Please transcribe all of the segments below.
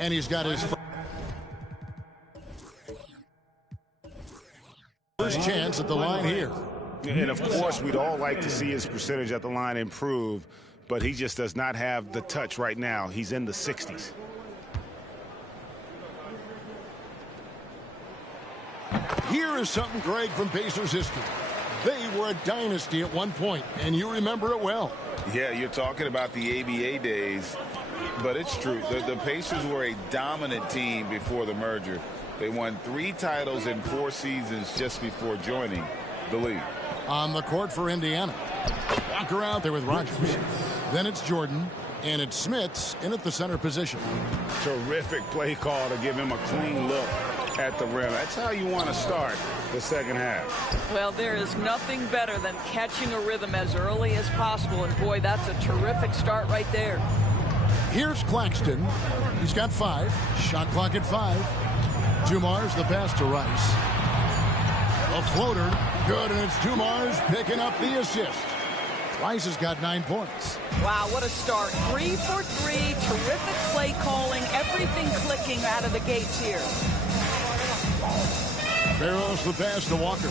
And he's got his first chance at the line here. And, of course, we'd all like to see his percentage at the line improve, but he just does not have the touch right now. He's in the 60s. Here is something, Greg, from Pacers history. They were a dynasty at one point, and you remember it well. Yeah, you're talking about the ABA days, but it's true. The Pacers were a dominant team before the merger. They won 3 titles in 4 seasons just before joining the league. On the court for Indiana. Walker out there with Rogers. Then it's Jordan, and it's Smits in at the center position. Terrific play call to give him a clean look at the rim. That's how you want to start the second half. Well, there is nothing better than catching a rhythm as early as possible, and boy, that's a terrific start right there. Here's Claxton. He's got 5. Shot clock at 5. Dumars the pass to Rice. A floater. Good, and it's Dumars picking up the assist. Rice has got 9 points. Wow, what a start. 3 for 3. Terrific play calling. Everything clicking out of the gates here. Barrows the pass to Walker.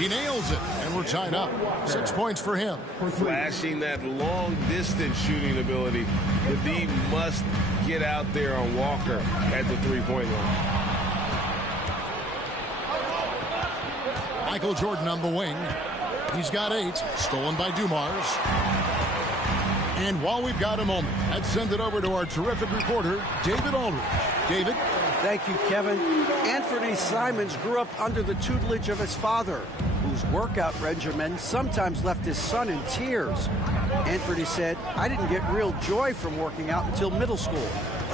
He nails it, and we're tied up. 6 points for him. Flashing that long-distance shooting ability. The D must get out there on Walker at the three-point line. Michael Jordan on the wing. He's got 8, stolen by Dumars. And while we've got a moment, let's send it over to our terrific reporter, David Aldridge. David? Thank you, Kevin. Anthony Simons grew up under the tutelage of his father, whose workout regimen sometimes left his son in tears. Anthony said, "I didn't get real joy from working out until middle school.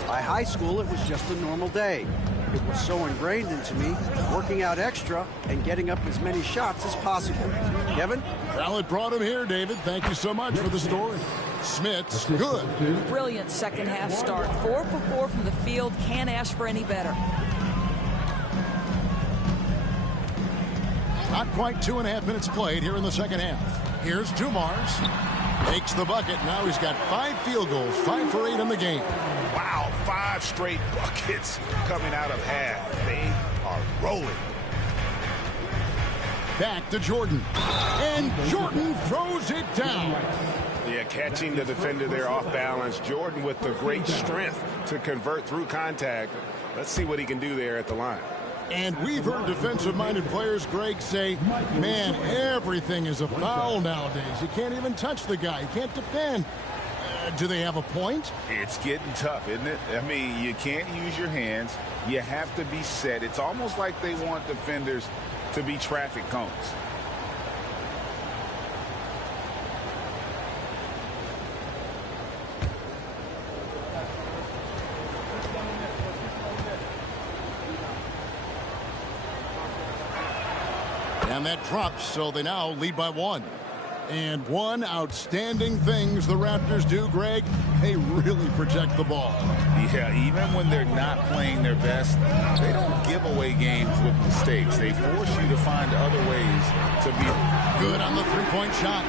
By high school, it was just a normal day. It was so ingrained into me, working out extra and getting up as many shots as possible." Kevin? Well, it brought him here, David. Thank you so much for the story. Smits, good. Brilliant second half start. 4 for 4 from the field. Can't ask for any better. Not quite 2.5 minutes played here in the second half. Here's Dumars. Makes the bucket. Now he's got 5 field goals, 5 for 8 in the game. Wow, 5 straight buckets coming out of half. They are rolling. Back to Jordan. And Jordan throws it down. Yeah, catching the defender there off balance. Jordan with the great strength to convert through contact. Let's see what he can do there at the line. And we've heard defensive-minded players, Greg, say, man, everything is a foul nowadays. You can't even touch the guy. You can't defend. Do they have a point? It's getting tough, isn't it? I mean, you can't use your hands. You have to be set. It's almost like they want defenders to be traffic cones. And that drops, so they now lead by 1. And one outstanding things the Raptors do, Greg, they really protect the ball. Yeah, even when they're not playing their best, they don't give away games with mistakes. They force you to find other ways to beat them. Good on the three-point shot.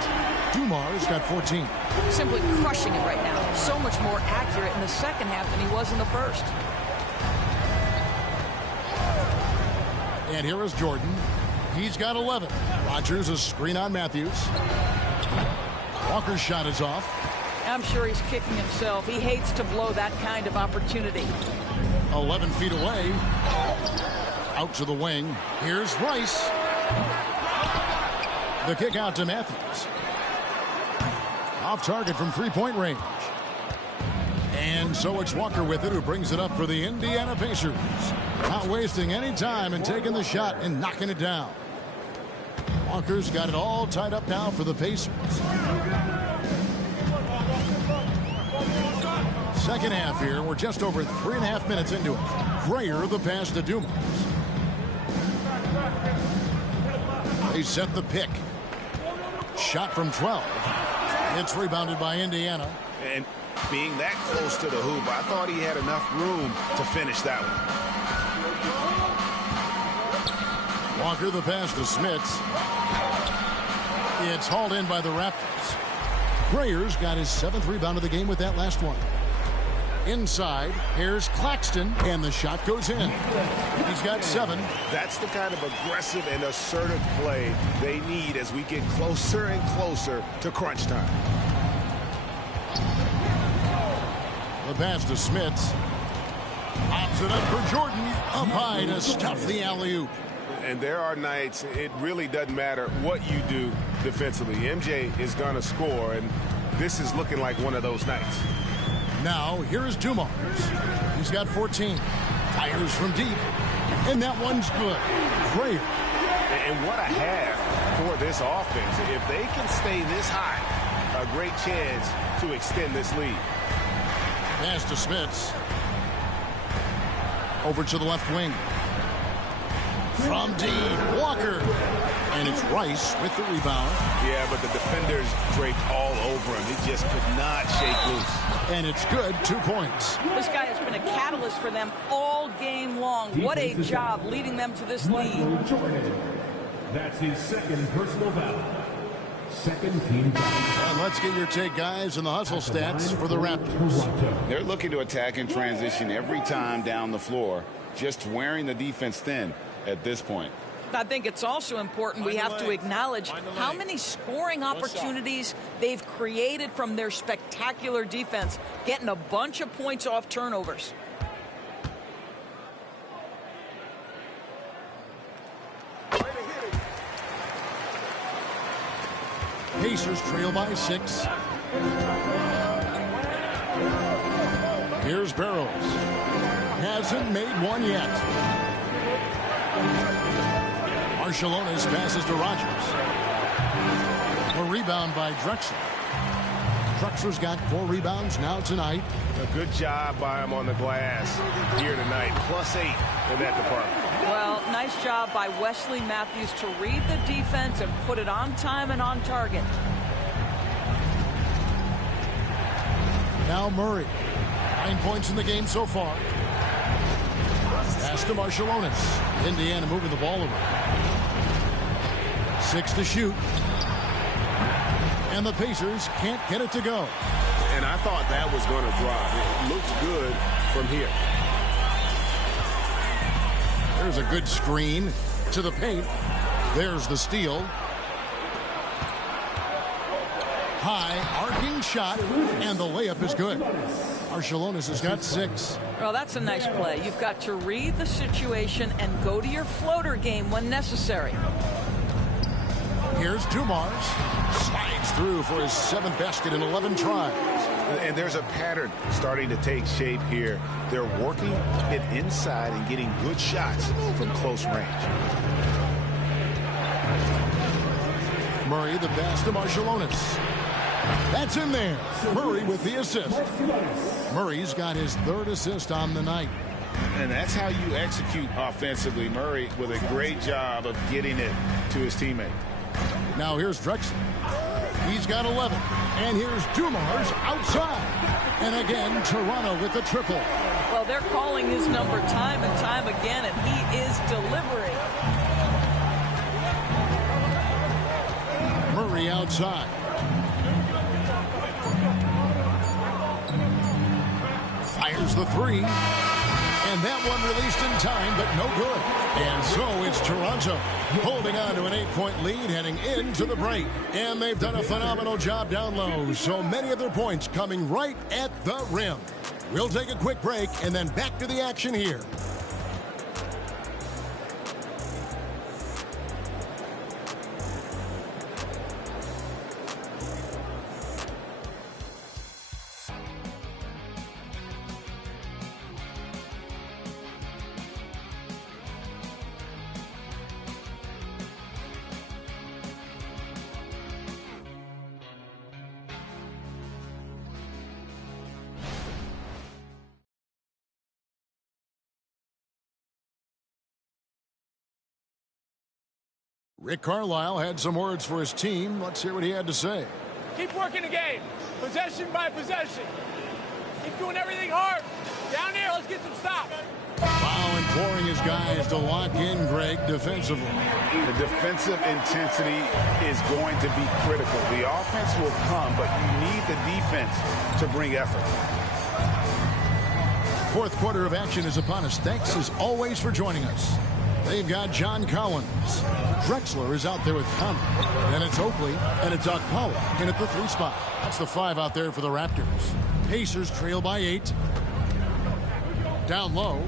Dumars got 14. Simply crushing it right now. So much more accurate in the second half than he was in the first. And here is Jordan. He's got 11. Rogers a screen on Matthews. Walker's shot is off. I'm sure he's kicking himself. He hates to blow that kind of opportunity. 11 feet away. Out to the wing. Here's Rice. The kick out to Matthews. Off target from three-point range. And so it's Walker with it, who brings it up for the Indiana Pacers. Not wasting any time and taking the shot and knocking it down. Walker's got it all tied up now for the Pacers. Second half here. We're just over 3.5 minutes into it. Grayer the pass to Dumars. They set the pick. Shot from 12. It's rebounded by Indiana. And being that close to the hoop, I thought he had enough room to finish that one. Walker the pass to Smits. It's hauled in by the Raptors. Grayer's got his 7th rebound of the game with that last one. Inside, here's Claxton, and the shot goes in. He's got 7. That's the kind of aggressive and assertive play they need as we get closer and closer to crunch time. The pass to Smits. Pops it up for Jordan. Up high to stuff the alley-oop. And there are nights it really doesn't matter what you do defensively. MJ is going to score, and this is looking like one of those nights. Now, here's Dumars. He's got 14. Fires from deep. And that one's good. Great. And what a half for this offense. If they can stay this high, a great chance to extend this lead. Pass to Smits. Over to the left wing. From deep, Walker. And it's Rice with the rebound. Yeah, but the defenders draped all over him. He just could not shake loose. And it's good. 2 points. This guy has been a catalyst for them all game long. What a job leading them to this lead. That's his second personal foul. Second team foul. And let's get your take, guys, and the hustle stats for the Raptors. They're looking to attack in transition every time down the floor, just wearing the defense thin at this point. I think it's also important we have to acknowledge how many scoring opportunities they've created from their spectacular defense, getting a bunch of points off turnovers. Pacers trail by 6. Here's Barrows. Hasn't made one yet. Barcelona's passes to Rogers. A rebound by Drexler. Drexler's got 4 rebounds now tonight. A good job by him on the glass here tonight. +8 in that department. Well, nice job by Wesley Matthews to read the defense and put it on time and on target. Now Murray. 9 points in the game so far. Pass to Barcelonas. Indiana moving the ball around. 6 to shoot. And the Pacers can't get it to go. And I thought that was going to drop. It looks good from here. There's a good screen to the paint. There's the steal. High, arcing shot, and the layup is good. Barcelonas has got 6. Well, that's a nice play. You've got to read the situation and go to your floater game when necessary. Here's Dumars. Slides through for his 7th basket in 11 tries. And there's a pattern starting to take shape here. They're working it inside and getting good shots from close range. Murray the pass to Barcelonas. That's in there. Murray with the assist. Murray's got his 3rd assist on the night. And that's how you execute offensively. Murray with a great job of getting it to his teammate. Now here's Drexler. He's got 11. And here's Dumars outside. And again, Toronto with the triple. Well, they're calling his number time and time again, and he is delivering. Murray outside. Fires the 3. And that one released in time, but no good. And so it's Toronto holding on to an 8-point lead heading into the break. And they've done a phenomenal job down low. So many of their points coming right at the rim. We'll take a quick break and then back to the action here. Rick Carlisle had some words for his team. Let's hear what he had to say. Keep working the game, possession by possession. Keep doing everything hard. Down there, let's get some stops. Wow, imploring his guys to lock in, Greg, defensively. The defensive intensity is going to be critical. The offense will come, but you need the defense to bring effort. Fourth quarter of action is upon us. Thanks as always for joining us. They've got John Collins. Drexler is out there with Conley. Then it's Oakley, and it's Okpala in at the 3 spot. That's the 5 out there for the Raptors. Pacers trail by 8. Down low.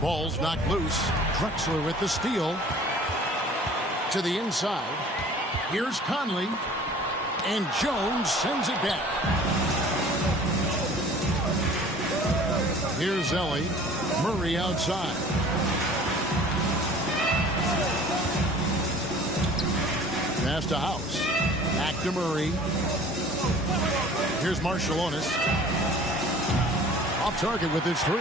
Ball's knocked loose. Drexler with the steal. To the inside. Here's Conley. And Jones sends it back. Here's Ellie. Murray outside. Pass to House. Back to Murray. Here's Marciulionis. Off target with his 3.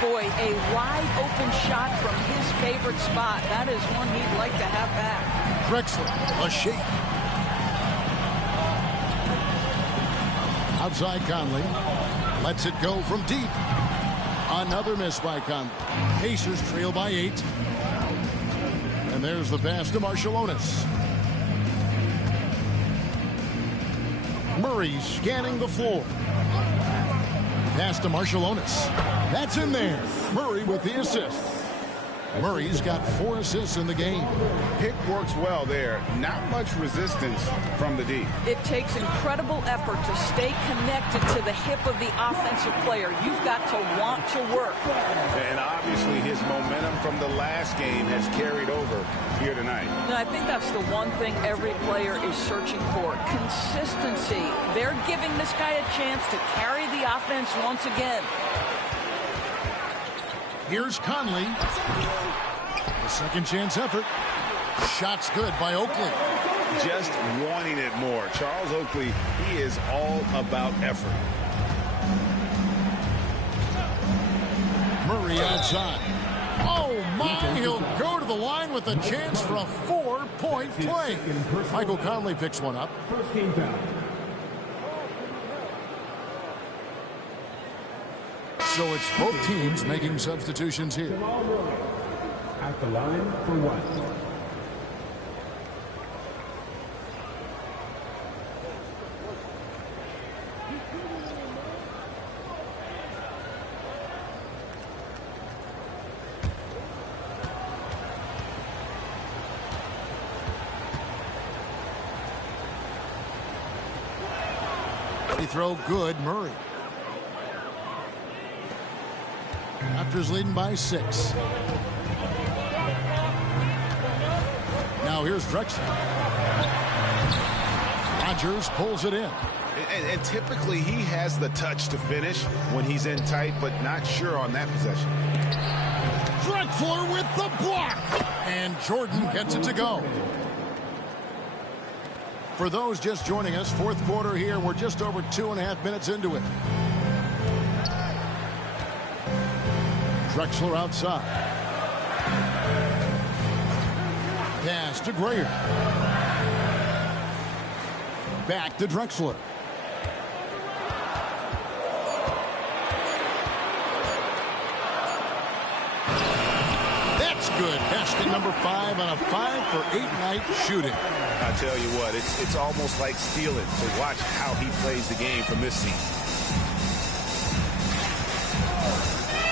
Boy, a wide open shot from his favorite spot. That is one he'd like to have back. Drexler, a shake. Outside Conley. Lets it go from deep. Another miss by Conley. Pacers trail by 8. And there's the pass to Marciulionis. Murray scanning the floor. Pass to Marciulionis. That's in there. Murray with the assist. Murray's got 4 assists in the game. Pick works well there. Not much resistance from the D. It takes incredible effort to stay connected to the hip of the offensive player. You've got to want to work. And obviously his momentum from the last game has carried over here tonight. And I think that's the one thing every player is searching for. Consistency. They're giving this guy a chance to carry the offense once again. Here's Conley. The second chance effort. Shot's good by Oakley. Just wanting it more. Charles Oakley, he is all about effort. Murray outside. Oh, my. He'll go to the line with a chance for a 4-point play. Michael Conley picks one up. First team foul. So it's both teams making substitutions here. At the line for 1. They throw good. Murray. Raptors leading by 6. Now here's Drexler. Rodgers pulls it in. And typically he has the touch to finish when he's in tight, but not sure on that possession. Drexler with the block. And Jordan gets it to go. For those just joining us, fourth quarter here. We're just over 2.5 minutes into it. Drexler outside. Pass to Grayer. Back to Drexler. That's good. Basket number 5 on a 5-for-8 night shooting. I tell you what, it's almost like stealing to watch how he plays the game from this seat.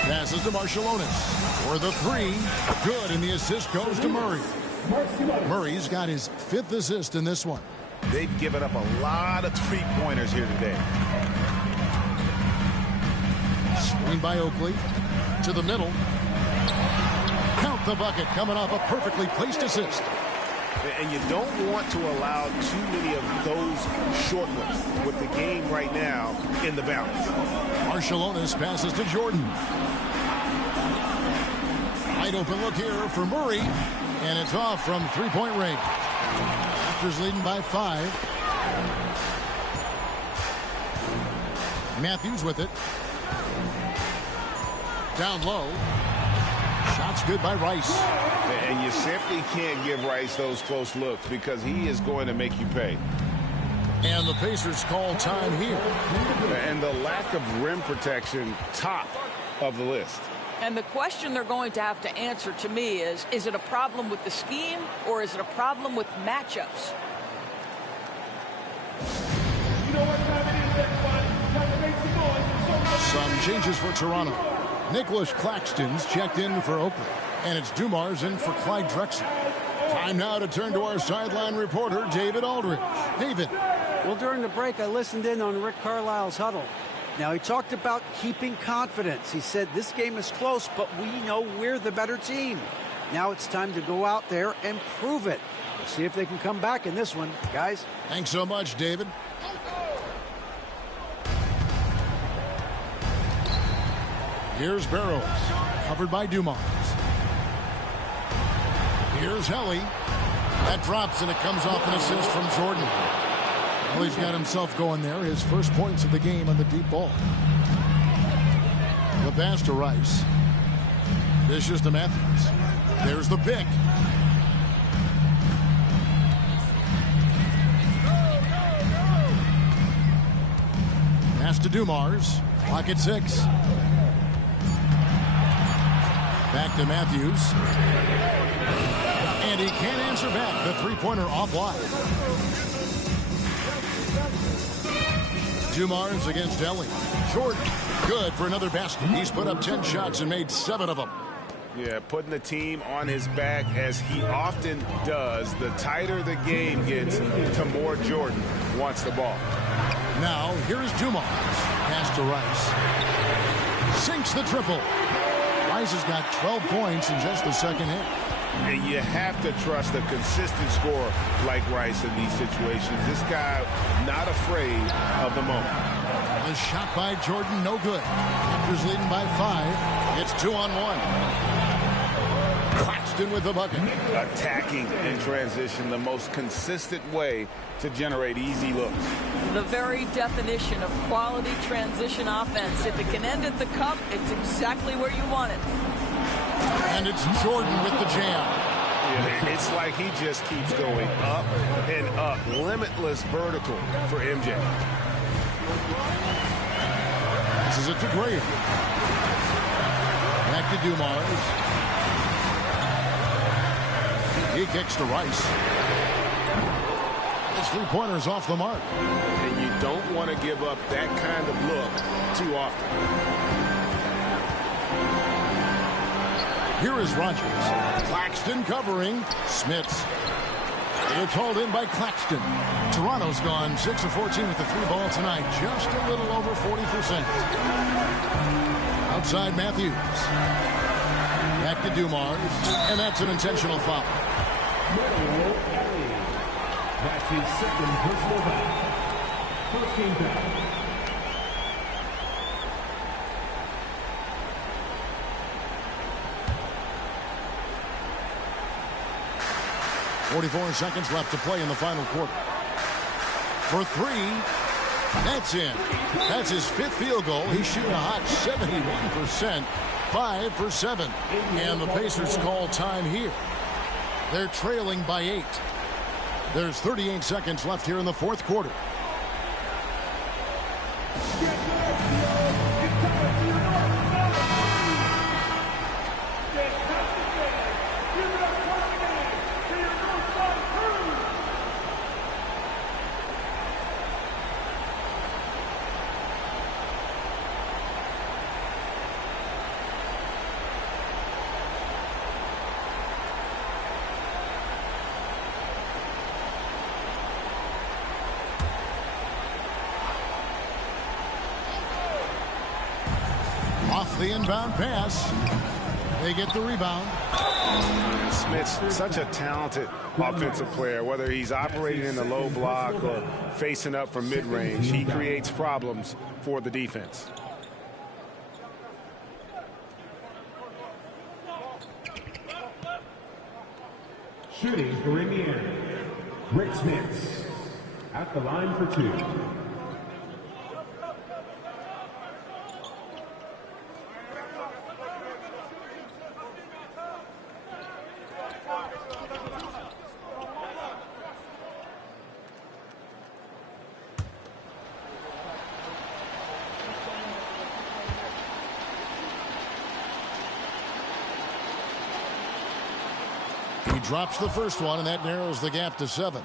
Passes to Marciulionis for the 3. Good, and the assist goes to Murray. Murray's got his 5th assist in this one. They've given up a lot of three-pointers here today. Screen by Oakley. To the middle. Count the bucket, coming off a perfectly placed assist. And you don't want to allow too many of those short ones with the game right now in the balance. Marciulionis passes to Jordan. Wide open look here for Murray. And it's off from three-point range. Raptors leading by 5. Matthews with it. Down low. Shots good by Rice. And you simply can't give Rice those close looks because he is going to make you pay. And the Pacers call time here. And the lack of rim protection, top of the list. And the question they're going to have to answer to me is it a problem with the scheme or is it a problem with matchups? You know what time it is, everybody? Time to make some noise. Some changes for Toronto. Nicholas Claxton's checked in for Oakland. And it's Dumars in for Clyde Drexel. Time now to turn to our sideline reporter, David Aldridge. David. Well, during the break, I listened in on Rick Carlisle's huddle. Now, he talked about keeping confidence. He said this game is close, but we know we're the better team. Now it's time to go out there and prove it. Let's see if they can come back in this one, guys. Thanks so much, David. Here's Barrows, covered by Dumars. Here's Helly. That drops, and it comes off an assist from Jordan. Well, he's got himself going there. His first points of the game on the deep ball. The pass to Rice. Dishes to Matthews. There's the pick. Pass to Dumars. Clock at 6. Back to Matthews. And he can't answer back. The three-pointer offline. Dumars against Ellie. Jordan, good for another basket. He's put up 10 shots and made 7 of them. Yeah, putting the team on his back as he often does. The tighter the game gets, the more Jordan wants the ball. Now, here's Dumars. Pass to Rice. Sinks the triple. Rice has got 12 points in just the second half. And you have to trust a consistent scorer like Rice in these situations. This guy not afraid of the moment. The shot by Jordan, no good. Raptors leading by 5. It's 2-on-1. Claxton with the bucket. Attacking in transition, the most consistent way to generate easy looks. The very definition of quality transition offense. If it can end at the cup, it's exactly where you want it. And it's Jordan with the jam. Yeah, it's like he just keeps going up and up. Limitless vertical for MJ. This is it to Graham. Back to Dumars. He kicks to Rice. His three-pointer's off the mark. And you don't want to give up that kind of look too often. Here is Rogers. Claxton covering. Smits. They're called in by Claxton. Toronto's gone 6 of 14 with the 3-ball tonight. Just a little over 40%. Outside Matthews. Back to Dumars. And that's an intentional foul. That's his second personal foul. First game foul. 44 seconds left to play in the final quarter. For 3, that's in. That's his 5th field goal. He's shooting a hot 71%, 5 for 7. And the Pacers call time here. They're trailing by 8. There's 38 seconds left here in the fourth quarter. Off the inbound pass. They get the rebound. Smith's such a talented offensive player. Whether he's operating in the low block or facing up from mid-range, he creates problems for the defense. Shooting for Indiana, Rick Smith at the line for 2. He drops the first one, and that narrows the gap to 7.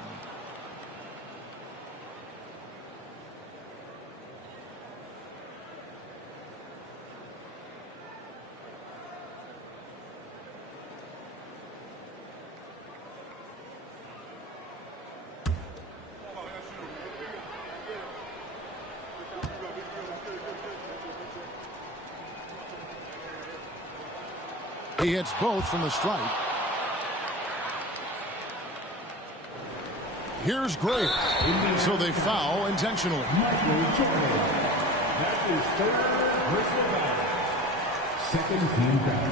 He hits both from the stripe. Here's Gray. So they foul intentionally. That is third personal foul. Second team foul.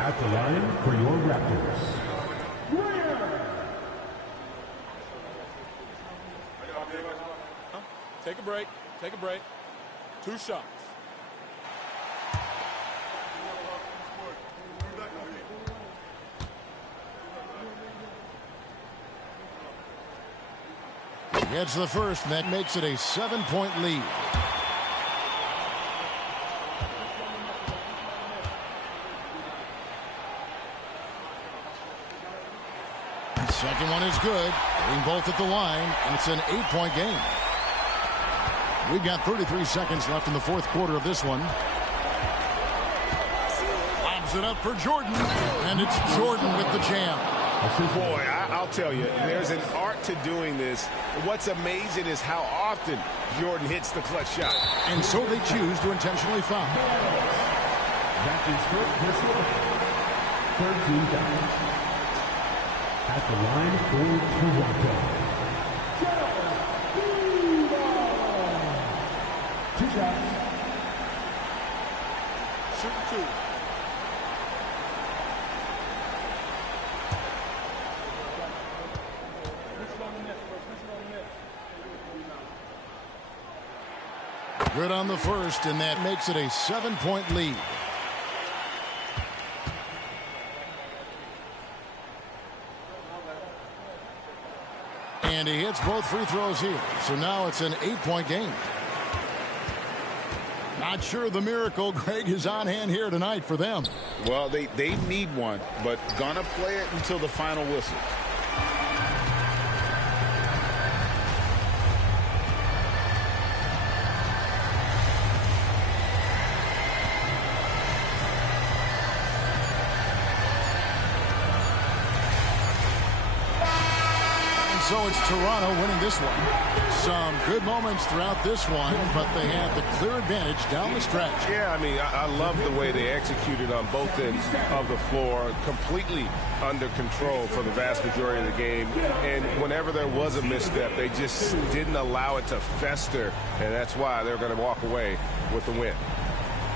At the line for your Raptors. Take a break. Take a break. 2 shots. Gets the first, and that makes it a 7-point lead. Second one is good. Hitting both at the line, and it's an 8-point game. We've got 33 seconds left in the fourth quarter of this one. Lobs it up for Jordan, and it's Jordan with the jam. Boy, I'll tell you, there's an art to doing this. What's amazing is how often Jordan hits the clutch shot. And so they choose to intentionally foul. That is first personal foul. 13 foul. At the line for Toronto. 2 shots. Shoot 2. Good on the first, and that makes it a 7-point lead. And he hits both free throws here. So now it's an 8-point game. Not sure the miracle, Greg, is on hand here tonight for them. Well, they need one, but gonna play it until the final whistle. So it's Toronto winning this one. Some good moments throughout this one, but they had the clear advantage down the stretch. Yeah, I mean, I love the way they executed on both ends of the floor, completely under control for the vast majority of the game. And whenever there was a misstep, they just didn't allow it to fester, and that's why they're going to walk away with the win.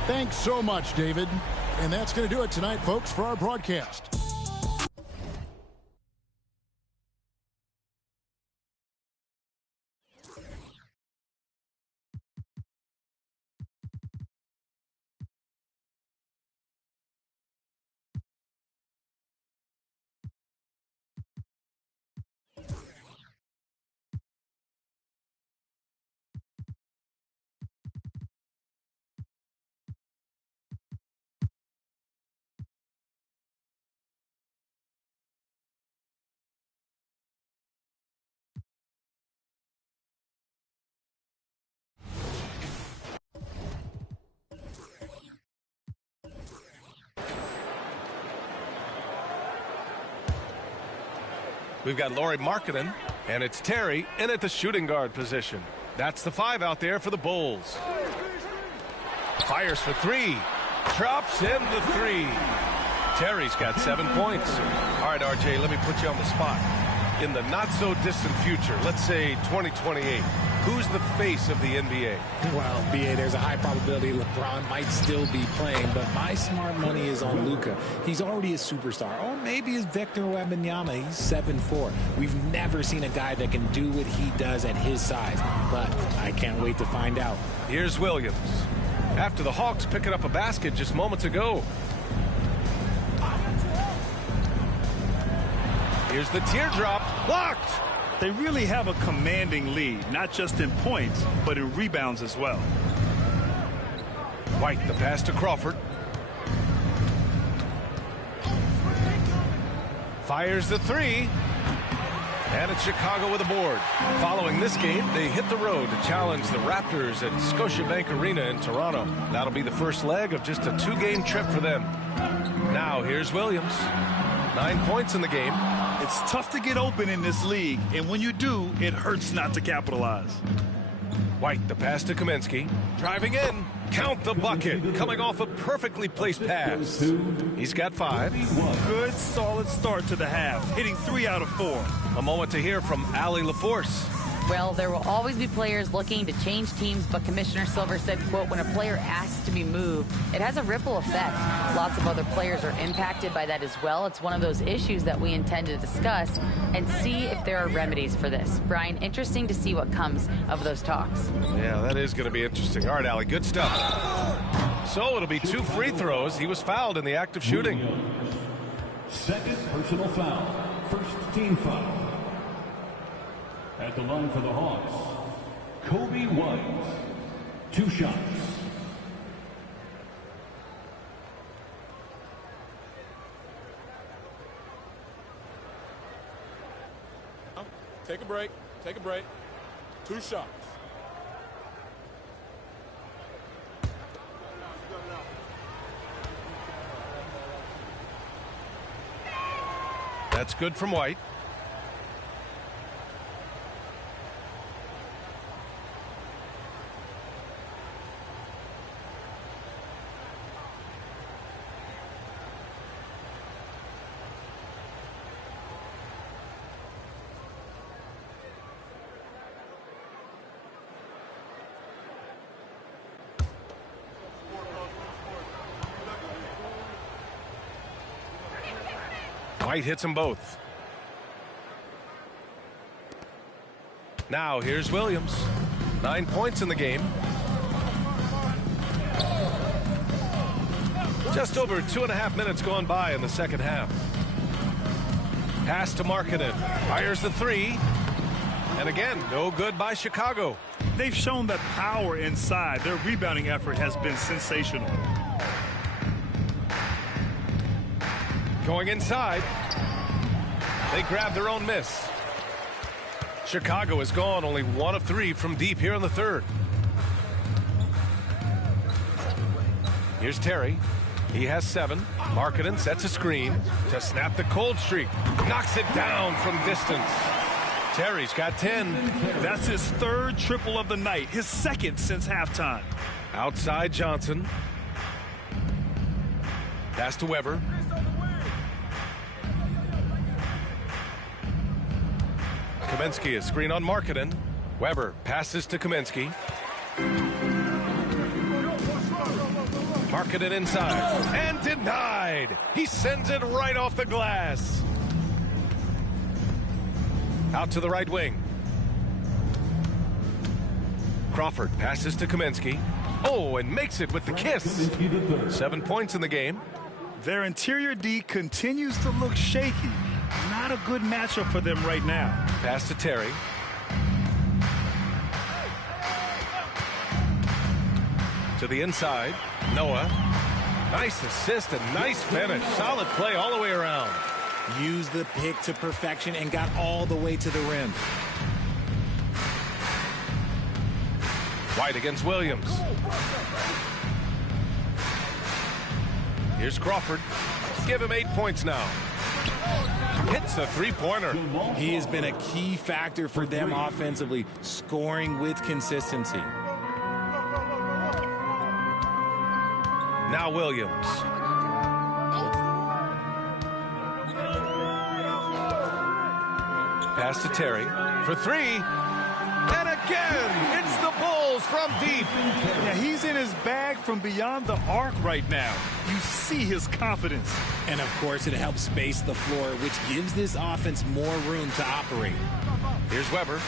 Thanks so much, David. And that's going to do it tonight, folks, for our broadcast. We've got Lauri Markkanen, and it's Terry in at the shooting guard position. That's the 5 out there for the Bulls. Fires for 3. Drops in the 3. Terry's got 7 points. All right, RJ, let me put you on the spot. In the not-so-distant future, let's say 2028, who's the face of the NBA? Well, BA, there's a high probability LeBron might still be playing, but my smart money is on Luka. He's already a superstar. Or maybe it's Victor Wembanyama. He's 7'4". We've never seen a guy that can do what he does at his size, but I can't wait to find out. Here's Williams. After the Hawks picking up a basket just moments ago. Here's the teardrop. Blocked! They really have a commanding lead, not just in points, but in rebounds as well. White, the pass to Crawford. Fires the 3. And it's Chicago with a board. Following this game, they hit the road to challenge the Raptors at Scotiabank Arena in Toronto. That'll be the first leg of just a 2-game trip for them. Now here's Williams. 9 points in the game. It's tough to get open in this league, and when you do, it hurts not to capitalize. White, the pass to Kaminsky. Driving in. Count the bucket. Coming off a perfectly placed pass. He's got 5. Good, solid start to the half, hitting 3 out of 4. A moment to hear from Allie LaForce. Well, there will always be players looking to change teams, but Commissioner Silver said, quote, when a player asks to be moved, it has a ripple effect. Lots of other players are impacted by that as well. It's one of those issues that we intend to discuss and see if there are remedies for this. Brian, interesting to see what comes of those talks. Yeah, that is going to be interesting. All right, Allie, good stuff. So it'll be 2 free throws. He was fouled in the act of shooting. Second personal foul. First team foul. At the line for the Hawks, Kobe White. 2 shots. Take a break. Take a break. 2 shots. That's good from White. White hits them both. Now here's Williams. 9 points in the game. Just over 2.5 minutes gone by in the second half. Pass to Markkanen. Fires the 3. And again, no good by Chicago. They've shown that power inside. Their rebounding effort has been sensational. Going inside. They grab their own miss. Chicago is gone only 1 of 3 from deep here in the third. Here's Terry. He has 7. Markkanen sets a screen to snap the cold streak. Knocks it down from distance. Terry's got 10. That's his 3rd triple of the night, his 2nd since halftime. Outside Johnson. Pass to Weber. Kaminsky, a screen on Markkanen. Weber passes to Kaminsky. Markkanen inside. And denied. He sends it right off the glass. Out to the right wing. Crawford passes to Kaminsky. Oh, and makes it with the kiss. 7 points in the game. Their interior D continues to look shaky. Not a good matchup for them right now. Pass to Terry. To the inside. Noah. Nice assist and nice finish. Solid play all the way around. Used the pick to perfection and got all the way to the rim. White against Williams. Here's Crawford. Give him 8 points now. Hits the 3-pointer. He has been a key factor for them offensively, scoring with consistency. Now Williams. Pass to Terry for 3. And again, it's the Bulls from deep. Yeah, he's in his bag from beyond the arc right now. You see his confidence. And of course, it helps space the floor, which gives this offense more room to operate. Here's Weber.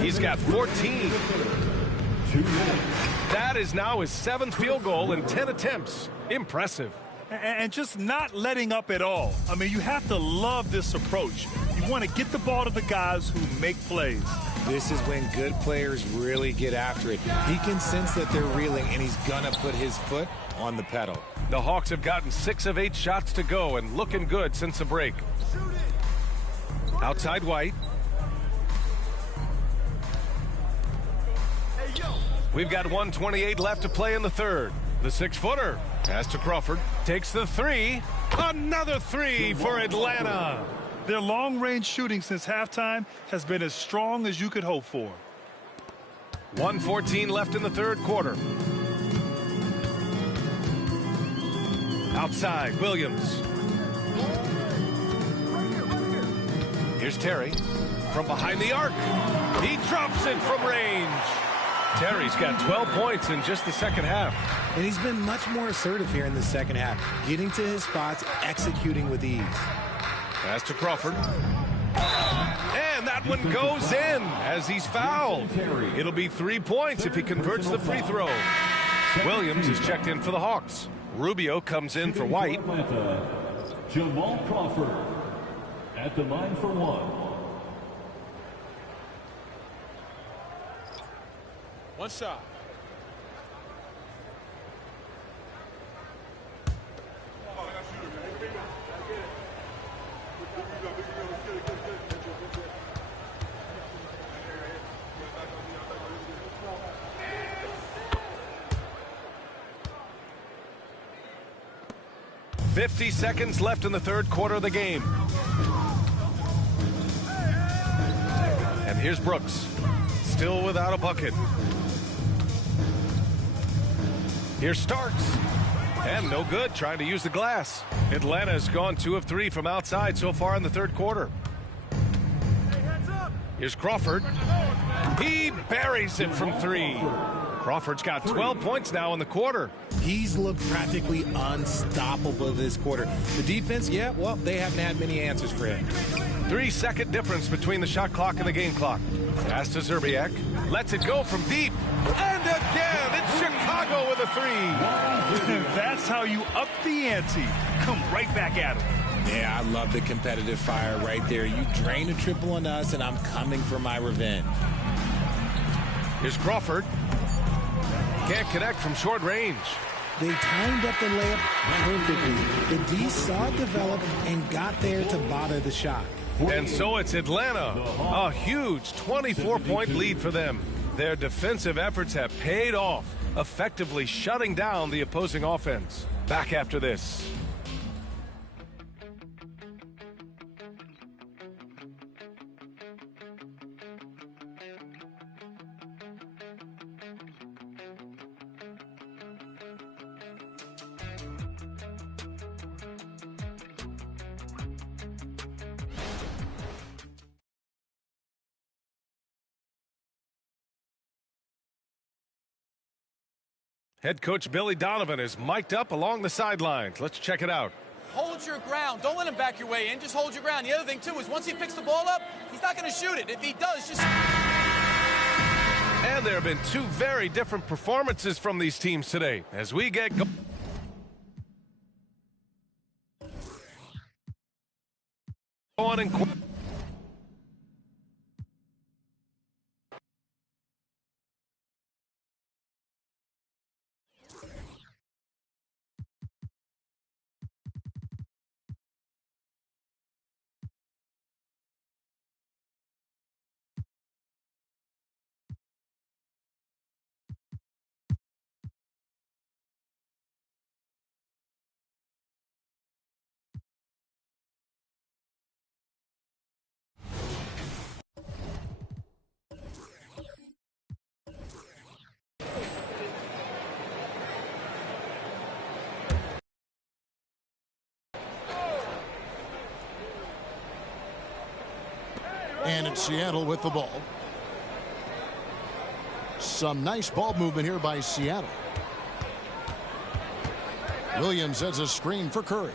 He's got 14. That is now his 7th field goal in 10 attempts. Impressive. And just not letting up at all. I mean, you have to love this approach. You want to get the ball to the guys who make plays. This is when good players really get after it. He can sense that they're reeling, and he's going to put his foot on the pedal. The Hawks have gotten 6 of 8 shots to go and looking good since the break. Outside White. We've got 1:28 left to play in the third. The 6-footer. Pass to Crawford. Takes the 3. Another 3 for Atlanta. Their long-range shooting since halftime has been as strong as you could hope for. 1:14 left in the third quarter. Outside, Williams. Here's Terry from behind the arc. He drops it from range. Terry's got 12 points in just the second half. And he's been much more assertive here in the second half, getting to his spots, executing with ease. Pass to Crawford. And that one goes in as he's fouled. It'll be 3 points if he converts the free throw. Williams is checked in for the Hawks. Rubio comes in for White. Jamal Crawford at the line for one. One shot. .50 seconds left in the third quarter of the game. And here's Brooks, still without a bucket. Here's Starks, and no good, trying to use the glass. Atlanta's gone 2 of 3 from outside so far in the third quarter. Here's Crawford. He buries it from 3. Crawford's got 12 points now in the quarter. He's looked practically unstoppable this quarter. The defense, yeah, well, they haven't had many answers for him. 3-second difference between the shot clock and the game clock. Pass to Zerbiak. Lets it go from deep. And again, it's Chicago with a 3. That's how you up the ante. Come right back at him. Yeah, I love the competitive fire right there. You drain a triple on us, and I'm coming for my revenge. Here's Crawford. Can't connect from short range. They timed up the layup perfectly. The D saw it develop and got there to bother the shot. And so it's Atlanta. A huge 24-point lead for them. Their defensive efforts have paid off, effectively shutting down the opposing offense. Back after this. Head coach Billy Donovan is mic'd up along the sidelines. Let's check it out. Hold your ground. Don't let him back your way in. Just hold your ground. The other thing, too, is once he picks the ball up, he's not going to shoot it. If he does, just... And there have been 2 very different performances from these teams today. As we get going in... And it's Seattle with the ball. Some nice ball movement here by Seattle. Williams sets a screen for Curry.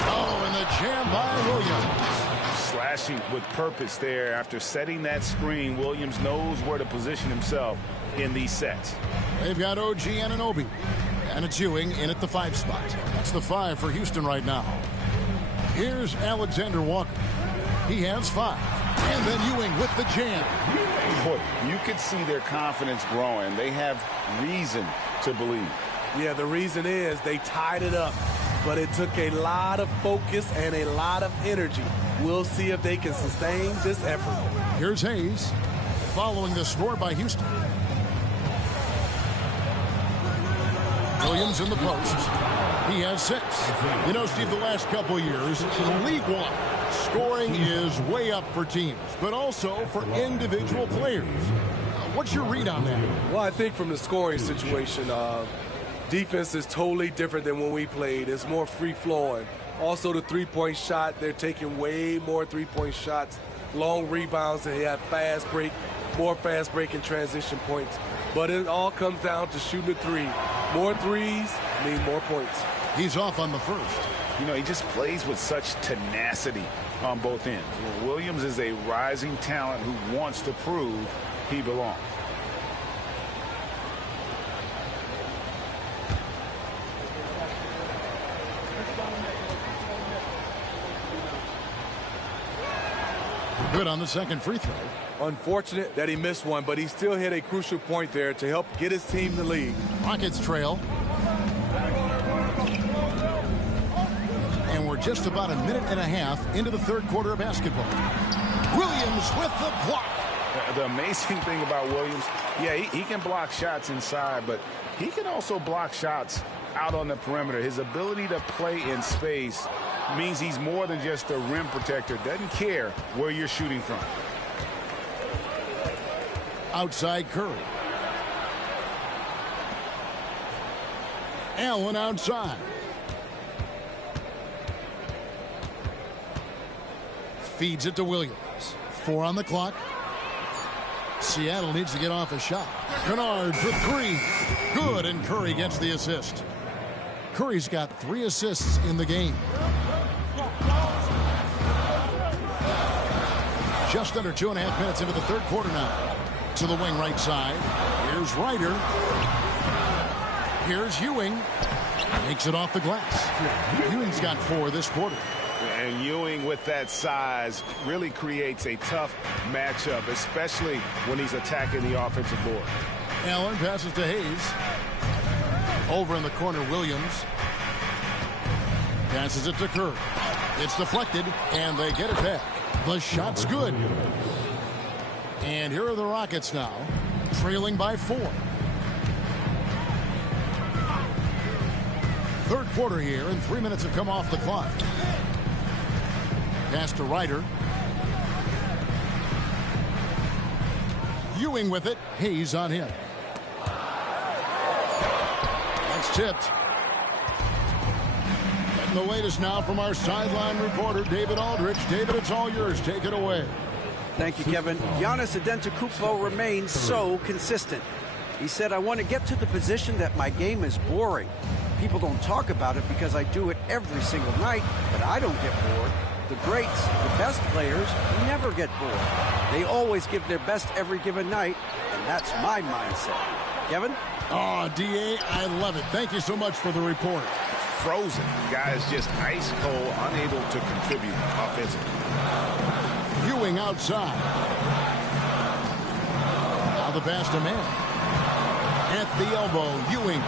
Oh, and the jam by Williams. Slashing with purpose there. After setting that screen, Williams knows where to position himself in these sets. They've got OG Anunoby. And it's Ewing in at the 5 spot. That's the 5 for Houston right now. Here's Alexander Walker. He has 5. And then Ewing with the jam. Boy, you could see their confidence growing. They have reason to believe. Yeah, the reason is they tied it up. But it took a lot of focus and a lot of energy. We'll see if they can sustain this effort. Here's Hayes following the score by Houston. Williams in the post. He has 6. You know, Steve, the last couple years, League One, scoring is way up for teams, but also for individual players. What's your read on that? Well, I think from the scoring situation, defense is totally different than when we played. It's more free-flowing. Also, the three-point shot, they're taking way more three-point shots, long rebounds, they have fast break, more fast break and transition points. But it all comes down to shooting the three. More threes mean more points. He's off on the first. You know, he just plays with such tenacity on both ends. Williams is a rising talent who wants to prove he belongs. Good on the second free throw. Unfortunate that he missed one, but he still hit a crucial point there to help get his team the lead. Rockets trail. And we're just about a minute and a half into the third quarter of basketball. Williams with the block. The amazing thing about Williams, yeah, he can block shots inside, but he can also block shots out on the perimeter. His ability to play in space means he's more than just a rim protector. Doesn't care where you're shooting from. Outside Curry. Allen outside. Feeds it to Williams. 4 on the clock. Seattle needs to get off a shot. Kennard for 3. Good, and Curry gets the assist. Curry's got 3 assists in the game. Just under 2.5 minutes into the third quarter now. To the wing right side. Here's Ryder. Here's Ewing. Makes it off the glass. Ewing's got 4 this quarter. And Ewing with that size really creates a tough matchup, especially when he's attacking the offensive board. Allen passes to Hayes. Over in the corner, Williams. Passes it to Kerr. It's deflected, and they get it back. The shot's good. And here are the Rockets now, trailing by 4. Third quarter here, and 3 minutes have come off the clock. Pass to Ryder. Ewing with it. Hayes on him. That's tipped. Getting the latest now from our sideline reporter, David Aldrich. David, it's all yours. Take it away. Thank you, Kevin. Giannis Antetokounmpo remains so consistent. He said, I want to get to the position that my game is boring. People don't talk about it because I do it every single night, but I don't get bored. The greats, the best players, never get bored. They always give their best every given night, and that's my mindset. Kevin? Oh, D.A., I love it. Thank you so much for the report. Frozen. Guys just ice cold, unable to contribute offensively. Ewing outside. Now the pass to man. At the elbow, Ewing.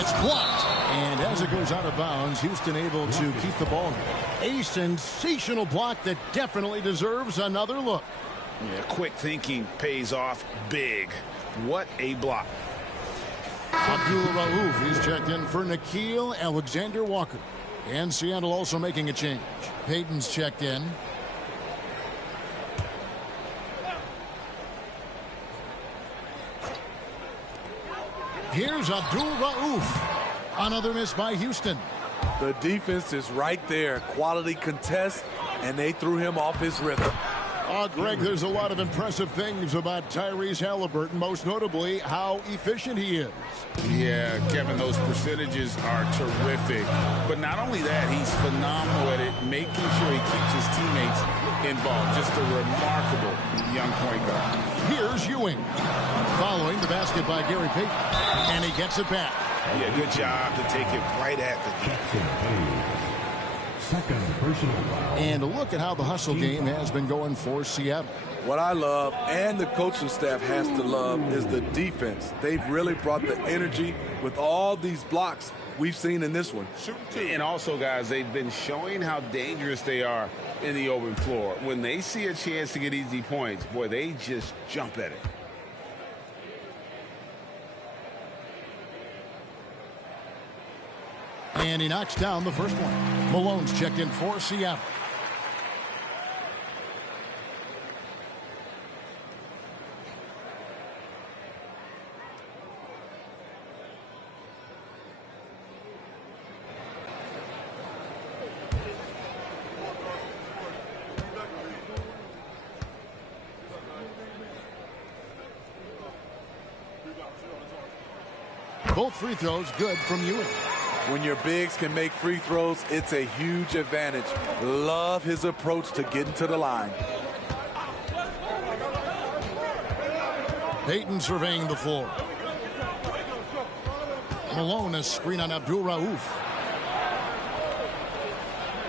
It's blocked. And as it goes out of bounds, Houston able to keep the ball. A sensational block that definitely deserves another look. Yeah, quick thinking pays off big. What a block. Abdul Rauf, he's checked in for Nickeil Alexander-Walker. And Seattle also making a change. Payton's checked in. Here's Abdul Rauf. Another miss by Houston. The defense is right there. Quality contest, and they threw him off his rhythm. Oh, Greg, there's a lot of impressive things about Tyrese Halliburton, most notably how efficient he is. Yeah, Kevin, those percentages are terrific. But not only that, he's phenomenal at it, making sure he keeps his teammates involved. Just a remarkable young point guard. Here's Ewing. Following the basket by Gary Payton. And he gets it back. Yeah, good job to take it right at the net. Second personal foul. And look at how the hustle game has been going for Seattle. What I love, and the coaching staff has to love, is the defense. They've really brought the energy with all these blocks we've seen in this one. And also, guys, they've been showing how dangerous they are in the open floor. When they see a chance to get easy points, boy, they just jump at it. And he knocks down the first one. Malone's checked in for Seattle. Both free throws good from Ewing. When your bigs can make free throws, it's a huge advantage. Love his approach to getting to the line. Payton surveying the floor. Malone, a screen on Abdul Rauf.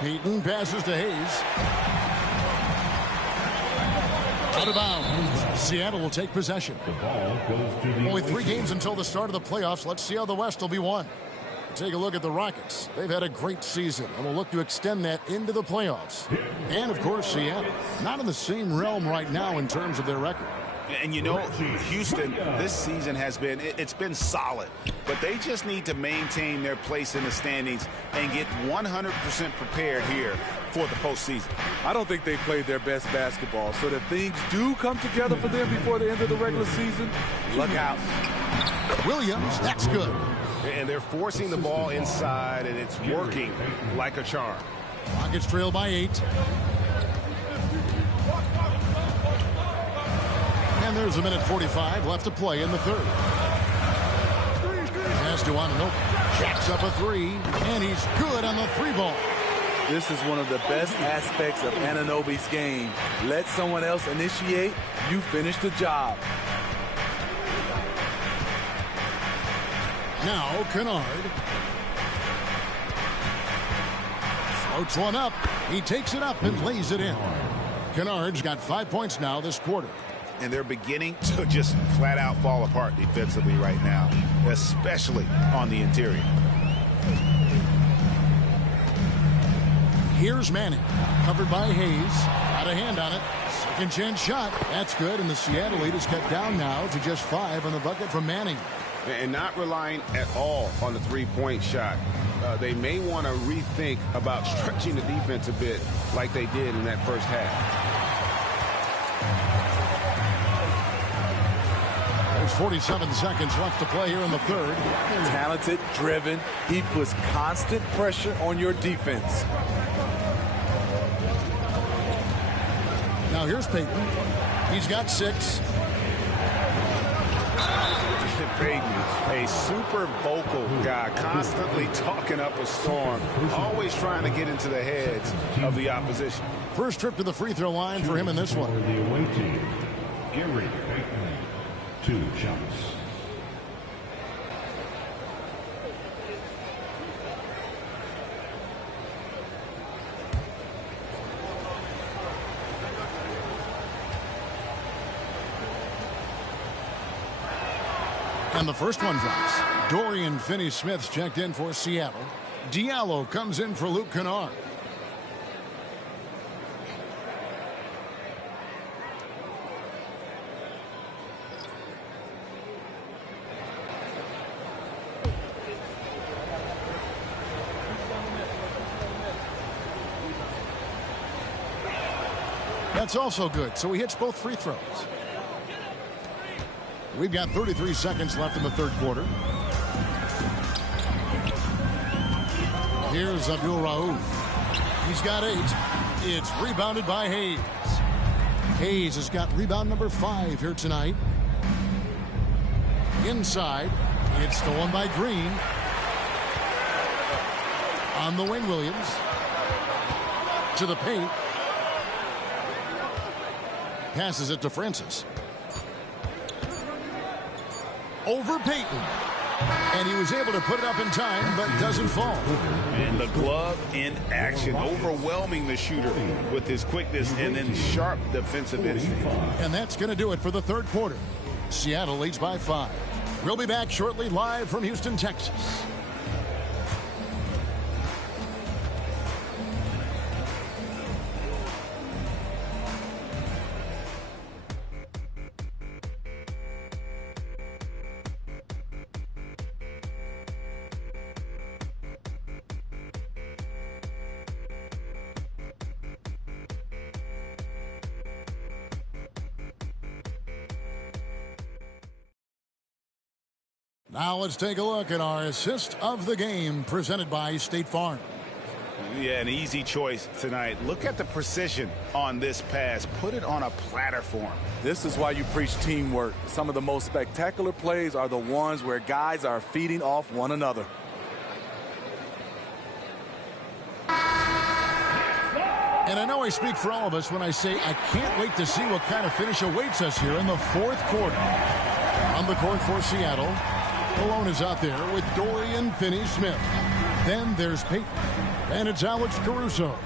Payton passes to Hayes. Out of bounds. Seattle will take possession. The ball goes to the Only 3 games until the start of the playoffs. Let's see how the West will be won. Take a look at the Rockets. They've had a great season and will look to extend that into the playoffs. And, of course, Seattle. Not in the same realm right now in terms of their record. And, you know, Houston, this season has been, it's been solid. But they just need to maintain their place in the standings and get 100% prepared here for the postseason. I don't think they played their best basketball. So that things do come together for them before the end of the regular season, look out. Williams, that's good. And they're forcing the ball inside, and it's working like a charm. Rockets trail by 8. And there's 1:45 left to play in the third. Pass to Anunoby. Jacks up a 3, and he's good on the 3-ball. This is one of the best aspects of Anunoby's game. Let someone else initiate, you finish the job. Now Kennard. Floats one up. He takes it up and lays it in. Kennard's got 5 points now this quarter. And they're beginning to just flat out fall apart defensively right now, especially on the interior. Here's Manning, covered by Hayes. Got a hand on it. Second chance shot. That's good, and the Seattle lead is cut down now to just 5 on the bucket from Manning. And not relying at all on the three-point shot. They may want to rethink about stretching the defense a bit like they did in that first half. There's 47 seconds left to play here in the third. Talented, driven. He puts constant pressure on your defense. Now here's Payton. He's got 6. Payton, a super vocal guy, constantly talking up a storm, always trying to get into the heads of the opposition. First trip to the free throw line for him in this one. For the away team, Gary Payton, 2 shots. And the first one drops. Dorian Finney-Smith's checked in for Seattle. Diallo comes in for Luke Kennard. That's also good, so he hits both free throws. We've got 33 seconds left in the third quarter. Here's Abdul Rauf. He's got 8. It's rebounded by Hayes. Hayes has got rebound number 5 here tonight. Inside, it's stolen by Green. On the wing, Williams. To the paint. Passes it to Francis. Over Payton. And he was able to put it up in time, but doesn't fall. And the glove in action, overwhelming the shooter with his quickness and then sharp defensive instinct. And that's going to do it for the third quarter. Seattle leads by 5. We'll be back shortly live from Houston, Texas. Now let's take a look at our assist of the game presented by State Farm. Yeah, an easy choice tonight. Look at the precision on this pass. Put it on a platter for him. This is why you preach teamwork. Some of the most spectacular plays are the ones where guys are feeding off one another. And I know I speak for all of us when I say I can't wait to see what kind of finish awaits us here in the fourth quarter. On the court for Seattle, Malone is out there with Dorian Finney-Smith. Then there's Peyton. And it's Alex Caruso.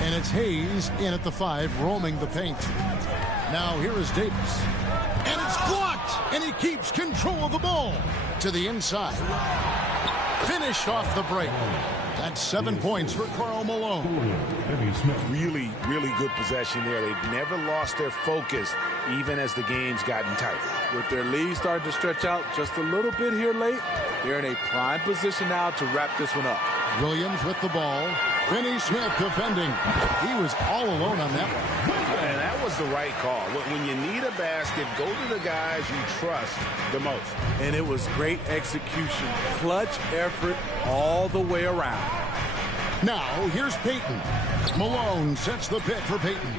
And it's Hayes in at the 5, roaming the paint. Now here is Davis. And it's blocked. And he keeps control of the ball. To the inside. Finished off the break. That's 7 points for Karl Malone. Really, really good possession there. They've never lost their focus, even as the game's gotten tight. With their lead starting to stretch out just a little bit here late, they're in a prime position now to wrap this one up. Williams with the ball. Finney-Smith defending. He was all alone on that one. And that was the right call. When you need a basket, go to the guys you trust the most. And it was great execution. Clutch effort all the way around. Now, here's Peyton. Malone sets the pick for Peyton.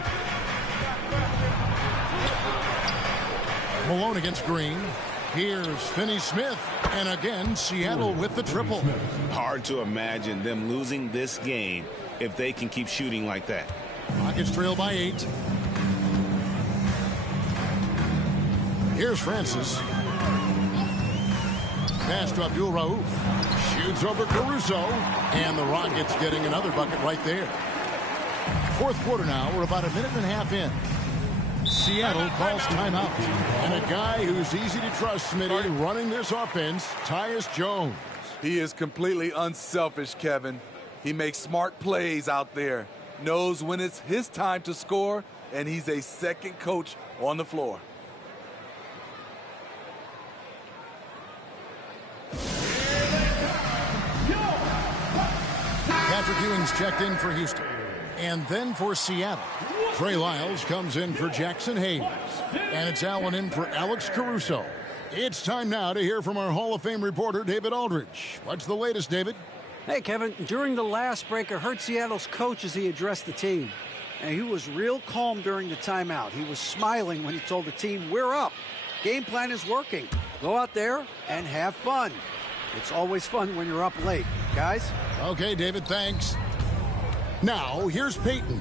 Malone against Green. Here's Finney-Smith. And again, Seattle with the triple. Hard to imagine them losing this game if they can keep shooting like that. Rockets trail by 8. Here's Francis. Pass to Abdul Rauf. Shoots over Caruso. And the Rockets getting another bucket right there. Fourth quarter now. We're about a minute and a half in. Seattle calls timeout. And a guy who's easy to trust, Smitty, running this offense, Tyus Jones. He is completely unselfish, Kevin. He makes smart plays out there. Knows when it's his time to score, and he's a second coach on the floor. Patrick Ewing's checked in for Houston. And then for Seattle, Trey Lyles comes in for Jackson Hayes. And it's Allen in for Alex Caruso. It's time now to hear from our Hall of Fame reporter, David Aldridge. What's the latest, David? Hey, Kevin, during the last break, I heard Seattle's coach as he addressed the team. And he was real calm during the timeout. He was smiling when he told the team, we're up. Game plan is working. Go out there and have fun. It's always fun when you're up late. Guys? Okay, David, thanks. Now, here's Peyton.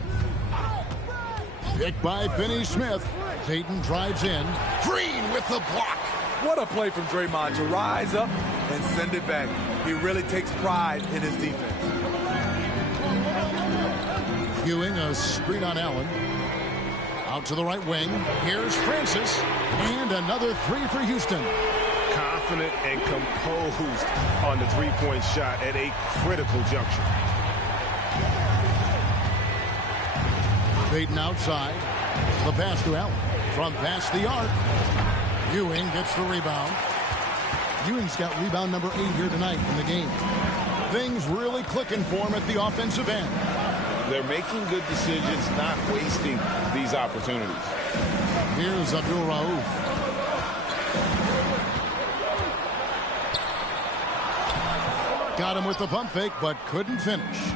Picked by Finney-Smith. Peyton drives in. Green with the block. What a play from Draymond to rise up and send it back. He really takes pride in his defense. Ewing, a screen on Allen. Out to the right wing. Here's Francis. And another 3 for Houston. Confident and composed on the three-point shot at a critical juncture. Peyton outside. The pass to Allen. From past the arc. Ewing gets the rebound. Ewing's got rebound number 8 here tonight in the game. Things really clicking for him at the offensive end. They're making good decisions, not wasting these opportunities. Here's Abdul Rauf. Got him with the pump fake, but couldn't finish.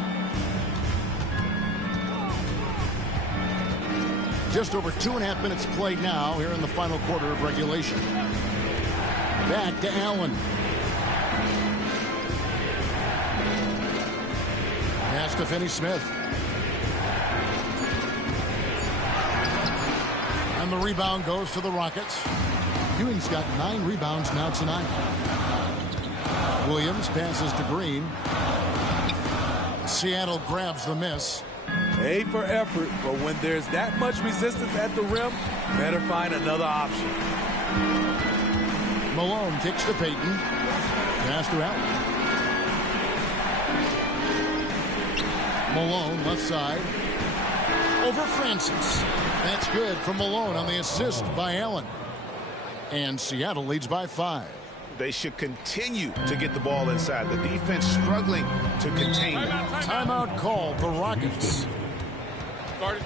Just over 2.5 minutes played now here in the final quarter of regulation. Back to Allen. Pass to Finney-Smith. And the rebound goes to the Rockets. Ewing's got 9 rebounds now tonight. Williams passes to Green. Seattle grabs the miss. A for effort, but when there's that much resistance at the rim, better find another option. Malone kicks to Peyton. Pass to Allen. Malone left side. Over Francis. That's good from Malone on the assist by Allen. And Seattle leads by 5. They should continue to get the ball inside. The defense struggling to contain them. Timeout called the Rockets. Started.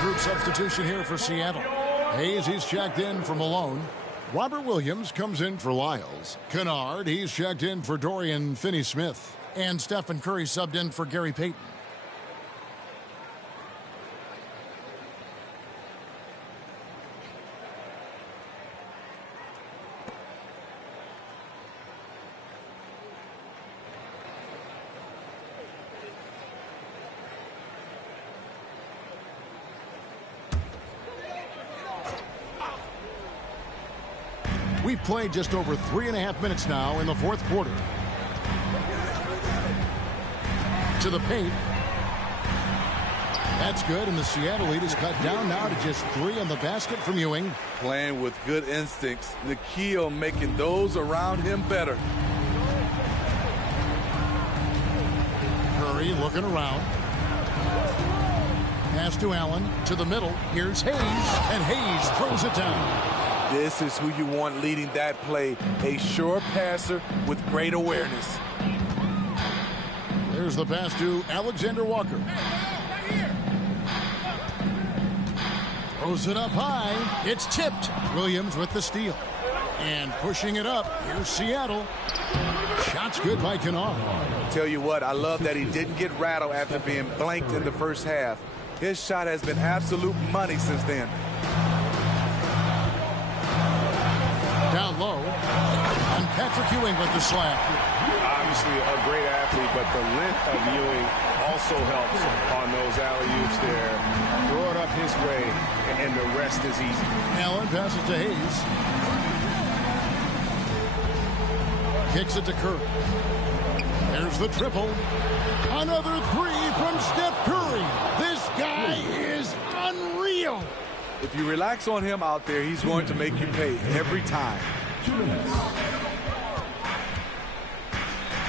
group substitution here for Seattle. Hayes, he's checked in for Malone. Robert Williams comes in for Lyles. Kennard, he's checked in for Dorian Finney-Smith. And Stephen Curry subbed in for Gary Payton. We've played just over 3.5 minutes now in the fourth quarter. To the paint. That's good, and the Seattle lead is cut down now to just 3 on the basket from Ewing. Playing with good instincts. Nikhil making those around him better. Curry looking around. Pass to Allen, to the middle. Here's Hayes, and Hayes throws it down. This is who you want leading that play. A sure passer with great awareness. There's the pass to Alexander Walker. Throws it up high. It's tipped. Williams with the steal. And pushing it up. Here's Seattle. Shot's good by Kennard. Tell you what, I love that he didn't get rattled after being blanked in the first half. His shot has been absolute money since then. Down low. And Patrick Ewing with the slam. Obviously a great athlete, but the length of Ewing also helps on those alley-oops there. Throw it up his way, and the rest is easy. Allen passes to Hayes. Kicks it to Curry. There's the triple. Another 3 from Steph Curry. This guy is unreal. If you relax on him out there, he's going to make you pay every time.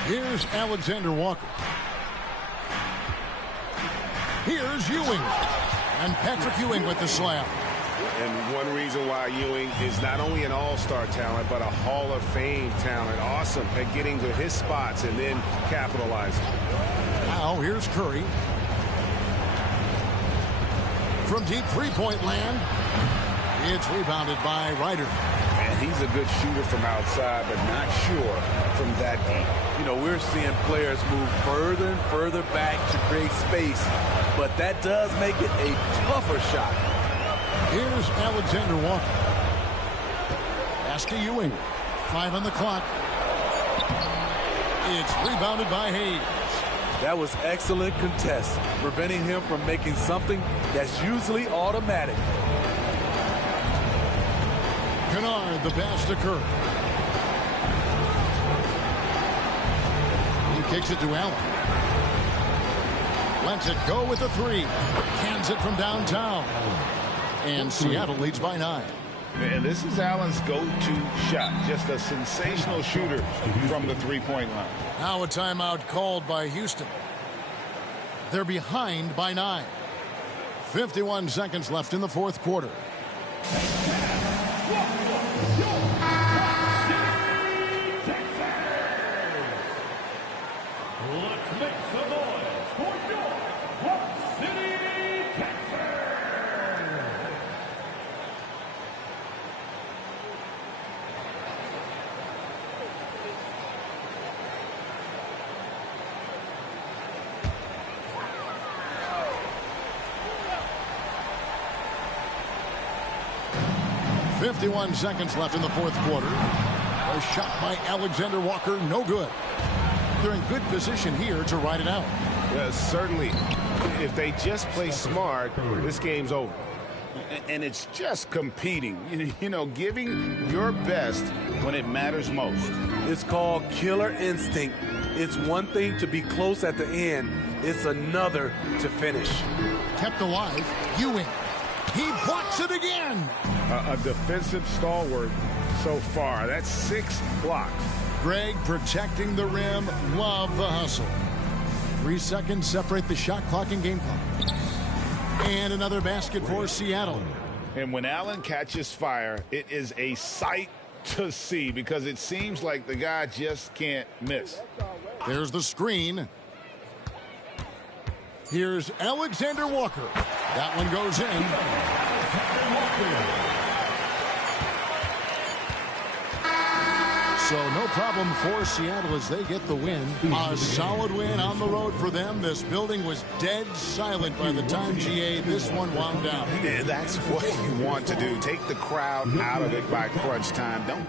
Here's Alexander Walker. Here's Ewing. And Patrick Ewing with the slam. And one reason why Ewing is not only an all-star talent, but a Hall of Fame talent. Awesome at getting to his spots and then capitalizing. Now here's Curry. From deep three-point land. It's rebounded by Ryder. And he's a good shooter from outside, but not sure from that deep. You know, we're seeing players move further and further back to create space, but that does make it a tougher shot. Here's Alexander Walker. Pass to Ewing. 5 on the clock. It's rebounded by Hayes. That was excellent contest, preventing him from making something that's usually automatic. Kennard, the pass to Curry. He kicks it to Allen. Lets it go with the 3. Cans it from downtown. And Seattle leads by 9. And this is Allen's go-to shot. Just a sensational shooter from the three-point line. Now a timeout called by Houston. They're behind by 9. 51 seconds left in the fourth quarter. Let's make some noise for your Rock City, Texas. 51 seconds left in the fourth quarter. A shot by Alexander Walker, no good. They're in good position here to ride it out. Yeah, certainly. If they just play smart, this game's over. And it's just competing, you know, giving your best when it matters most. It's called killer instinct. It's one thing to be close at the end. It's another to finish. Kept alive, Ewing. He blocks it again. A defensive stalwart so far. That's 6 blocks. Greg protecting the rim. Love the hustle. 3 seconds separate the shot clock and game clock. And another basket for Seattle. And when Allen catches fire, it is a sight to see because it seems like the guy just can't miss. There's the screen. Here's Alexander Walker. That one goes in. So no problem for Seattle as they get the win. A solid win on the road for them. This building was dead silent by the time, GA, this one wound down. Yeah, that's what you want to do. Take the crowd out of it by crunch time. Don't.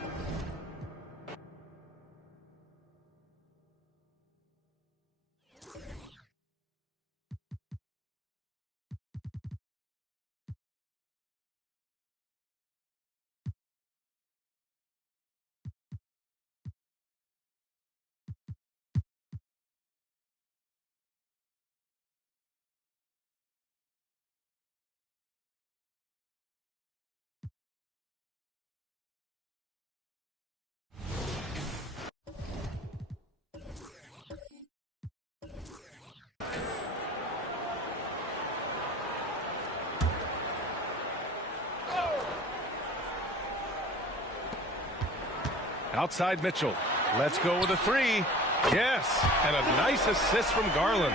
Outside Mitchell. Let's go with a three. Yes, and a nice assist from Garland.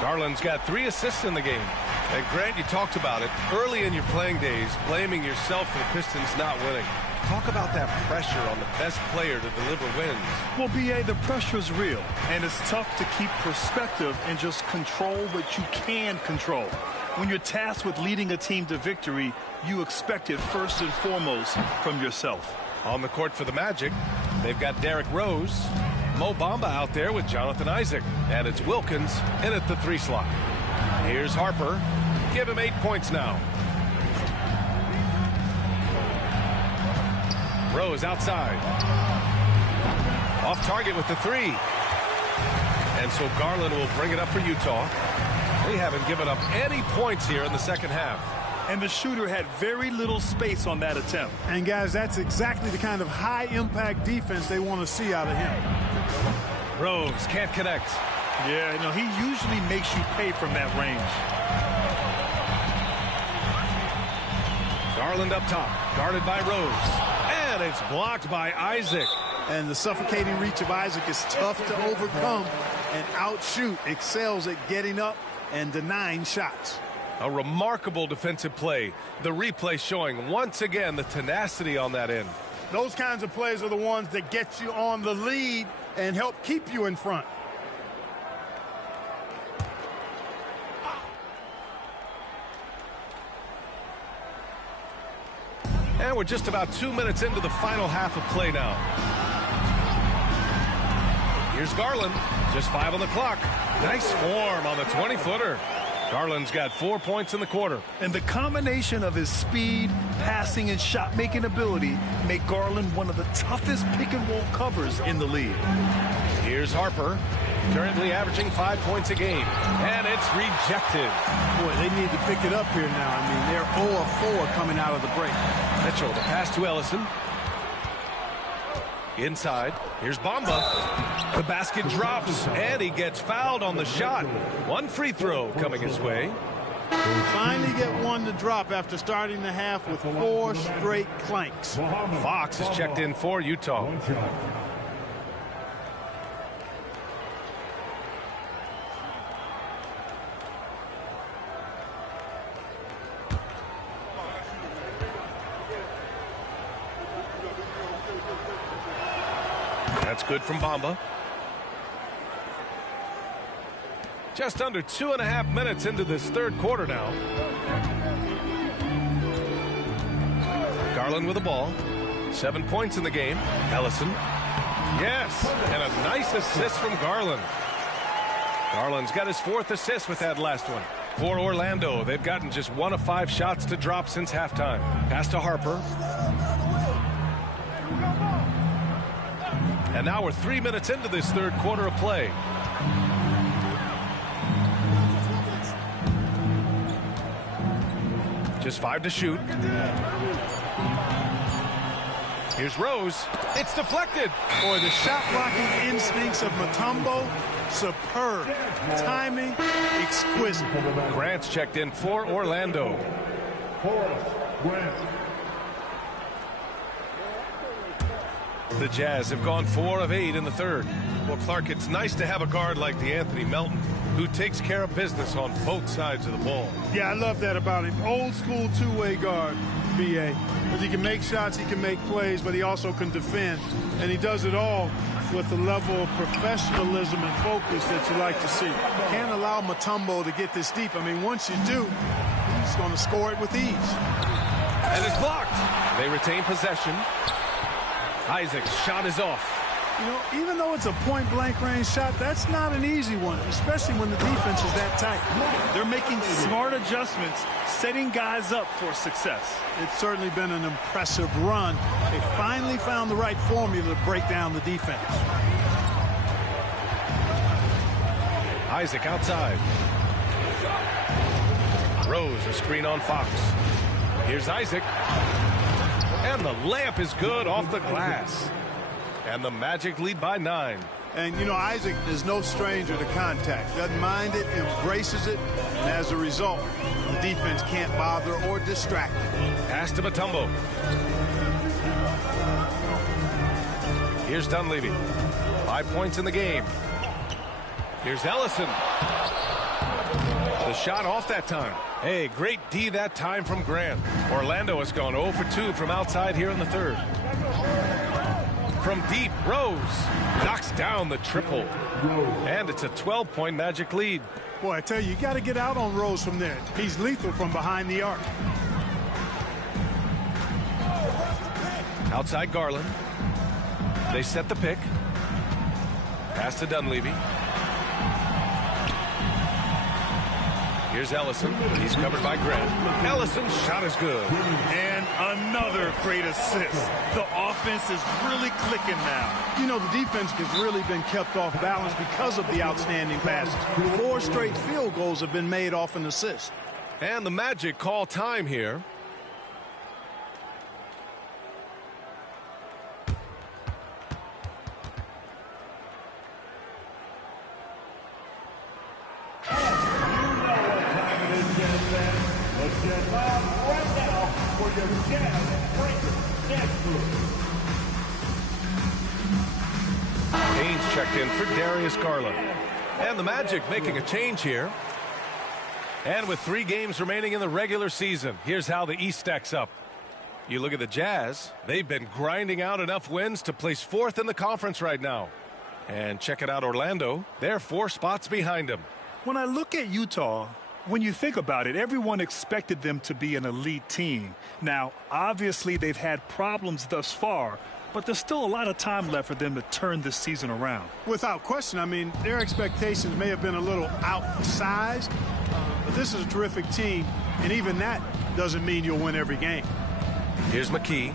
Garland's got 3 assists in the game. And Grant, you talked about it early in your playing days, blaming yourself for the Pistons not winning. Talk about that pressure on the best player to deliver wins. Well, B.A., the pressure's real, and it's tough to keep perspective and just control what you can control. When you're tasked with leading a team to victory, you expect it first and foremost from yourself. On the court for the Magic, they've got Derrick Rose, Mo Bamba out there with Jonathan Isaac, and it's Wilkins in at the 3 slot. Here's Harper. Give him 8 points now. Rose outside. Off target with the 3. And so Garland will bring it up for Utah. They haven't given up any points here in the second half. And the shooter had very little space on that attempt. And, guys, that's exactly the kind of high-impact defense they want to see out of him. Rose can't connect. Yeah, no, he usually makes you pay from that range. Garland up top, guarded by Rose. And it's blocked by Isaac. And the suffocating reach of Isaac is tough to overcome, and outshoot excels at getting up and denying shots. A remarkable defensive play. The replay showing once again the tenacity on that end. Those kinds of plays are the ones that get you on the lead and help keep you in front. And we're just about 2 minutes into the final half of play now. Here's Garland, just 5 on the clock. Nice form on the 20-footer. Garland's got 4 points in the quarter. And the combination of his speed, passing, and shot-making ability make Garland one of the toughest pick-and-roll covers in the league. Here's Harper, currently averaging 5 points a game. And it's rejected. Boy, they need to pick it up here now. I mean, they're 0 of 4 coming out of the break. Mitchell, the pass to Ellison. Inside, here's Bamba. The basket drops, and he gets fouled on the shot. 1 free throw coming his way. Finally get one to drop after starting the half with 4 straight clanks. Fox is checked in for Utah. That's good from Bamba. Just under 2.5 minutes into this third quarter now. Garland with the ball. 7 points in the game. Ellison. Yes, and a nice assist from Garland. Garland's got his 4th assist with that last one. For Orlando, they've gotten just 1 of 5 shots to drop since halftime. Pass to Harper. And now we're 3 minutes into this third quarter of play. Just 5 to shoot. Here's Rose. It's deflected. Boy, the shot blocking instincts of Mutombo, superb. Timing, exquisite. Grant's checked in for Orlando. The Jazz have gone 4 of 8 in the third. Well, Clark, it's nice to have a guard like DeAnthony Melton, who takes care of business on both sides of the ball. Yeah, I love that about him. Old school two-way guard, B.A. Because he can make shots, he can make plays, but he also can defend. And he does it all with the level of professionalism and focus that you like to see. Can't allow Mutombo to get this deep. I mean, once you do, he's going to score it with ease. And it's blocked. They retain possession. Isaac's shot is off. You know, even though it's a point-blank range shot, that's not an easy one, especially when the defense is that tight. They're making smart adjustments, setting guys up for success. It's certainly been an impressive run. They finally found the right formula to break down the defense. Isaac outside. Rose, a screen on Fox. Here's Isaac. And the layup is good off the glass. And the Magic lead by 9. And, you know, Isaac is no stranger to contact. Doesn't mind it, embraces it, and as a result, the defense can't bother or distract him. Pass to Mutombo. Here's Dunleavy. 5 points in the game. Here's Ellison. The shot off that time. Hey, great D that time from Grant. Orlando has gone 0 for 2 from outside here in the third. From deep, Rose knocks down the triple. And it's a 12-point Magic lead. Boy, I tell you, you got to get out on Rose from there. He's lethal from behind the arc. Outside Garland. They set the pick. Pass to Dunleavy. Here's Ellison. He's covered by Grant. Ellison's shot is good. And another great assist. The offense is really clicking now. You know, the defense has really been kept off balance because of the outstanding passes. 4 straight field goals have been made off an assist. And the Magic call time here. Haynes checked in for Darius Garland. And the Magic making a change here. And with 3 games remaining in the regular season, here's how the East stacks up. You look at the Jazz, they've been grinding out enough wins to place 4th in the conference right now. And check it out, Orlando, they're 4 spots behind them. When I look at Utah, when you think about it, everyone expected them to be an elite team. Now, obviously, they've had problems thus far, but there's still a lot of time left for them to turn this season around. Without question, I mean, their expectations may have been a little outsized, but this is a terrific team, and even that doesn't mean you'll win every game. Here's McKee.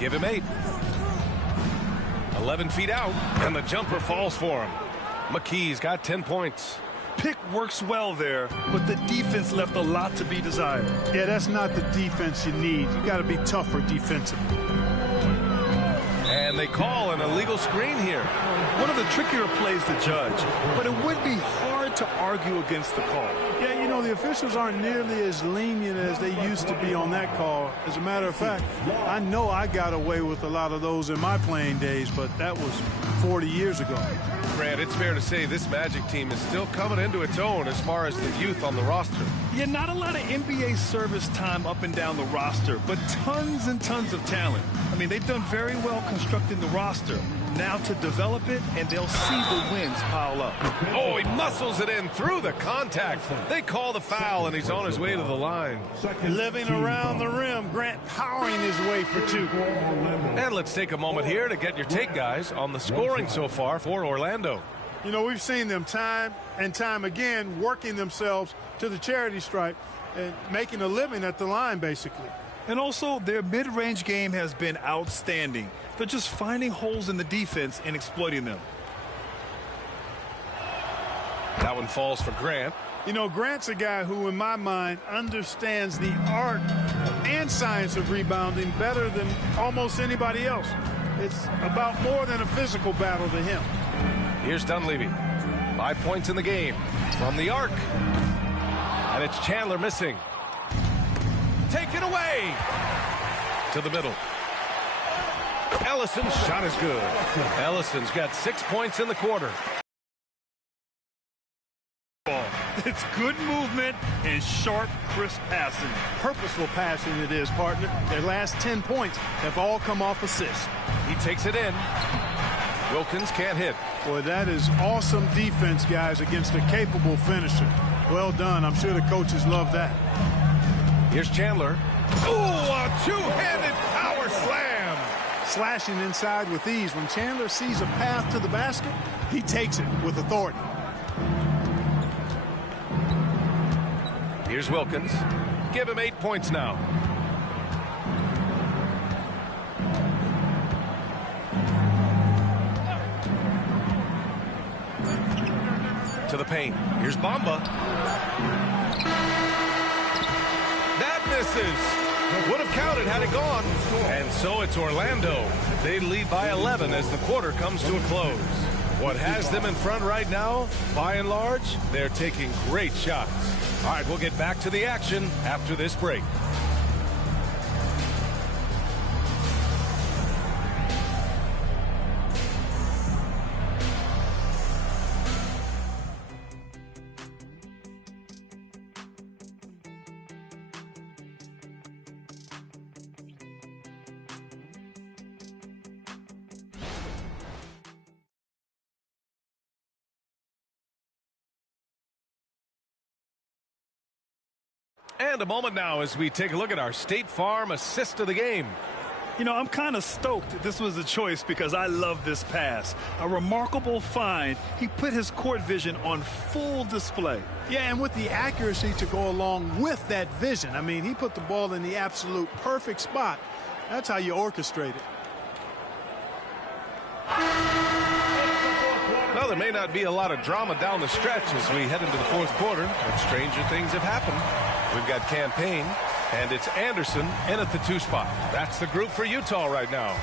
Give him 8. 11 feet out, and the jumper falls for him. McKee's got 10 points. Pick works well there, but the defense left a lot to be desired. Yeah, that's not the defense you need. You got to be tougher defensively. And they call an illegal screen here. One of the trickier plays to judge, but it would be hard to argue against the call. Yeah, you know, the officials aren't nearly as lenient as they used to be on that call. As a matter of fact, I know I got away with a lot of those in my playing days, but that was 40 years ago. Grant, it's fair to say this Magic team is still coming into its own as far as the youth on the roster. Yeah, not a lot of NBA service time up and down the roster, but tons and tons of talent. I mean, they've done very well constructing the roster. Now to develop it, and they'll see the wins pile up. Oh, he muscles it in through the contact. They call the foul, and he's on his way to the line. Living around the rim, Grant powering his way for 2. And let's take a moment here to get your take, guys, on the scoring so far for Orlando. You know, we've seen them time and time again working themselves to the charity stripe and making a living at the line, basically. And also, their mid-range game has been outstanding. They're just finding holes in the defense and exploiting them. That one falls for Grant. You know, Grant's a guy who, in my mind, understands the art and science of rebounding better than almost anybody else. It's about more than a physical battle to him. Here's Dunleavy. 5 points in the game. From the arc. And it's Chandler missing. Taken away. To the middle. Ellison's shot is good. Ellison's got 6 points in the quarter. It's good movement and sharp, crisp passing. Purposeful passing it is, partner. Their last 10 points have all come off assists. He takes it in. Wilkins can't hit. Boy, that is awesome defense, guys, against a capable finisher. Well done. I'm sure the coaches love that. Here's Chandler. Ooh, a two-handed power slam. Slashing inside with ease. When Chandler sees a path to the basket, he takes it with authority. Here's Wilkins. Give him 8 points now. To the paint. Here's Bamba. That misses. Would have counted had it gone. And so it's Orlando. They lead by 11 as the quarter comes to a close. What has them in front right now, by and large, they're taking great shots. All right, we'll get back to the action after this break. And a moment now as we take a look at our State Farm assist of the game. You know, I'm kind of stoked that this was a choice because I love this pass. A remarkable find. He put his court vision on full display. Yeah, and with the accuracy to go along with that vision. I mean, he put the ball in the absolute perfect spot. That's how you orchestrate it. Well, there may not be a lot of drama down the stretch as we head into the fourth quarter, but stranger things have happened. We've got Campaign, and it's Anderson in at the 2 spot. That's the group for Utah right now.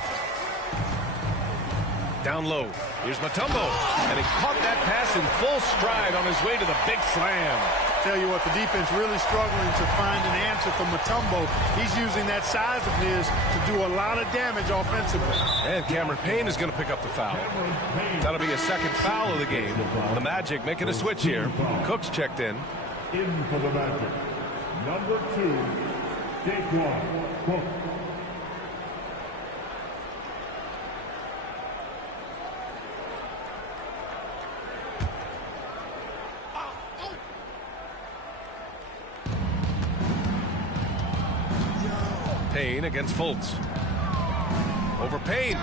Down low. Here's Mutombo, and he caught that pass in full stride on his way to the big slam. Tell you what, the defense really struggling to find an answer for Mutombo. He's using that size of his to do a lot of damage offensively. And Cameron Payne is going to pick up the foul. That'll be a second foul of the game. The Magic making a switch here. Cook's checked in. In for the Magic, number 2, Daquan Cook. Payne against Fultz. Over Payne.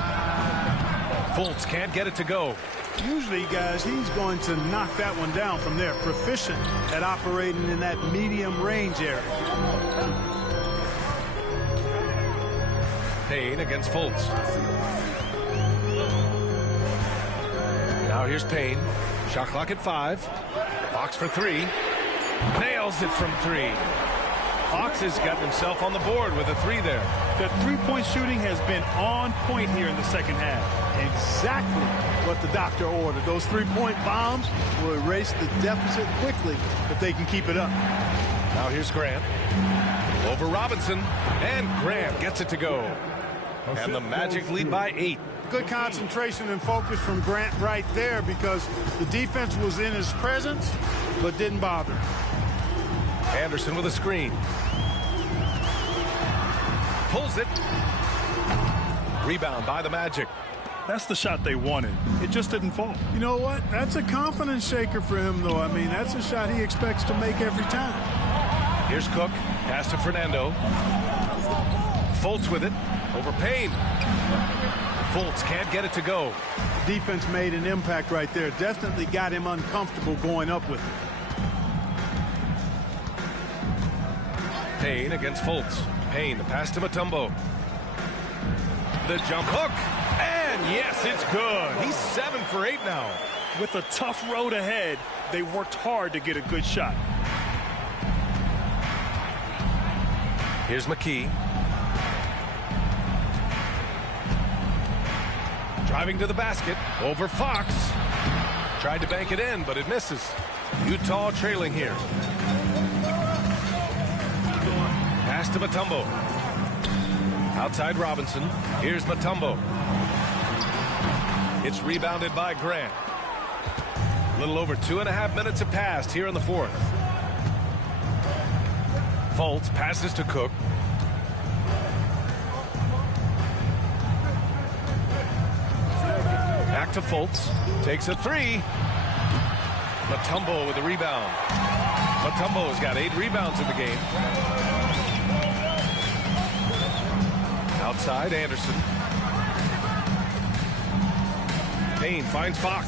Fultz can't get it to go. Usually, guys, he's going to knock that one down from there. Proficient at operating in that medium range area. Payne against Fultz. Now here's Payne. Shot clock at 5. Fox for 3. Nails it from 3. Fox has got himself on the board with a 3 there. The three-point shooting has been on point here in the second half. Exactly what the doctor ordered. Those three-point bombs will erase the deficit quickly if they can keep it up. Now here's Grant. Over Robinson. And Grant gets it to go. And the Magic lead by 8. Good concentration and focus from Grant right there because the defense was in his presence but didn't bother. Anderson with a screen. Pulls it. Rebound by the Magic. That's the shot they wanted. It just didn't fall. You know what? That's a confidence shaker for him, though. I mean, that's a shot he expects to make every time. Here's Cook. Pass to Fernando. Fultz with it. Over Payne. Fultz can't get it to go. Defense made an impact right there. Definitely got him uncomfortable going up with it. Payne against Fultz. Payne, the pass to Mutombo. The jump hook. And yes, it's good. He's 7 for 8 now. With a tough road ahead, they worked hard to get a good shot. Here's McKee. Driving to the basket. Over Fox. Tried to bank it in, but it misses. Utah trailing here. Pass to Mutombo. Outside Robinson. Here's Mutombo. It's rebounded by Grant. A little over 2.5 minutes have passed here in the fourth. Fultz passes to Cook. Back to Fultz. Takes a three. Mutombo with the rebound. Mutombo's got 8 rebounds in the game. Outside, Anderson. Payne finds Fox.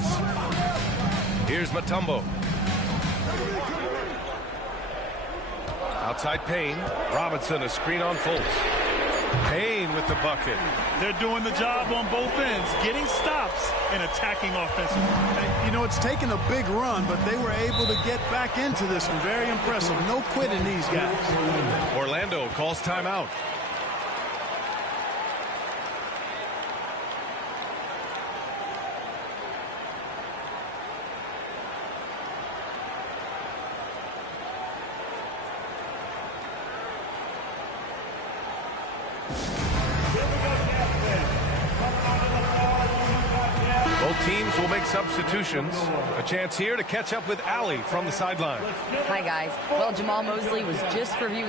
Here's Mutombo. Outside Payne. Robinson, a screen on Fultz. Payne with the bucket. They're doing the job on both ends, getting stops and attacking offensively. You know, it's taken a big run, but they were able to get back into this one. Very impressive. No quitting these guys. Orlando calls timeout. Both teams will make substitutions. A chance here to catch up with Allie from the sideline. Hi, guys. Well, Jamal Mosley was just reviewing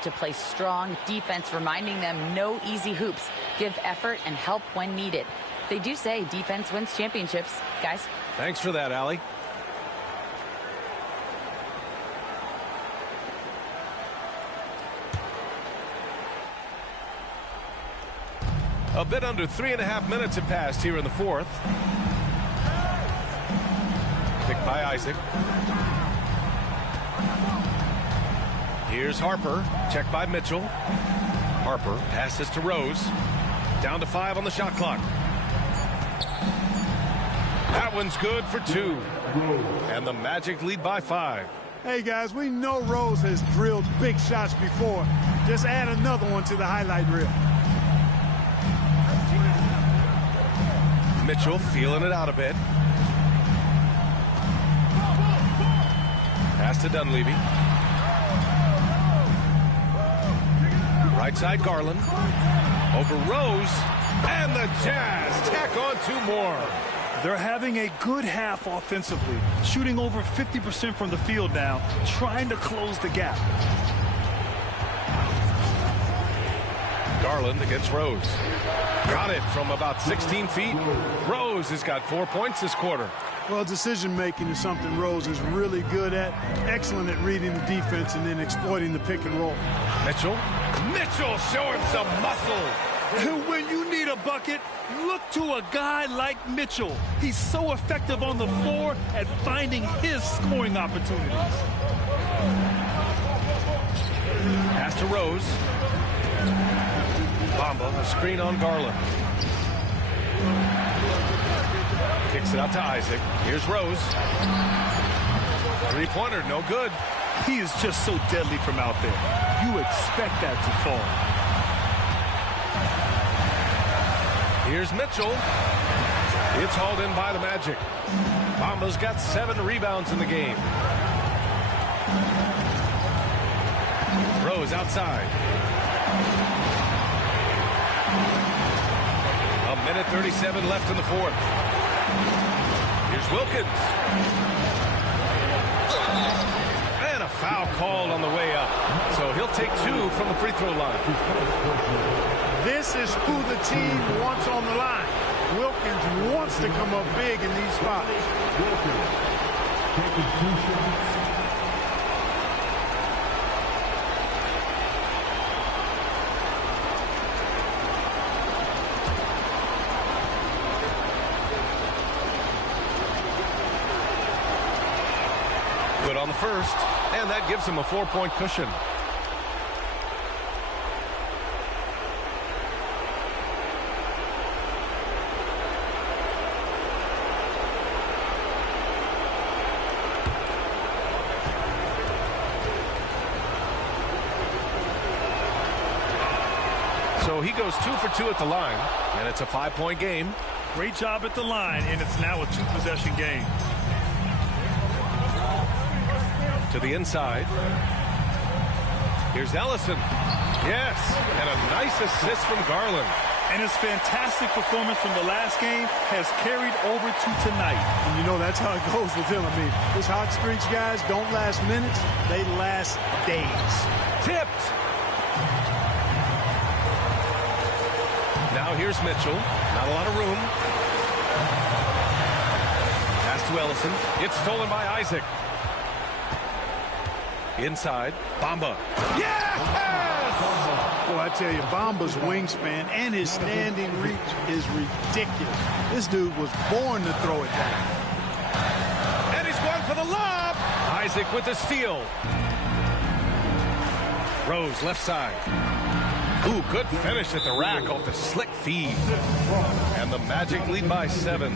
to play strong defense, reminding them no easy hoops. Give effort and help when needed. They do say defense wins championships, guys. Thanks for that, Allie. A bit under 3.5 minutes have passed here in the fourth. Picked by Isaac. Here's Harper. Checked by Mitchell. Harper passes to Rose. Down to 5 on the shot clock. That one's good for 2. And the Magic lead by 5. Hey, guys, we know Rose has drilled big shots before. Just add another one to the highlight reel. Mitchell feeling it out a bit. Pass to Dunleavy. Right side Garland. Over Rose. And the Jazz tack on 2 more. They're having a good half offensively, shooting over 50% from the field now, trying to close the gap. Garland against Rose. Got it from about 16 feet. Rose has got 4 points this quarter. Well, decision-making is something Rose is really good at. Excellent at reading the defense and then exploiting the pick and roll. Mitchell. Mitchell showing some muscle. When you need a bucket, look to a guy like Mitchell. He's so effective on the floor at finding his scoring opportunities. Pass to Rose. Bamba, a screen on Garland. Kicks it out to Isaac. Here's Rose. 3-pointer, no good. He is just so deadly from out there. You expect that to fall. Here's Mitchell. It's hauled in by the Magic. Bamba's got 7 rebounds in the game. Rose outside. A minute 37 left in the fourth. Here's Wilkins. And a foul called on the way up. So he'll take 2 from the free throw line. This is who the team wants on the line. Wilkins wants to come up big in these spots. Wilkins taking 2 shots. Good on the first, and that gives him a 4-point cushion. So he goes 2 for 2 at the line, and it's a 5-point game. Great job at the line, and it's now a 2-possession game. To the inside. Here's Ellison. Yes, and a nice assist from Garland. And his fantastic performance from the last game has carried over to tonight. And you know that's how it goes with him. I mean, his hot streaks, guys, don't last minutes. They last days. Tipped. Now here's Mitchell. Not a lot of room. Pass to Ellison. It's stolen by Isaac. Inside. Bamba. Boy, I tell you, Bamba's wingspan and his standing reach is ridiculous. This dude was born to throw it down. And he's going for the lob. Isaac with the steal. Rose left side. Ooh, good finish at the rack off the slick feed. And the Magic lead by 7.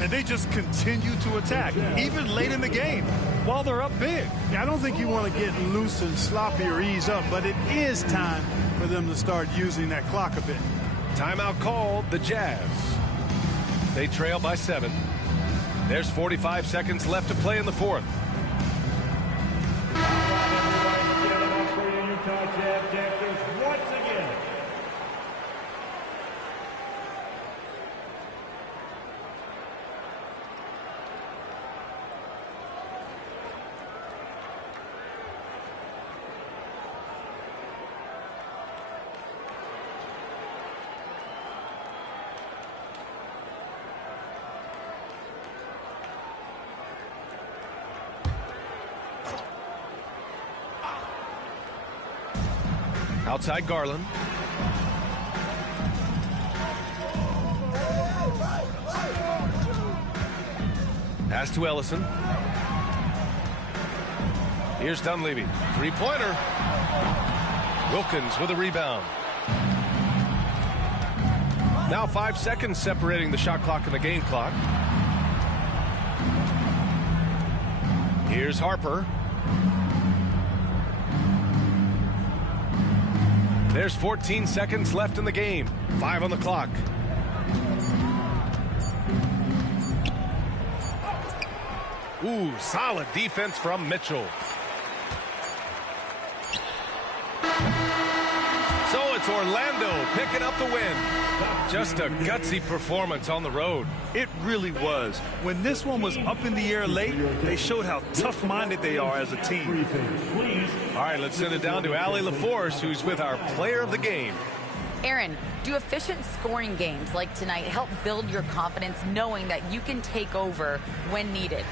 And they just continue to attack, even late in the game, while they're up big. Yeah, I don't think you want to get loose and sloppy or ease up, but it is time for them to start using that clock a bit. Timeout called, the Jazz. They trail by 7. There's 45 seconds left to play in the fourth. Outside Garland. Pass to Ellison. Here's Dunleavy. Three-pointer. Wilkins with a rebound. Now 5 seconds separating the shot clock and the game clock. Here's Harper. There's 14 seconds left in the game. 5 on the clock. Ooh, solid defense from Mitchell. So it's Orlando picking up the win. Just a gutsy performance on the road. It really was. When this one was up in the air late, they showed how tough-minded they are as a team. All right, let's send it down to Allie LaForce, who's with our player of the game. Aaron, do efficient scoring games like tonight help build your confidence knowing that you can take over when needed?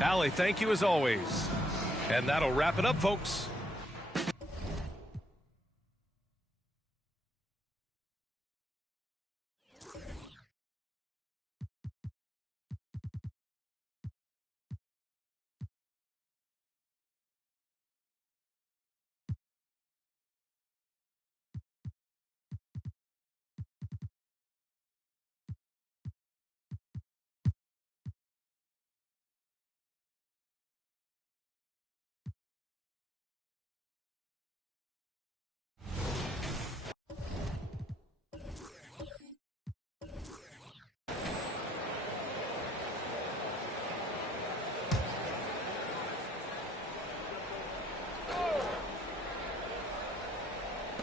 Allie, thank you as always. And that'll wrap it up, folks.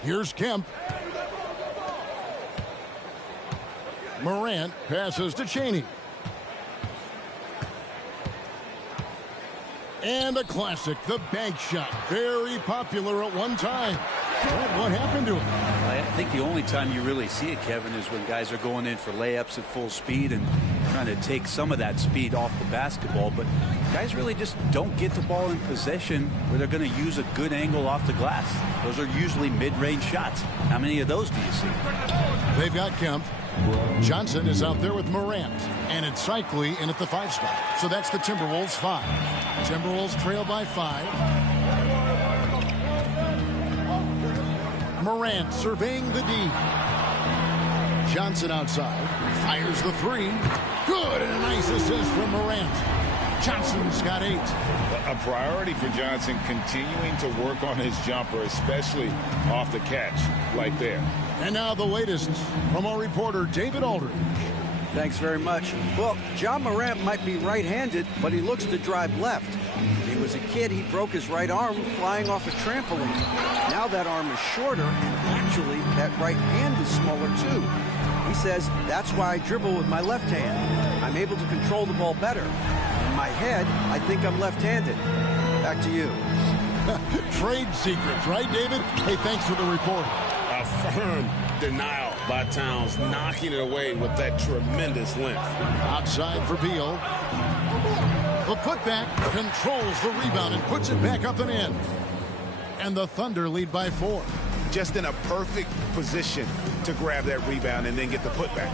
Here's Kemp. Morant passes to Chaney. And a classic, the bank shot. Very popular at one time. What happened to him? I think the only time you really see it, Kevin, is when guys are going in for layups at full speed and trying to take some of that speed off the basketball. But guys really just don't get the ball in possession where they're going to use a good angle off the glass. Those are usually mid-range shots. How many of those do you see? They've got Kemp. Johnson is out there with Morant. And it's Cycli in at the 5 spot. So that's the Timberwolves 5. Timberwolves trail by 5. Morant surveying the D. Johnson outside. Fires the 3. Good, and a nice assist from Morant. Johnson's got 8. A priority for Johnson continuing to work on his jumper, especially off the catch like there. And now the latest from our reporter, David Aldridge. Thanks very much. Well, John Morant might be right-handed, but he looks to drive left. He as a kid, he broke his right arm flying off a trampoline. Now that arm is shorter, and actually that right hand is smaller too. He says, that's why I dribble with my left hand. I'm able to control the ball better. In my head, I think I'm left-handed. Back to you. Trade secrets, right, David? Hey, thanks for the report. A firm denial by Towns, knocking it away with that tremendous length. Outside for Beal. The putback controls the rebound and puts it back up and in. And the Thunder lead by 4. Just in a perfect position to grab that rebound and then get the putback.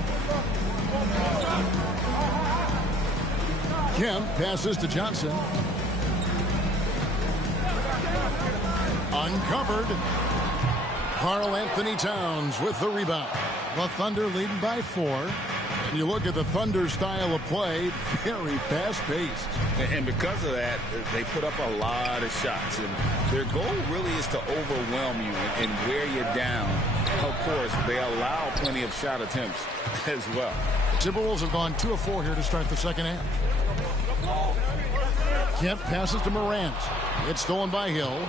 Kemp passes to Johnson. Uncovered. Karl Anthony Towns with the rebound. The Thunder leading by 4. And you look at the Thunder style of play, very fast-paced. And because of that, they put up a lot of shots. And their goal really is to overwhelm you and wear you down. Of course, they allow plenty of shot attempts as well. The Timberwolves have gone 2 of 4 here to start the second half. Kemp passes to Morant. It's stolen by Hill.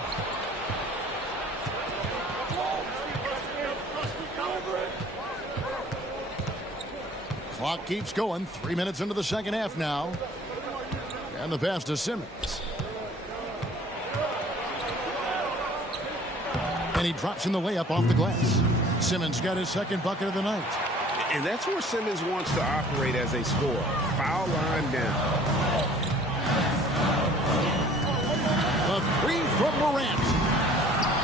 Clock keeps going. 3 minutes into the second half now. And the pass to Simmons. And he drops in the layup off the glass. Simmons got his second bucket of the night. And that's where Simmons wants to operate as a scorer. Foul line down. The 3 from Morant.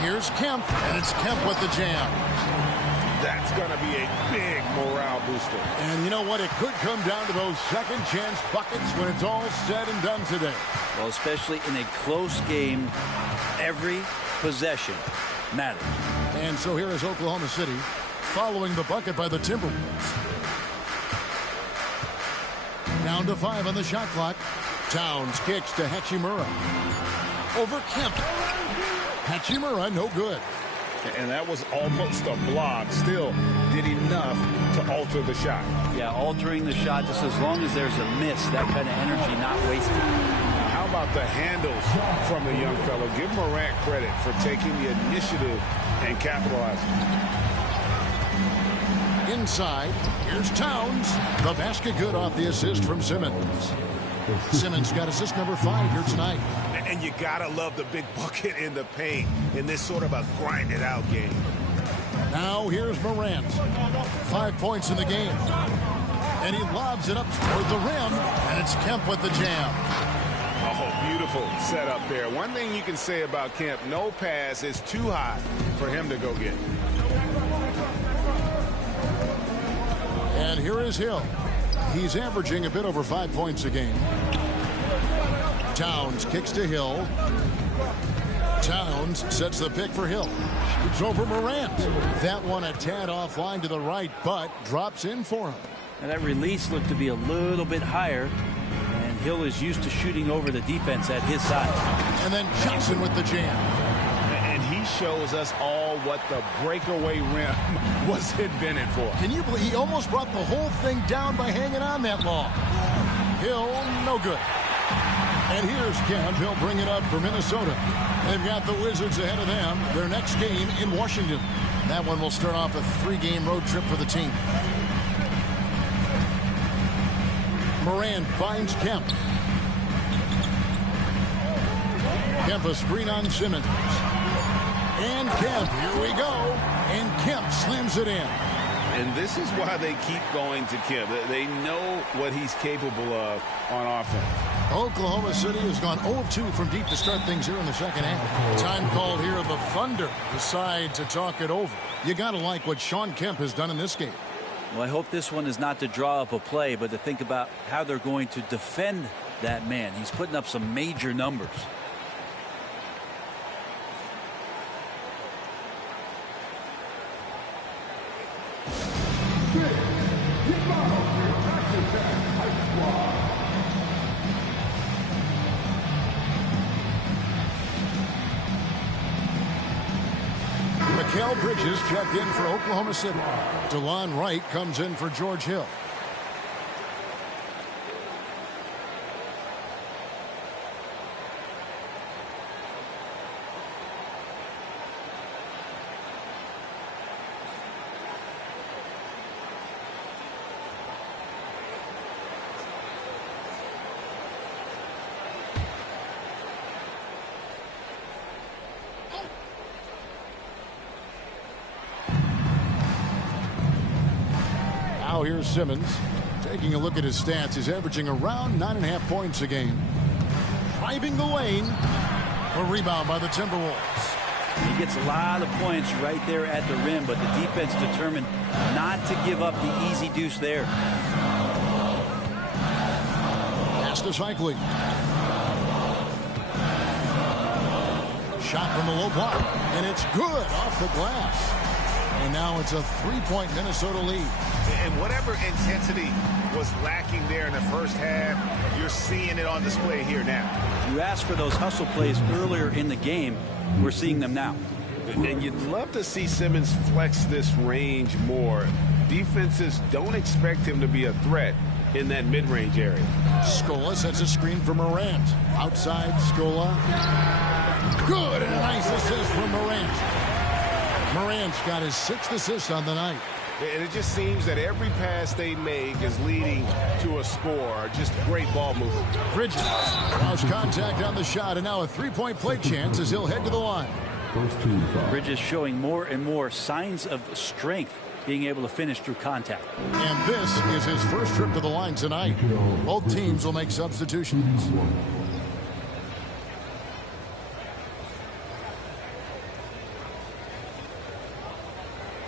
Here's Kemp, and it's Kemp with the jam. That's going to be a big morale booster. And you know what? It could come down to those second chance buckets when it's all said and done today. Well, especially in a close game, every possession matters. And so here is Oklahoma City following the bucket by the Timberwolves. Down to 5 on the shot clock. Towns kicks to Hachimura. Over Kemp. Hachimura, no good. And that was almost a block. Still did enough to alter the shot. Yeah, altering the shot just as long as there's a miss. That kind of energy not wasted. Now, how about the handles from the young fellow? Give Morant credit for taking the initiative and capitalizing. Inside, here's Towns. The basket good off the assist from Simmons. Simmons got assist number 5 here tonight. And you gotta love the big bucket in the paint in this sort of a grinded out game. Now here's Morant. 5 points in the game. And he lobs it up toward the rim. And it's Kemp with the jam. Oh, beautiful setup there. One thing you can say about Kemp, no pass is too high for him to go get. And here is Hill. He's averaging a bit over 5 points a game. Towns kicks to Hill. Towns sets the pick for Hill. Shoots over Morant. That one a tad offline to the right, but drops in for him. And that release looked to be a little bit higher. And Hill is used to shooting over the defense at his side. And then Johnson with the jam. And he shows us all what the breakaway rim was invented for. Can you believe he almost brought the whole thing down by hanging on that long? Hill, no good. And here's Kemp. He'll bring it up for Minnesota. They've got the Wizards ahead of them. Their next game in Washington. That one will start off a 3-game road trip for the team. Morant finds Kemp. Kemp a screen on Simmons. And Kemp, here we go. And Kemp slams it in. And this is why they keep going to Kemp. They know what he's capable of on offense. Oklahoma City has gone 0 of 2 from deep to start things here in the second half. Time called here. The Thunder decide to talk it over. You got to like what Shawn Kemp has done in this game. Well, I hope this one is not to draw up a play, but to think about how they're going to defend that man. He's putting up some major numbers. Mikal Bridges checked in for Oklahoma City. DeLon Wright comes in for George Hill. Now here's Simmons. Taking a look at his stats, he's averaging around 9.5 points a game. Driving the lane. A rebound by the Timberwolves. He gets a lot of points right there at the rim, but the defense determined not to give up the easy deuce there. Pass to Shikely. Shot from the low block, and it's good off the glass. And now it's a 3-point Minnesota lead. And whatever intensity was lacking there in the first half, you're seeing it on display here now. You asked for those hustle plays earlier in the game. We're seeing them now. And you'd love to see Simmons flex this range more. Defenses don't expect him to be a threat in that mid-range area. Scola sets a screen for Morant. Outside, Scola. Good, and a nice assist from Morant. Morant's got his 6th assist on the night. And it just seems that every pass they make is leading to a score. Just great ball movement. Bridges draws contact on the shot, and now a 3-point play chance as he'll head to the line. Bridges showing more and more signs of strength, being able to finish through contact. And this is his first trip to the line tonight. Both teams will make substitutions.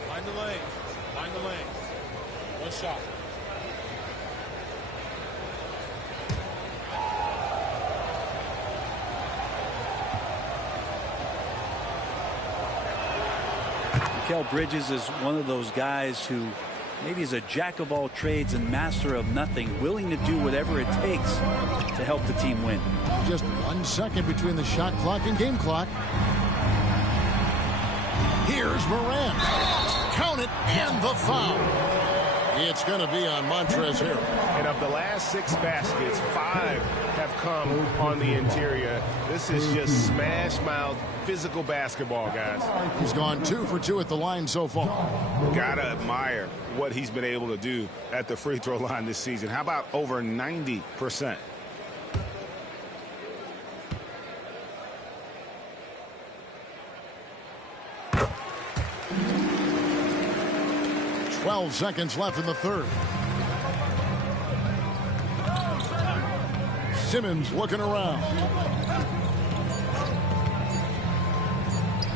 Find the lane. Find the lane. One shot. Mikal Bridges is one of those guys who maybe is a jack of all trades and master of nothing, willing to do whatever it takes to help the team win. Just 1 second between the shot clock and game clock. Here's Morant. Count it, and the foul. It's going to be on Montrezl Harrell. And of the last 6 baskets, 5 have come on the interior. This is just smash-mouth physical basketball, guys. He's gone 2 for 2 at the line so far. Gotta admire what he's been able to do at the free throw line this season. How about over 90%? Twelve seconds left in the third. Simmons looking around.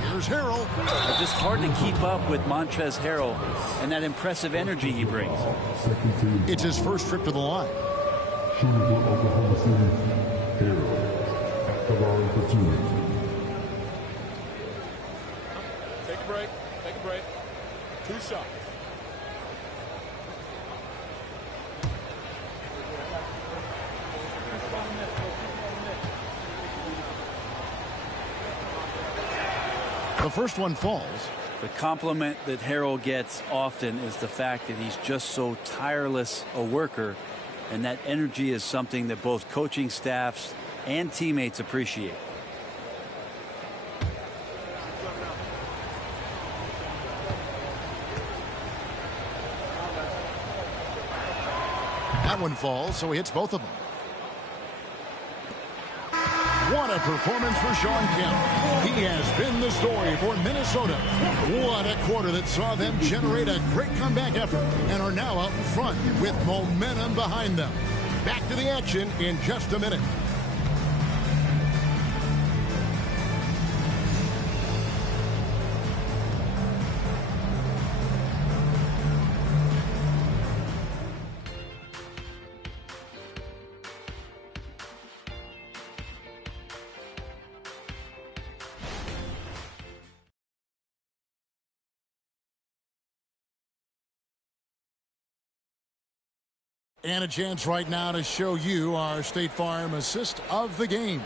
Here's Harrell. It's just hard to keep up with Montrezl Harrell and that impressive energy he brings. It's his first trip to the line. Shooting for Oklahoma City, Harrell at the line for 2. Take a break. Take a break. 2 shots. The first one falls. The compliment that Harrell gets often is the fact that he's just so tireless a worker, and that energy is something that both coaching staffs and teammates appreciate. That one falls, so he hits both of them. What a performance for Shawn Kemp. He has been the story for Minnesota. What a quarter that saw them generate a great comeback effort and are now out in front with momentum behind them. Back to the action in just a minute. And a chance right now to show you our State Farm assist of the game.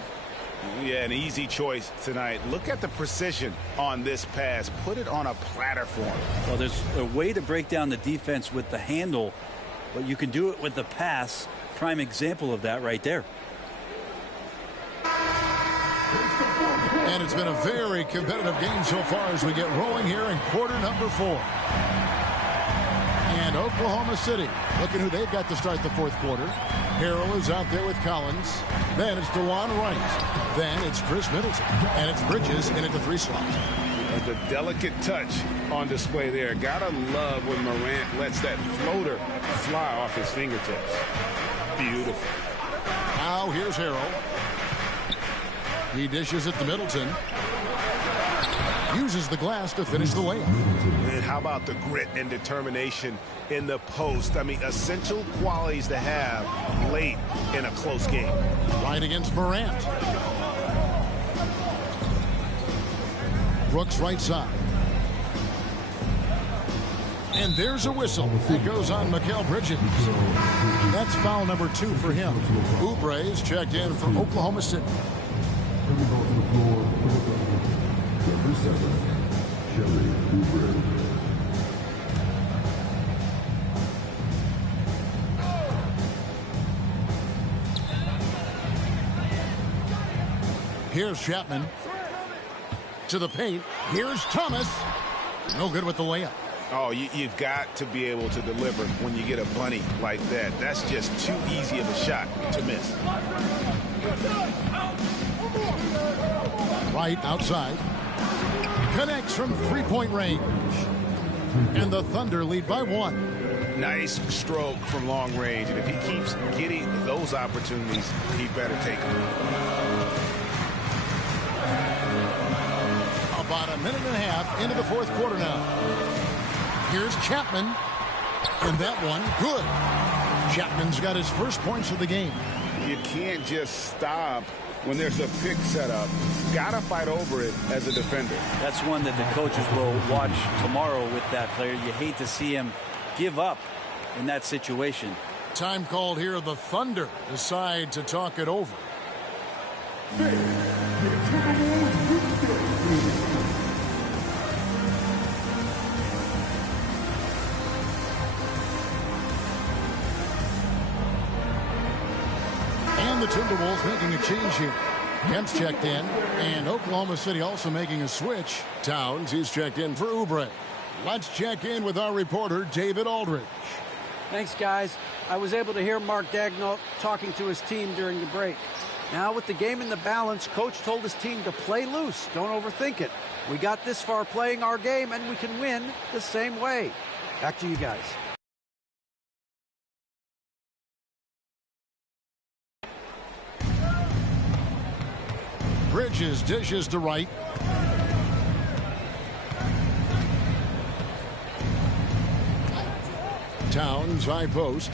Yeah, an easy choice tonight. Look at the precision on this pass. Put it on a platter for him. Well, there's a way to break down the defense with the handle, but you can do it with the pass. Prime example of that right there. And it's been a very competitive game so far as we get rolling here in quarter number 4. And Oklahoma City looking who they've got to start the fourth quarter. Harrell is out there with Collins. Then it's DeJuan Wright. Then it's Chris Middleton. And it's Bridges in at the 3 slot. The delicate touch on display there. Gotta love when Morant lets that floater fly off his fingertips. Beautiful. Now here's Harrell. He dishes it to Middleton. Uses the glass to finish the layup. And how about the grit and determination in the post? I mean, essential qualities to have late in a close game. Right against Morant. Brooks right side. And there's a whistle that goes on Mikal Bridges. That's foul number 2 for him. Oubre is checked in for Oklahoma City. Number 7, Kelly Oubre. Here's Chapman. To the paint. Here's Thomas. No good with the layup. Oh, you've got to be able to deliver when you get a bunny like that. That's just too easy of a shot to miss. Right outside. Connects from 3-point range. And the Thunder lead by 1. Nice stroke from long range. And if he keeps getting those opportunities, he better take them. About a minute and a half into the 4th quarter now. Here's Chapman. And that one, good. Chapman's got his first points of the game. You can't just stop when there's a pick set up. Gotta fight over it as a defender. That's one that the coaches will watch tomorrow with that player. You hate to see him give up in that situation. Time called here. The Thunder decide to talk it over. And the Timberwolves making a change here. Kemp's checked in, and Oklahoma City also making a switch. Towns, he's checked in for Oubre. Let's check in with our reporter, David Aldridge. Thanks, guys. I was able to hear Mark Daigneault talking to his team during the break. Now, with the game in the balance, Coach told his team to play loose. Don't overthink it. We got this far playing our game, and we can win the same way. Back to you guys. Bridges dishes to Wright. Towns, high post.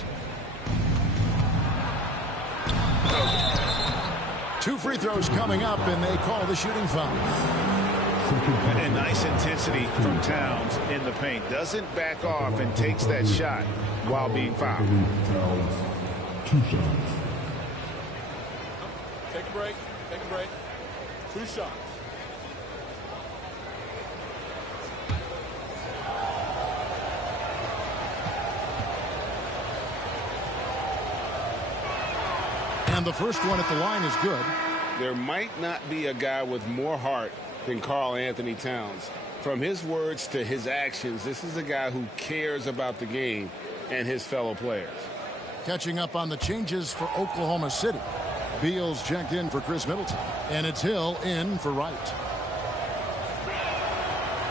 2 free throws coming up, and they call the shooting foul. And nice intensity from Towns in the paint. Doesn't back off and takes that shot while being fouled. 2 shots. Take a break. Take a break. 2 shots. And the first one at the line is good. There might not be a guy with more heart than Karl Anthony Towns. From his words to his actions, this is a guy who cares about the game and his fellow players. Catching up on the changes for Oklahoma City. Beal's checked in for Chris Middleton. And it's Hill in for Wright.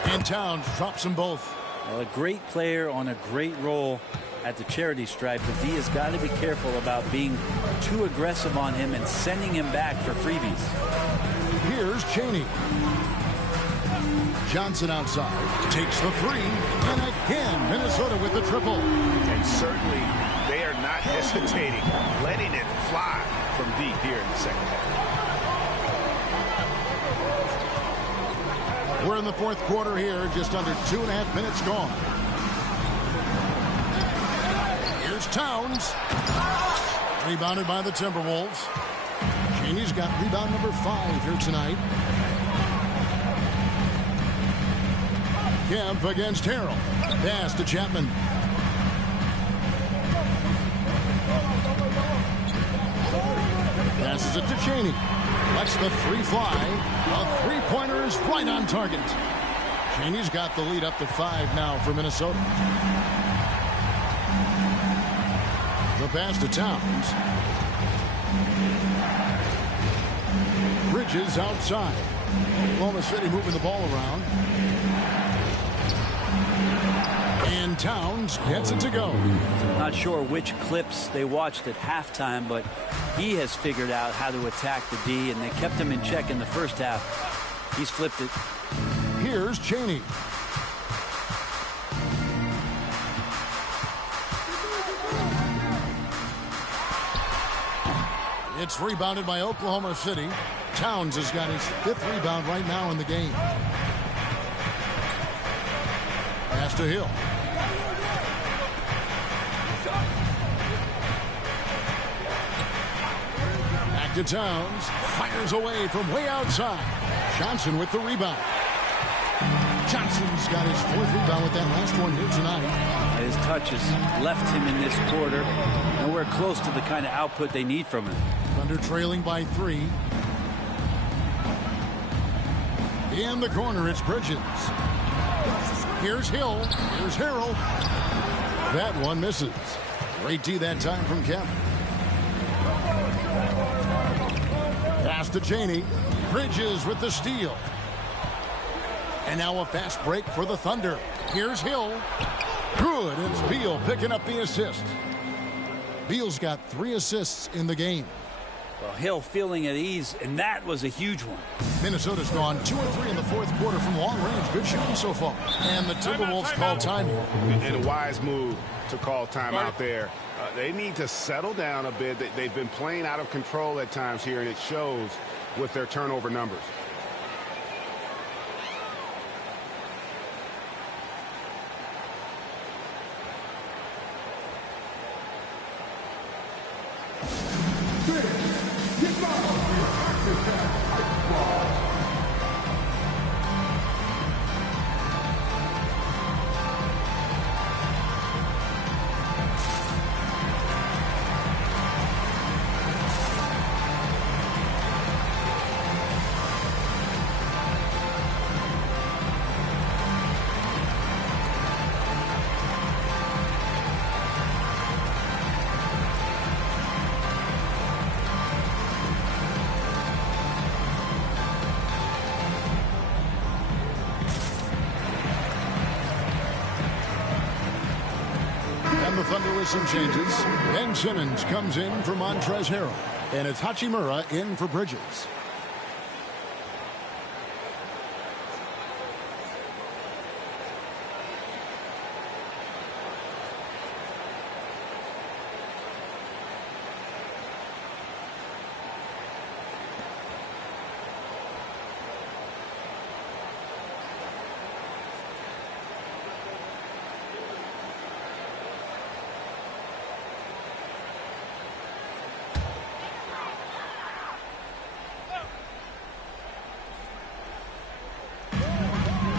And Towns drops them both. Well, a great player on a great role at the charity stripe. The V has got to be careful about being too aggressive on him and sending him back for freebies. Here's Chaney. Johnson outside. Takes the 3. And again, Minnesota with the triple. And certainly they are not hesitating, letting it fly from deep here in the second half. We're in the 4th quarter here, just under 2.5 minutes gone. Here's Towns. Rebounded by the Timberwolves. Chaney's got rebound number 5 here tonight. Kemp against Harrell. Pass to Chapman. Passes it to Chaney. Lets the 3 fly. A 3-pointer is right on target. Chaney's got the lead up to 5 now for Minnesota. The pass to Towns. Bridges outside. Oklahoma City moving the ball around. And Towns gets it to go. Not sure which clips they watched at halftime, but he has figured out how to attack the D, and they kept him in check in the first half. He's flipped it. Here's Cheney. It's rebounded by Oklahoma City. Towns has got his 5th rebound right now in the game. Pass to Hill. Back to Towns. Fires away from way outside. Johnson with the rebound. Johnson's got his 4th rebound with that last one here tonight. His touch has left him in this quarter. Nowhere close to the kind of output they need from him. Thunder trailing by 3. In the corner, it's Bridges. Here's Hill. Here's Harrell. That one misses. Great D that time from Kevin. Pass to Cheney. Bridges with the steal. And now a fast break for the Thunder. Here's Hill. Good. It's Beal picking up the assist. Beal's got 3 assists in the game. Well, Hill feeling at ease, and that was a huge one. Minnesota's gone 2 of 3 in the 4th quarter from long range. Good shooting so far. And the Timberwolves call timeout. And a wise move to call timeout there. They need to settle down a bit. They've been playing out of control at times here, and it shows with their turnover numbers. Thunder with some changes. Ben Simmons comes in for Montrezl Harrell. And it's Hachimura in for Bridges.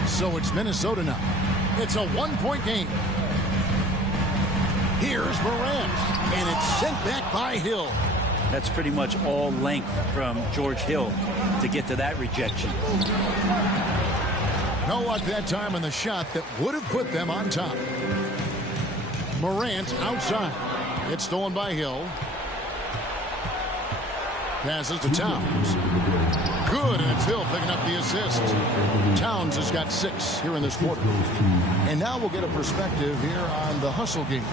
So it's Minnesota now. It's a 1-point game. Here's Morant, and it's sent back by Hill. That's pretty much all length from George Hill to get to that rejection. No luck that time on the shot that would have put them on top. Morant outside. It's stolen by Hill. Passes to Towns. Good, and it's Hill picking up the assist. Towns has got 6 here in this quarter. And now we'll get a perspective here on the hustle game,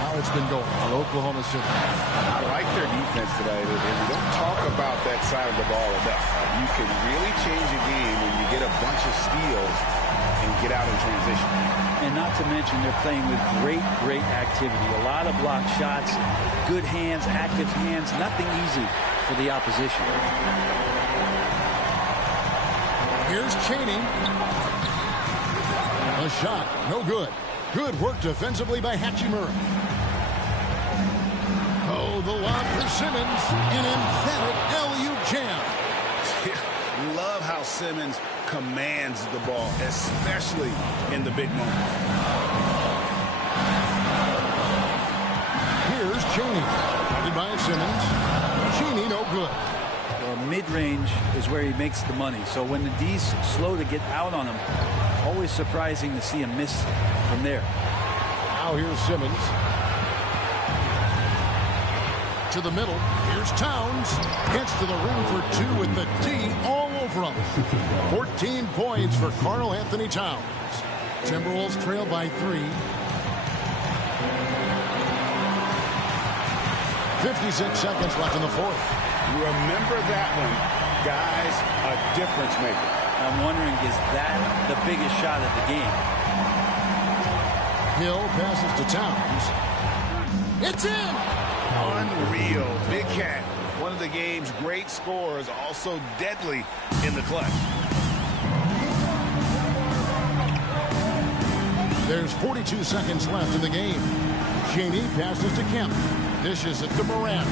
how it's been going for Oklahoma City. I like their defense today. We don't talk about that side of the ball enough. You can really change a game when you get a bunch of steals and get out in transition. And not to mention they're playing with great activity. A lot of block shots, good hands, active hands, nothing easy for the opposition. Here's Cheney. A shot, no good. Good work defensively by Hachimura. Oh, the lob for Simmons. An emphatic LU jam. Love how Simmons commands the ball, especially in the big moments. Here's Cheney. Guarded by Simmons. Cheney, no good. Well, mid-range is where he makes the money. So when the D's slow to get out on him, always surprising to see him miss from there. Now here's Simmons. To the middle. Here's Towns. Gets to the rim for two with the D all over him. 14 points for Karl Anthony Towns. Timberwolves trail by 3. 56 seconds left in the fourth. Remember that one, guys, a difference maker. I'm wondering, is that the biggest shot of the game? Hill passes to Towns. It's in! Unreal. Big Cat, one of the game's great scorers, also deadly in the clutch. There's 42 seconds left in the game. Cheney passes to Kemp. Dishes it to Morant.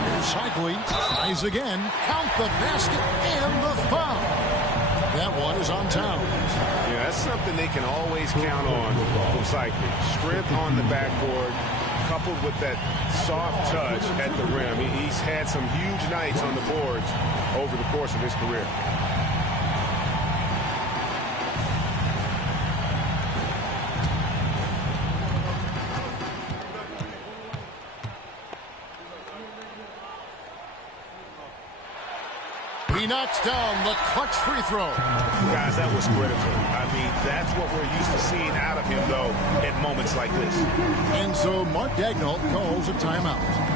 Here's Cycli. Tries again. Count the basket and the foul. That one is on Towns. Yeah, that's something they can always count on from Cycli. Strength on the backboard, coupled with that soft touch at the rim. He's had some huge nights on the boards over the course of his career. He knocks down the clutch free throw. Guys, that was critical. I mean, that's what we're used to seeing out of him, though, at moments like this. And so Mark Daigneault calls a timeout.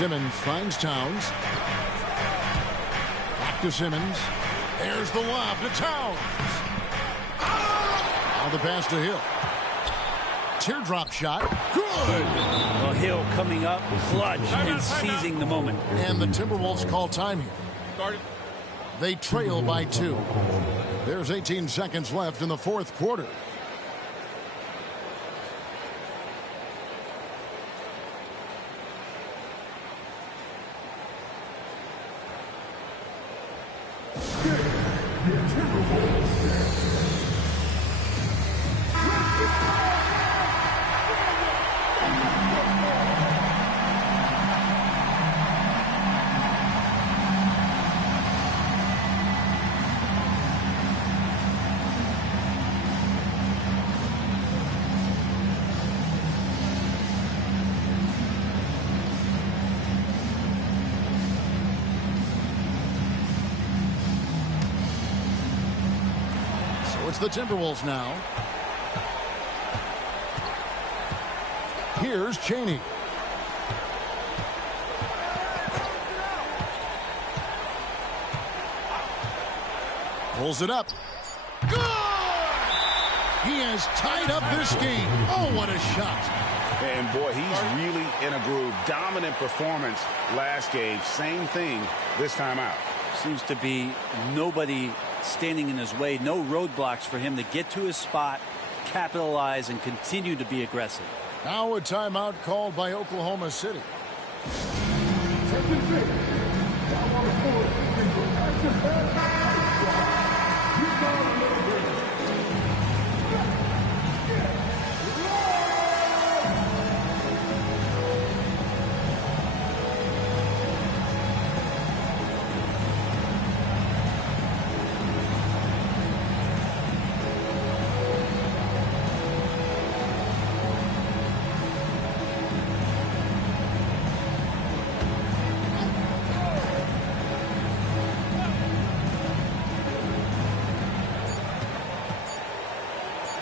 Simmons finds Towns. Back to Simmons. There's the lob to Towns. Now the pass to Hill. Teardrop shot. Good. Well, Hill coming up clutch and seizing the moment. And the Timberwolves call time here. They trail by 2. There's 18 seconds left in the fourth quarter. It's the Timberwolves now. Here's Cheney. Pulls it up. Good! He has tied up this game. Oh, what a shot. And boy, he's really in a groove. Dominant performance last game. Same thing this time out. Seems to be nobody standing in his way. No roadblocks for him to get to his spot, capitalize, and continue to be aggressive. Now a timeout called by Oklahoma City.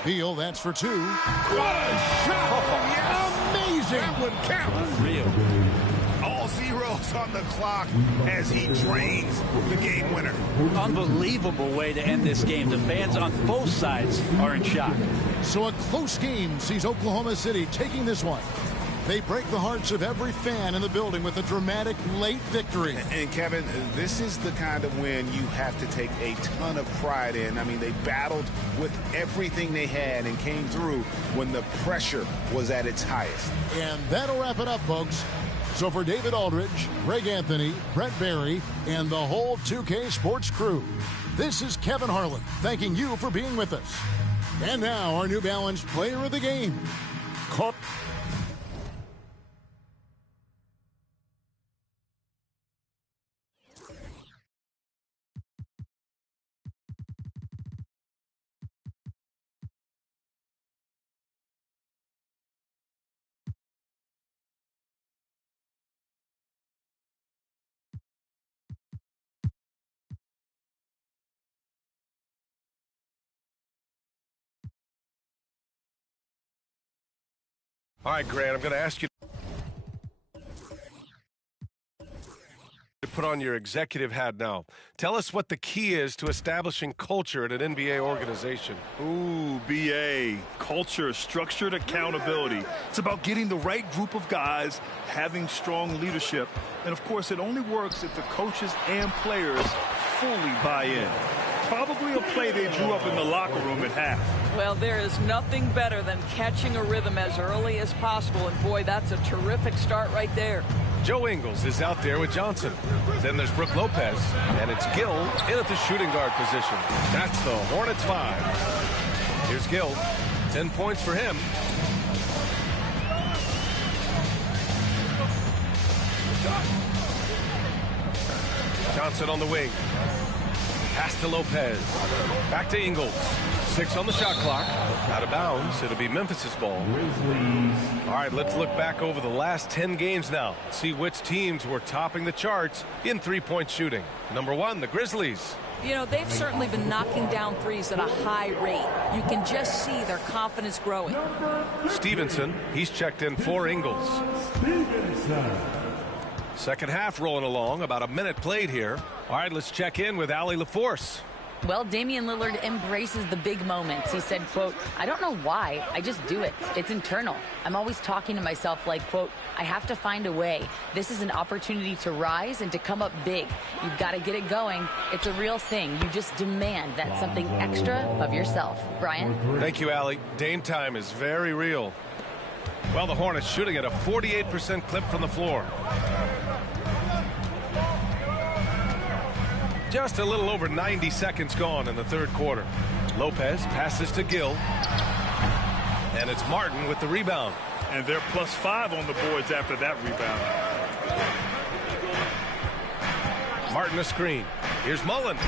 Beal, that's for 2. What a shot! amazing. That one counts. Real. All zeros on the clock as he drains the game winner. Unbelievable way to end this game. The fans on both sides are in shock. So a close game sees Oklahoma City taking this one. They break the hearts of every fan in the building with a dramatic late victory. And Kevin, this is the kind of win you have to take a ton of pride in. I mean, they battled with everything they had and came through when the pressure was at its highest. And that'll wrap it up, folks. So for David Aldridge, Greg Anthony, Brett Barry, and the whole 2K Sports crew, this is Kevin Harlan thanking you for being with us. And now our New Balance player of the game, All right, Grant, I'm going to ask you to put on your executive hat now. Tell us what the key is to establishing culture at an NBA organization. Ooh, BA. Culture, structured accountability. It's about getting the right group of guys, having strong leadership. And, of course, it only works if the coaches and players fully buy in. Probably a play they drew up in the locker room at half. Well, there is nothing better than catching a rhythm as early as possible. And, boy, that's a terrific start right there. Joe Ingles is out there with Johnson. Then there's Brook Lopez, and it's Gill in at the shooting guard position. That's the Hornets 5. Here's Gill. 10 points for him. Johnson on the wing. Pass to Lopez. Back to Ingles. 6 on the shot clock. Out of bounds. It'll be Memphis's ball. All right, let's look back over the last 10 games now. See which teams were topping the charts in three-point shooting. Number 1, the Grizzlies. You know, they've certainly been knocking down threes at a high rate. You can just see their confidence growing. Stevenson, he's checked in for Ingles. Second half rolling along, about a minute played here. All right, let's check in with Allie LaForce. Well, Damian Lillard embraces the big moments. He said, quote, I don't know why, I just do it. It's internal. I'm always talking to myself like, quote, I have to find a way. This is an opportunity to rise and to come up big. You've got to get it going. It's a real thing. You just demand that something extra of yourself. Brian? Thank you, Allie. Dame time is very real. Well, the Hornets shooting at a 48% clip from the floor. Just a little over 90 seconds gone in the third quarter. Lopez passes to Gill. And it's Martin with the rebound. And they're +5 on the boards after that rebound. Martin a screen. Here's Mullen.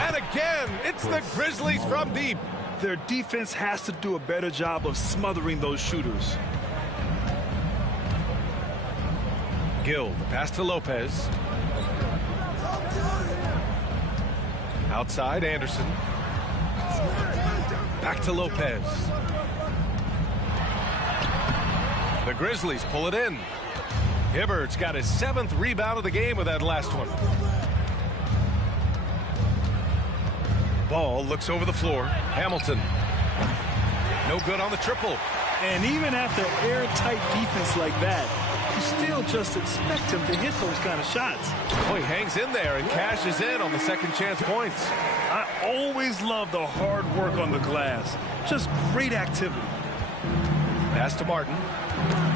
And again, it's the Grizzlies from deep. Their defense has to do a better job of smothering those shooters. Gill, the pass to Lopez. Outside, Anderson. Back to Lopez. The Grizzlies pull it in. Hibbert's got his 7th rebound of the game with that last one. Ball looks over the floor. Hamilton. No good on the triple. And even after airtight defense like that, you still just expect him to hit those kind of shots. Oh, he hangs in there and cashes in on the second chance points. I always love the hard work on the glass. Just great activity. Pass to Martin.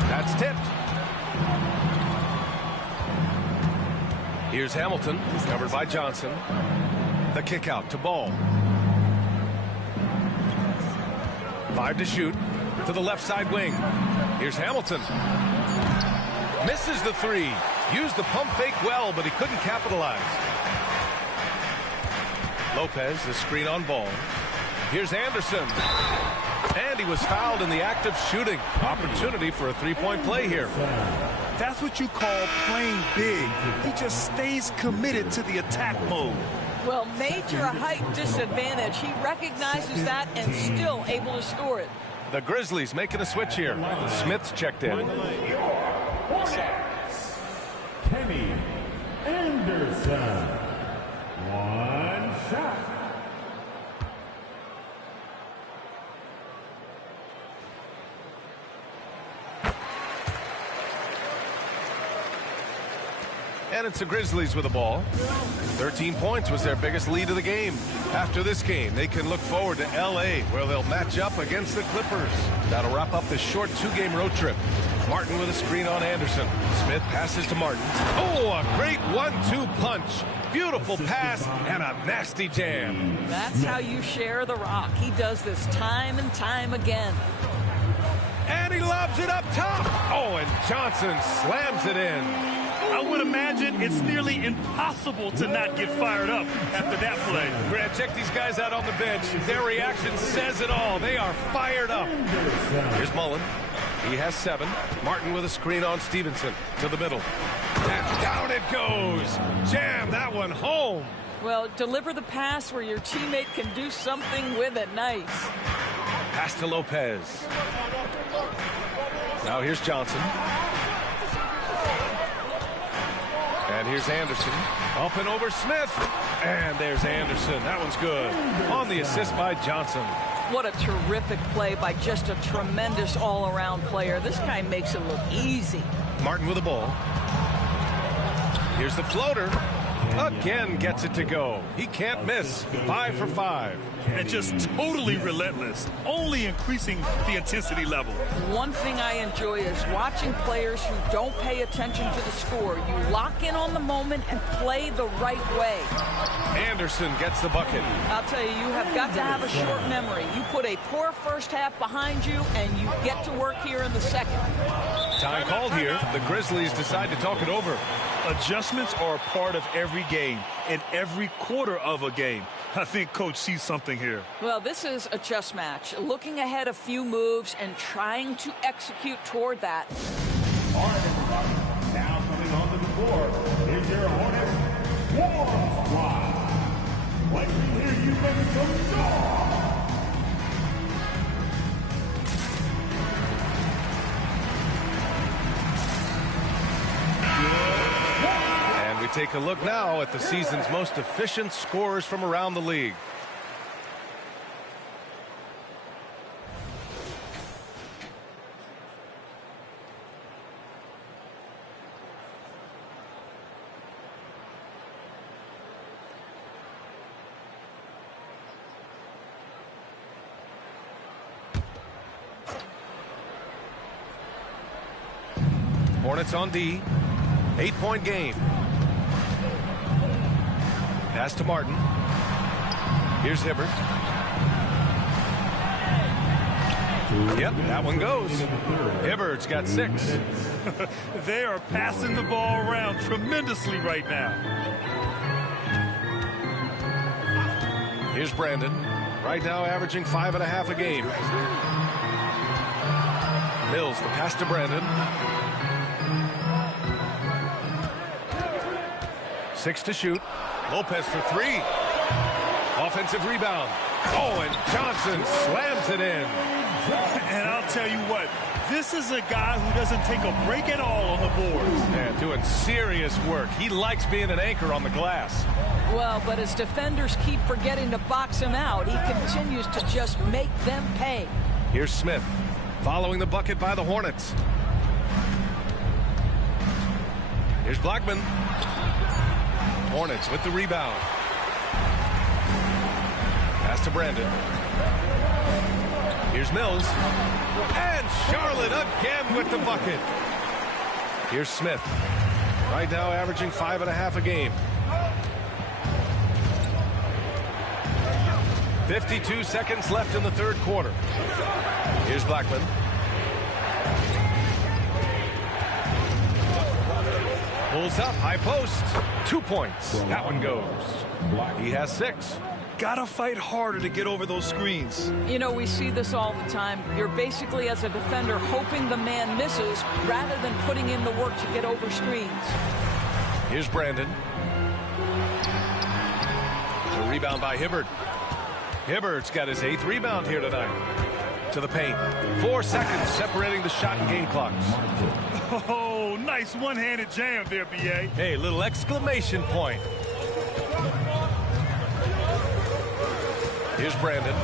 That's tipped. Here's Hamilton, covered by Johnson. The kick out to Ball. 5 to shoot. To the left side wing. Here's Hamilton. Misses the 3. Used the pump fake well, but he couldn't capitalize. Lopez, the screen on Ball. Here's Anderson. And he was fouled in the act of shooting. Opportunity for a three-point play here. That's what you call playing big. He just stays committed to the attack mode. Well, major height disadvantage. He recognizes that and still able to score it. The Grizzlies making a switch here. Smith's checked in. Kenny Anderson. One shot. And it's the Grizzlies with the ball. 13 points was their biggest lead of the game. After this game, they can look forward to L.A., where they'll match up against the Clippers. That'll wrap up this short 2-game road trip. Martin with a screen on Anderson. Smith passes to Martin. Oh, a great 1-2 punch. Beautiful pass and a nasty jam. That's how you share the rock. He does this time and time again. And he lobs it up top. Oh, and Johnson slams it in. I would imagine it's nearly impossible to not get fired up after that play. Grant, check these guys out on the bench. Their reaction says it all. They are fired up. Here's Mullen. He has 7. Martin with a screen on Stevenson to the middle. And down it goes. Jam that one home. Well, deliver the pass where your teammate can do something with it. Nice. Pass to Lopez. Now here's Johnson. And here's Anderson. Up and over Smith. And there's Anderson. That one's good. On the assist by Johnson. What a terrific play by just a tremendous all-around player. This guy makes it look easy. Martin with the ball. Here's the floater. Again gets it to go. He can't miss. 5 for 5. And just totally relentless, only increasing the intensity level. One thing I enjoy is watching players who don't pay attention to the score. You lock in on the moment and play the right way. Anderson gets the bucket. I'll tell you, you have got to have a short memory. You put a poor first half behind you, and you get to work here in the second. Time called here. The Grizzlies decide to talk it over. Adjustments are a part of every game and every quarter of a game. I think Coach sees something here. Well, this is a chess match. Looking ahead a few moves and trying to execute toward that. All right, everybody. Now coming onto the floor is your Hornets War Squad. Like we hear you make some noise. And we take a look now at the season's most efficient scorers from around the league. Hornets on D. 8-point game. Pass to Martin. Here's Hibbert. Yep, that one goes. Hibbert's got 6. They are passing the ball around tremendously right now. Here's Brandon. Right now averaging 5.5 a game. Mills, the pass to Brandon. 6 to shoot. Lopez for 3. Offensive rebound. Oh, and Johnson slams it in. And I'll tell you what, this is a guy who doesn't take a break at all on the boards. And doing serious work. He likes being an anchor on the glass. Well, but as defenders keep forgetting to box him out, he continues to just make them pay. Here's Smith, following the bucket by the Hornets. Here's Blackman. Hornets with the rebound. Pass to Brandon. Here's Mills. And Charlotte again with the bucket. Here's Smith. Right now averaging 5.5 a game. 52 seconds left in the third quarter. Here's Blackman. Pulls up, high post. 2 points. That one goes. He has 6. Gotta fight harder to get over those screens. You know, we see this all the time. You're basically, as a defender, hoping the man misses rather than putting in the work to get over screens. Here's Brandon. The rebound by Hibbert. Hibbert's got his 8th rebound here tonight. To the paint. 4 seconds separating the shot and game clocks. Oh, nice one-handed jam there, B.A. Hey, little exclamation point. Here's Brandon.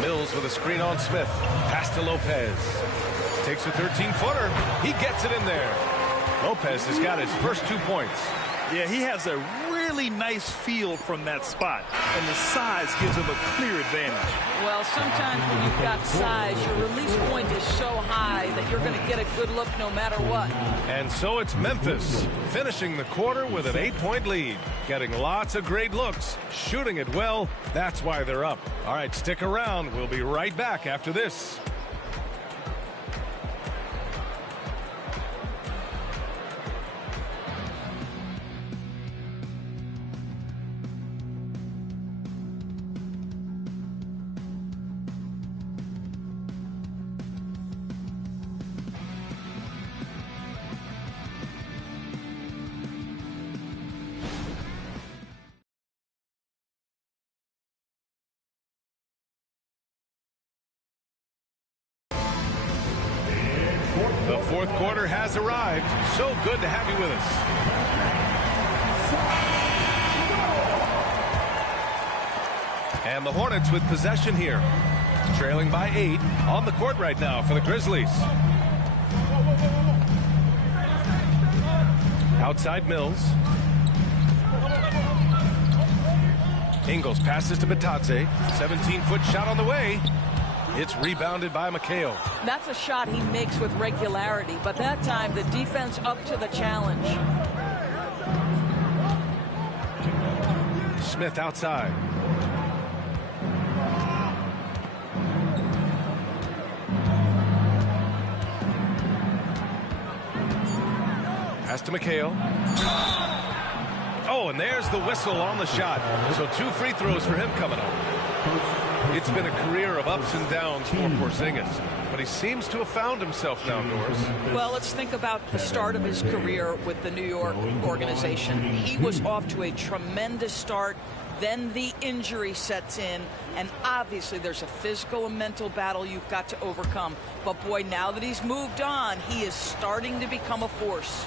Mills with a screen on Smith. Pass to Lopez. Takes a 13-footer. He gets it in there. Lopez has got his first 2 points. Yeah, he has a really nice feel from that spot, and the size gives him a clear advantage. Well, sometimes when you've got size, your release point is so high that you're going to get a good look no matter what. And so it's Memphis finishing the quarter with an 8-point lead. Getting lots of great looks, shooting it well. That's why they're up. All right, stick around. We'll be right back after this. The fourth quarter has arrived. So good to have you with us. And the Hornets with possession here. Trailing by 8 on the court right now for the Grizzlies. Outside Mills. Ingles passes to Batadze. 17-foot shot on the way. It's rebounded by McHale. That's a shot he makes with regularity, but that time the defense up to the challenge. Smith outside. Pass to McHale. Oh, and there's the whistle on the shot. So 2 free throws for him coming up. It's been a career of ups and downs for Porzingis, but he seems to have found himself now, Doris. Well, let's think about the start of his career with the New York organization. He was off to a tremendous start. Then the injury sets in, and obviously there's a physical and mental battle you've got to overcome. But boy, now that he's moved on, he is starting to become a force.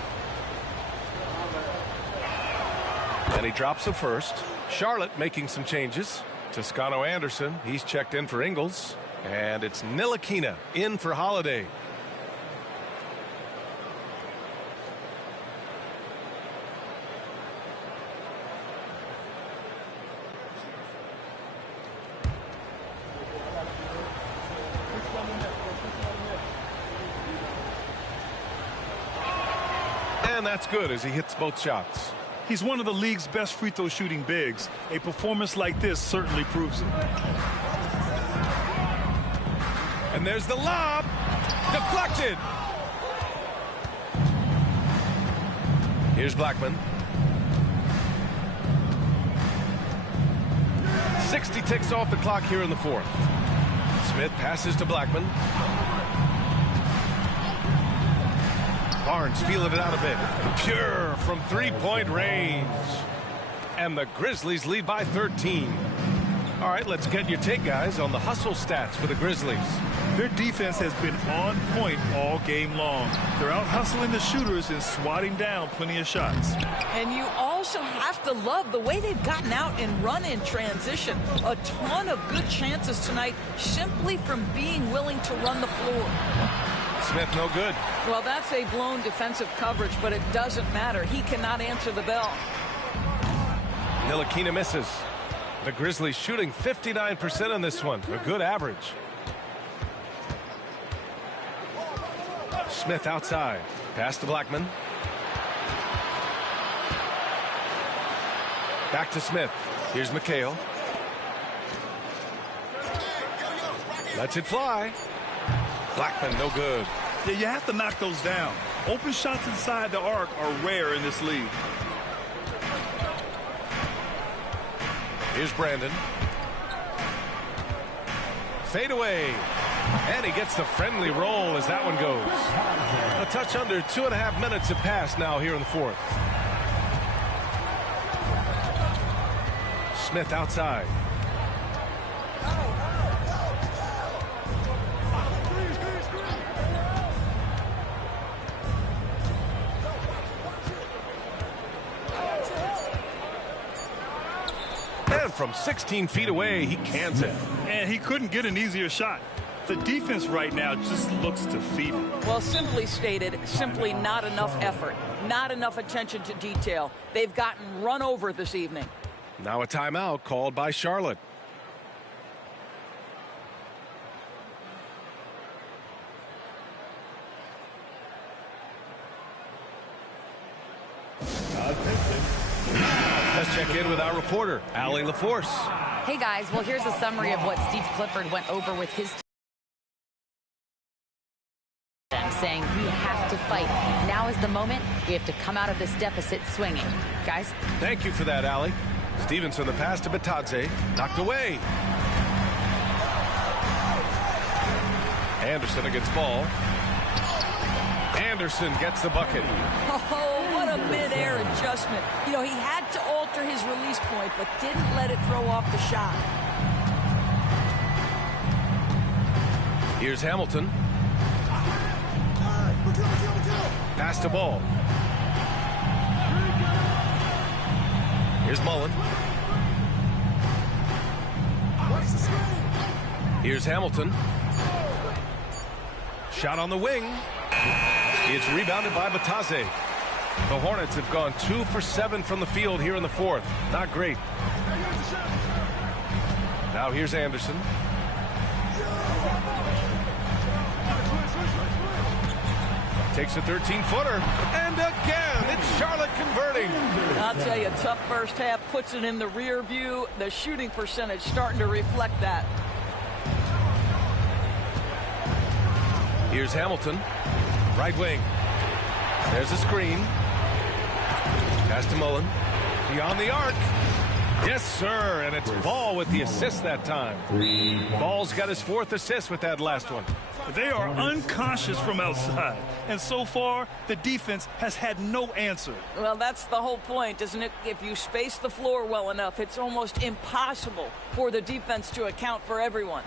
And he drops a first. Charlotte making some changes. Toscano Anderson, he's checked in for Ingles. And it's Ntilikina in for Holiday. And that's good as he hits both shots. He's one of the league's best free throw shooting bigs. A performance like this certainly proves it. And there's the lob. Deflected. Here's Blackman. 60 ticks off the clock here in the fourth. Smith passes to Blackman. Barnes feeling it out a bit. Pure from three-point range. And the Grizzlies lead by 13. All right, let's get your take, guys, on the hustle stats for the Grizzlies. Their defense has been on point all game long. They're out hustling the shooters and swatting down plenty of shots. And you also have to love the way they've gotten out and run in transition. A ton of good chances tonight simply from being willing to run the floor. Smith no good. Well, that's a blown defensive coverage, but it doesn't matter. He cannot answer the bell. Ntilikina misses. The Grizzlies shooting 59% on this one. A good average. Smith outside. Pass to Blackman. Back to Smith. Here's McHale. Lets it fly. Blackman no good. Yeah, you have to knock those down. Open shots inside the arc are rare in this league. Here's Brandon. Fade away. And he gets the friendly roll as that one goes. A touch under 2.5 minutes have passed now here in the fourth. Smith outside. And from 16 feet away, he cans it. And he couldn't get an easier shot. The defense right now just looks defeated. Well, simply stated, simply not enough effort, not enough attention to detail. They've gotten run over this evening. Now a timeout called by Charlotte. Let's check in with our reporter, Allie LaForce. Hey, guys. Well, here's a summary of what Steve Clifford went over with his team, saying we have to fight. Now is the moment. We have to come out of this deficit swinging. Guys? Thank you for that, Allie. Stevenson, the pass to Batadze. Knocked away. Anderson against ball. Anderson gets the bucket. Oh, what a mid-air adjustment. You know, he had to alter his release point, but didn't let it throw off the shot. Here's Hamilton. Pass to ball. Here's Mullen. Here's Hamilton. Shot on the wing. It's rebounded by Batadze. The Hornets have gone 2 for 7 from the field here in the fourth. Not great. Now here's Anderson. Takes a 13-footer. And again, it's Charlotte converting. I'll tell you, tough first half, puts it in the rear view. The shooting percentage starting to reflect that. Here's Hamilton. Right wing. There's a screen. Pass to Mullen. Beyond the arc. Yes, sir. And it's Ball with the assist that time. Ball's got his 4th assist with that last one. They are unconscious from outside. And so far, the defense has had no answer. Well, that's the whole point, isn't it? If you space the floor well enough, it's almost impossible for the defense to account for everyone.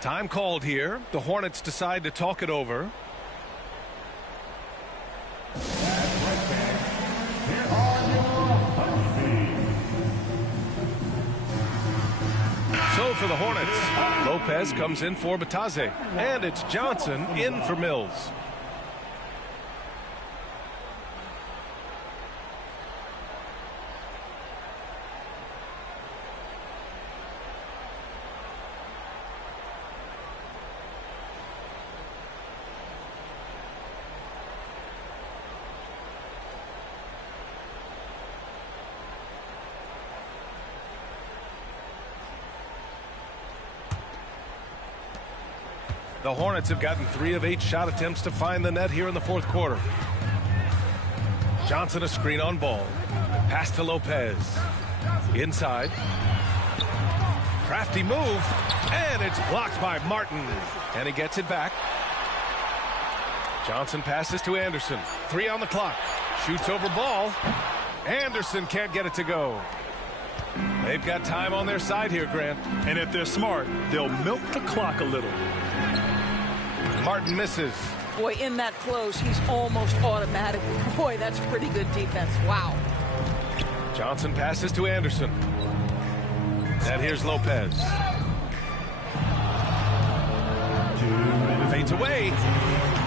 Time called here. The Hornets decide to talk it over. So for the Hornets, Lopez comes in for Batadze, and it's Johnson in for Mills. The Hornets have gotten 3 of 8 shot attempts to find the net here in the fourth quarter. Johnson a screen on Ball. Pass to Lopez. Inside. Crafty move. And it's blocked by Martin. And he gets it back. Johnson passes to Anderson. 3 on the clock. Shoots over Ball. Anderson can't get it to go. They've got time on their side here, Grant. And if they're smart, they'll milk the clock a little. Martin misses. Boy, in that close, he's almost automatic. Boy, that's pretty good defense. Wow. Johnson passes to Anderson. And here's Lopez. Fades away.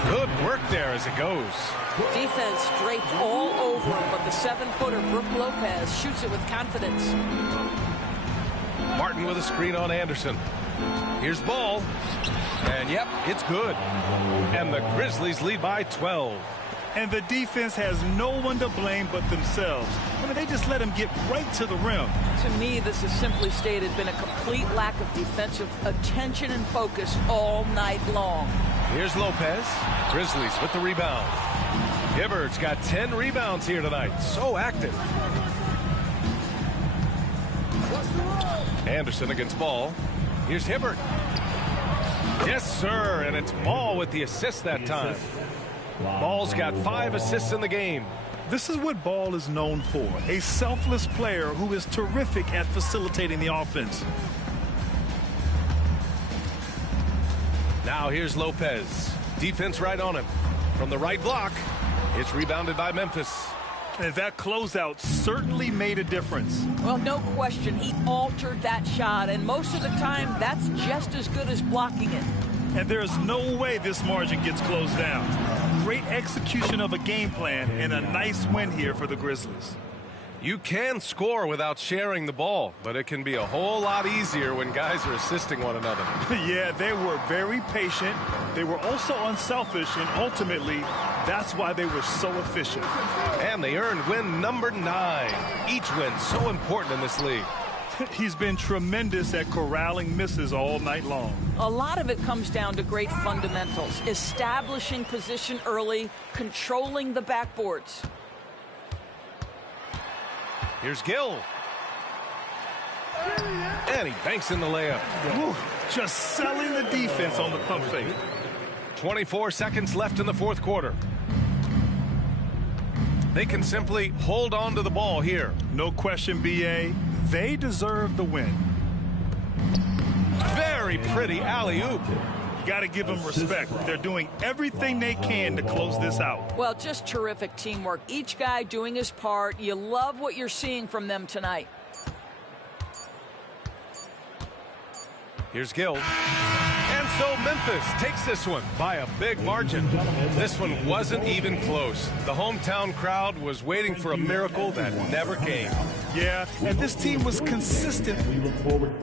Good work there as it goes. Defense draped all over him, but the 7-footer Brook Lopez shoots it with confidence. Martin with a screen on Anderson. Here's Ball. And yep, it's good. And the Grizzlies lead by 12. And the defense has no one to blame but themselves. I mean, they just let him get right to the rim. To me, this has simply stated been a complete lack of defensive attention and focus all night long. Here's Lopez. Grizzlies with the rebound. Hibbard's got 10 rebounds here tonight. So active. Anderson against Ball. Here's Hibbard. Yes, sir, and it's Ball with the assist that time. Ball's got 5 assists in the game. This is what Ball is known for, a selfless player who is terrific at facilitating the offense. Now here's Lopez. Defense right on him. From the right block, it's rebounded by Memphis. And that closeout certainly made a difference. Well, no question. He altered that shot, and most of the time, that's just as good as blocking it. And there's no way this margin gets closed down. Great execution of a game plan and a nice win here for the Grizzlies. You can score without sharing the ball, but it can be a whole lot easier when guys are assisting one another. Yeah, they were very patient. They were also unselfish, and ultimately, that's why they were so efficient. And they earned win number 9. Each win so important in this league. He's been tremendous at corralling misses all night long. A lot of it comes down to great fundamentals, establishing position early, controlling the backboards. Here's Gill. And he banks in the layup. Whew, just selling the defense on the pump fake. 24 seconds left in the fourth quarter. They can simply hold on to the ball here. No question, B.A. They deserve the win. Very pretty alley-oop. You got to give them respect. They're doing everything they can to close this out. Well, just terrific teamwork. Each guy doing his part. You love what you're seeing from them tonight. Here's Gill. And so Memphis takes this one by a big margin. This one wasn't even close. The hometown crowd was waiting for a miracle that never came. Yeah, and this team was consistent. We look forward.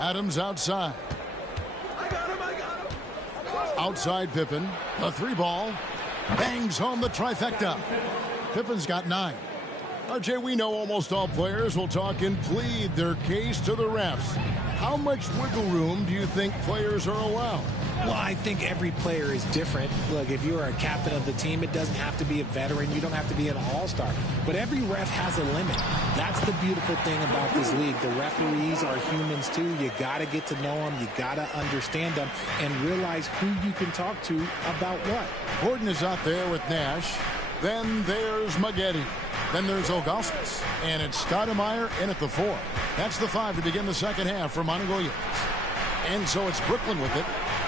Adams outside. I got him. Outside Pippen. The 3-ball. Bangs home the trifecta. Pippen's got 9. RJ, we know almost all players will talk and plead their case to the refs. How much wiggle room do you think players are allowed? Well, I think every player is different. Look, if you're a captain of the team, it doesn't have to be a veteran. You don't have to be an all-star. But every ref has a limit. That's the beautiful thing about this league. The referees are humans, too. You got to get to know them. You got to understand them and realize who you can talk to about what. Gordon is out there with Nash. Then there's Maggette. Then there's Augustus. And it's Stoudemire in at the 4. That's the 5 to begin the second half for Monty Williams. And so it's Brooklyn with it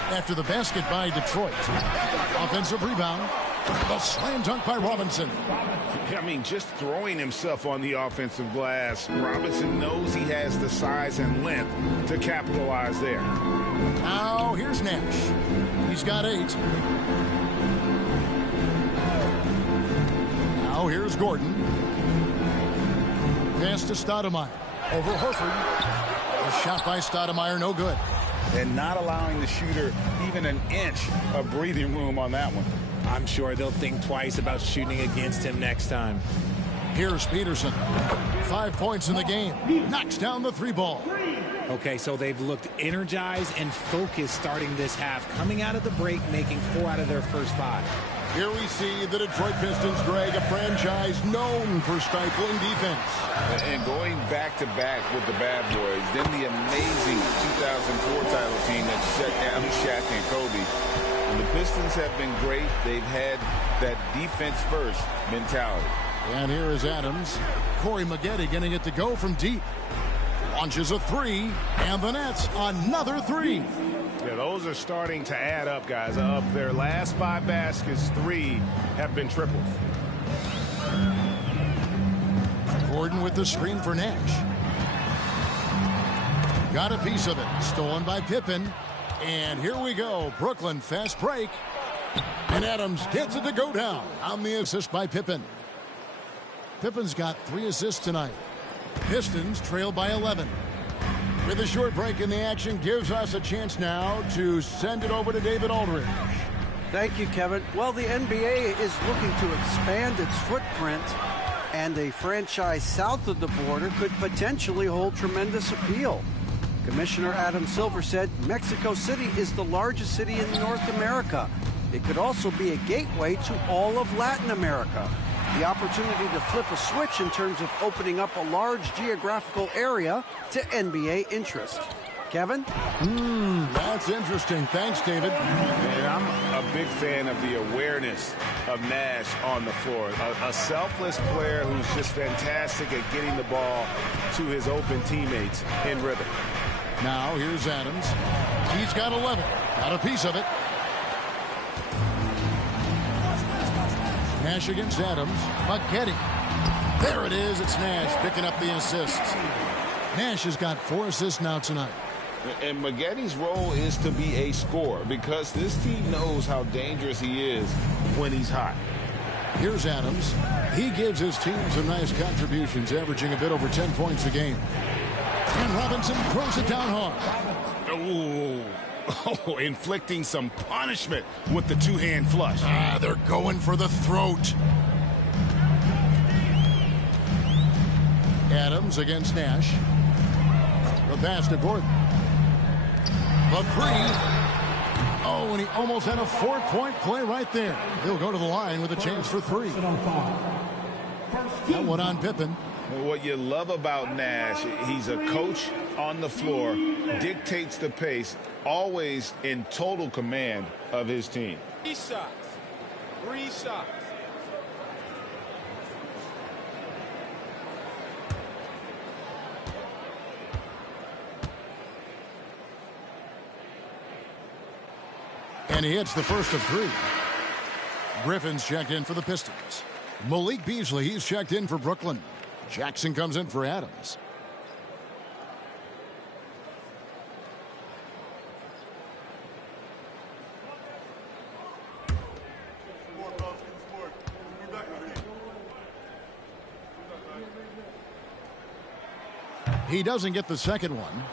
after the basket by Detroit. Offensive rebound. The slam dunk by Robinson. I mean, just throwing himself on the offensive glass. Robinson knows he has the size and length to capitalize there. Now here's Nash. He's got 8. Now here's Gordon. Pass to Stoudemire. Over Horford. A shot by Stoudemire, no good. And not allowing the shooter even an inch of breathing room on that one. I'm sure they'll think twice about shooting against him next time. Here's Peterson. 5 points in the game. Knocks down the 3-ball. Okay, so they've looked energized and focused starting this half, coming out of the break, making 4 out of their first 5. Here we see the Detroit Pistons, Greg, a franchise known for stifling defense. And going back-to-back with the bad boys, then the amazing 2004 title team that shut down Shaq and Kobe. And the Pistons have been great. They've had that defense-first mentality. And here is Adams. Corey Maggette getting it to go from deep. Launches a 3, and the Nets another 3. Yeah, those are starting to add up, guys. Of their last 5 baskets, 3 have been triples. Gordon with the screen for Nash. Got a piece of it. Stolen by Pippen. And here we go. Brooklyn fast break. And Adams gets it to go down on the assist by Pippen. Pippen's got 3 assists tonight. Pistons trail by 11. With a short break in the action, gives us a chance now to send it over to David Aldridge. Thank you, Kevin. Well, the NBA is looking to expand its footprint, and a franchise south of the border could potentially hold tremendous appeal. Commissioner Adam Silver said Mexico City is the largest city in North America. It could also be a gateway to all of Latin America. The opportunity to flip a switch in terms of opening up a large geographical area to NBA interest. Kevin? That's interesting. Thanks, David. And I'm a big fan of the awareness of Nash on the floor. A selfless player who's just fantastic at getting the ball to his open teammates in rhythm. Now here's Adams. He's got 11. Got a piece of it. Nash against Adams. McGetty. There it is. It's Nash picking up the assists. Nash has got 4 assists now tonight. And Maggetti's role is to be a scorer because this team knows how dangerous he is when he's hot. Here's Adams. He gives his team some nice contributions, averaging a bit over 10 points a game. And Robinson throws it down hard. Oh, inflicting some punishment with the two-hand flush. They're going for the throat. Adams against Nash. The pass to Gordon. The 3. Oh, and he almost had a 4-point play right there. He'll go to the line with a chance for 3. That one on Pippen. What you love about Nash, he's a coach on the floor, dictates the pace, always in total command of his team. 3 shots. 3 shots. And he hits the first of 3. Griffin's checked in for the Pistons. Malik Beasley, he's checked in for Brooklyn. Jackson comes in for Adams. He doesn't get the second one.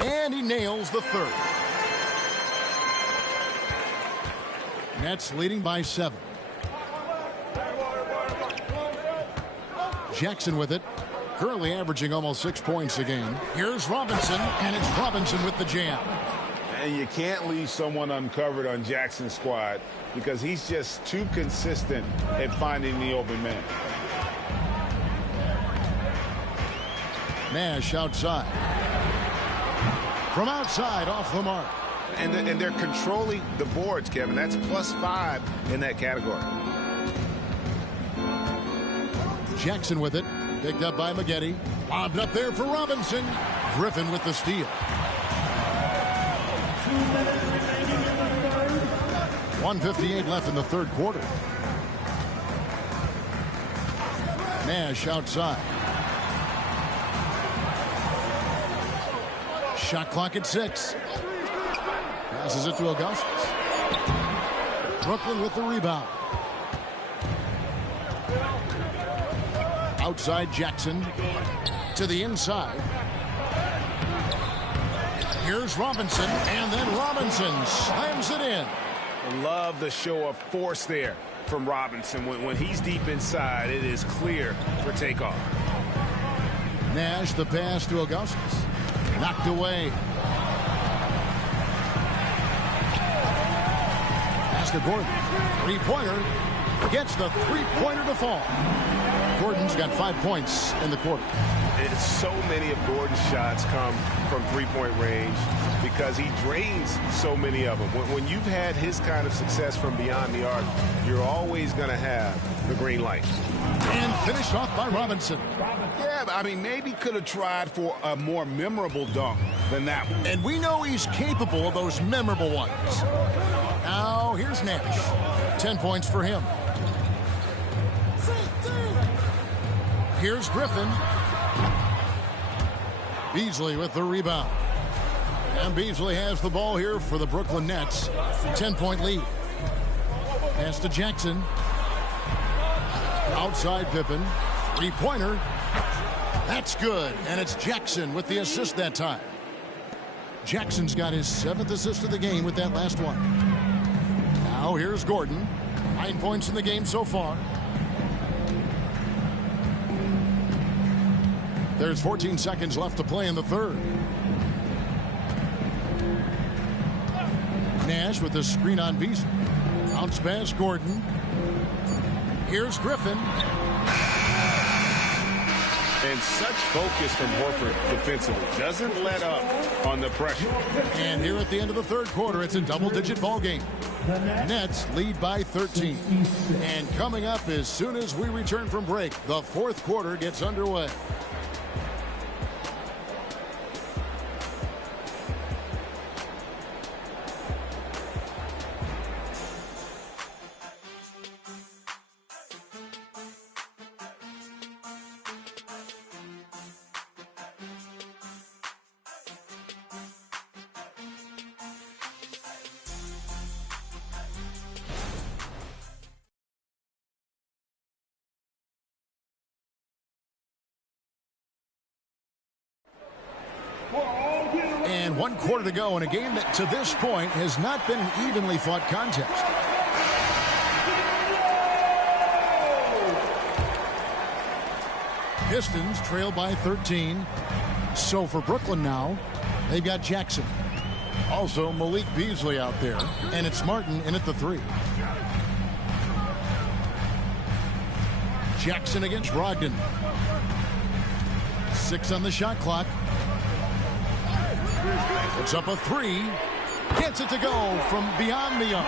And he nails the third. Nets leading by 7. Jackson with it. Currently averaging almost 6 points a game. Here's Robinson, and it's Robinson with the jam. And you can't leave someone uncovered on Jackson's squad because he's just too consistent at finding the open man. Nash outside. From outside, off the mark. And they're controlling the boards, Kevin. That's +5 in that category. Jackson with it. Picked up by Maggette. Lobbed up there for Robinson. Griffin with the steal. 1:58 left in the third quarter. Nash outside. Shot clock at 6. Passes it to Augustus. Brooklyn with the rebound. Outside Jackson. To the inside. Here's Robinson. And then Robinson slams it in. I love the show of force there from Robinson. When he's deep inside, it is clear for takeoff. Nash the pass to Augustus. Knocked away. Pass to Gordon. 3-pointer. Gets the three-pointer to fall. Gordon's got 5 points in the quarter. It's so many of Gordon's shots come from three-point range because he drains so many of them. When you've had his kind of success from beyond the arc, you're always going to have the green light. And finished off by Robinson. Yeah, I mean, maybe could have tried for a more memorable dunk than that one. And we know he's capable of those memorable ones. Now, here's Nash. 10 points for him. Here's Griffin. Beasley with the rebound. And Beasley has the ball here for the Brooklyn Nets. 10-point lead. Pass to Jackson. Outside Pippen. Three-pointer. That's good. And it's Jackson with the assist that time. Jackson's got his 7th assist of the game with that last one. Now here's Gordon. 9 points in the game so far. There's 14 seconds left to play in the third. Nash with the screen on Beasley. Bounce pass Gordon. Here's Griffin. And such focus from Horford defensively. Doesn't let up on the pressure. And here at the end of the third quarter, it's a double-digit ball game. Nets lead by 13. And coming up as soon as we return from break, the fourth quarter gets underway. And 1 quarter to go in a game that to this point has not been an evenly fought contest. Pistons trail by 13. So for Brooklyn now, they've got Jackson. Also Malik Beasley out there. And it's Martin in at the 3. Jackson against Brogdon. 6 on the shot clock. It's up a 3. Gets it to go from beyond the arc.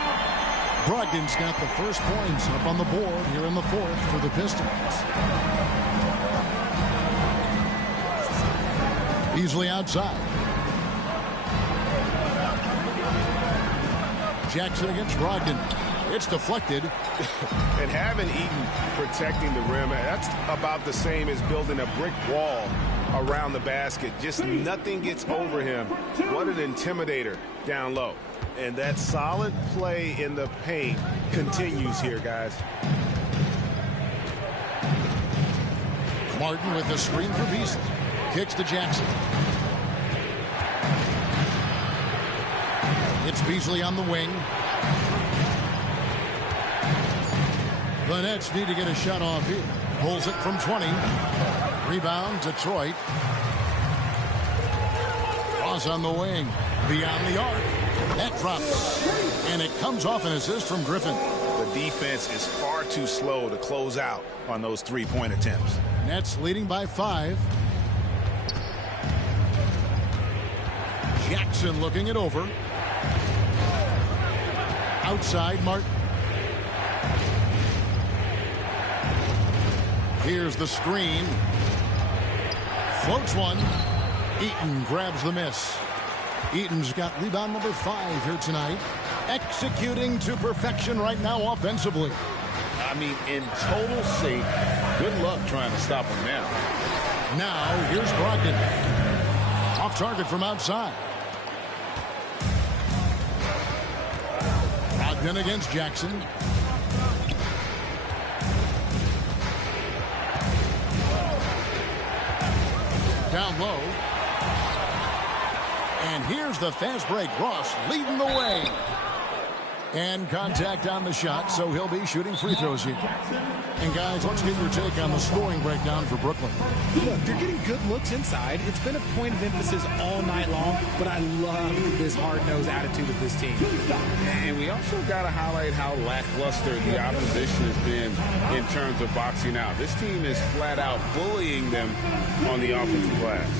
Brogdon's got the first points up on the board here in the fourth for the Pistons. Beasley outside. Jackson against Brogdon. It's deflected. And having Eaton protecting the rim, that's about the same as building a brick wall around the basket. Just nothing gets over him. What an intimidator down low. And that solid play in the paint continues here, guys. Martin with the screen for Beasley. Kicks to Jackson. It's Beasley on the wing. The Nets need to get a shot off here. Pulls it from 20. Rebound, Detroit. Ross on the wing. Beyond the arc. That drops. And it comes off an assist from Griffin. The defense is far too slow to close out on those three-point attempts. Nets leading by 5. Jackson looking it over. Outside, Martin. Here's the screen. Floats one. Eaton grabs the miss. Eaton's got rebound number 5 here tonight. Executing to perfection right now offensively. I mean, in total sync. Good luck trying to stop him now. Now, here's Brogdon. Off target from outside. Brogdon against Jackson. Down low. And here's the fast break. Ross leading the way. And contact on the shot, so he'll be shooting free throws here. And guys, let's get your take on the scoring breakdown for Brooklyn. Look, they're getting good looks inside. It's been a point of emphasis all night long, but I love this hard-nosed attitude of this team. And we also got to highlight how lackluster the opposition has been in terms of boxing out. This team is flat out bullying them on the offensive glass.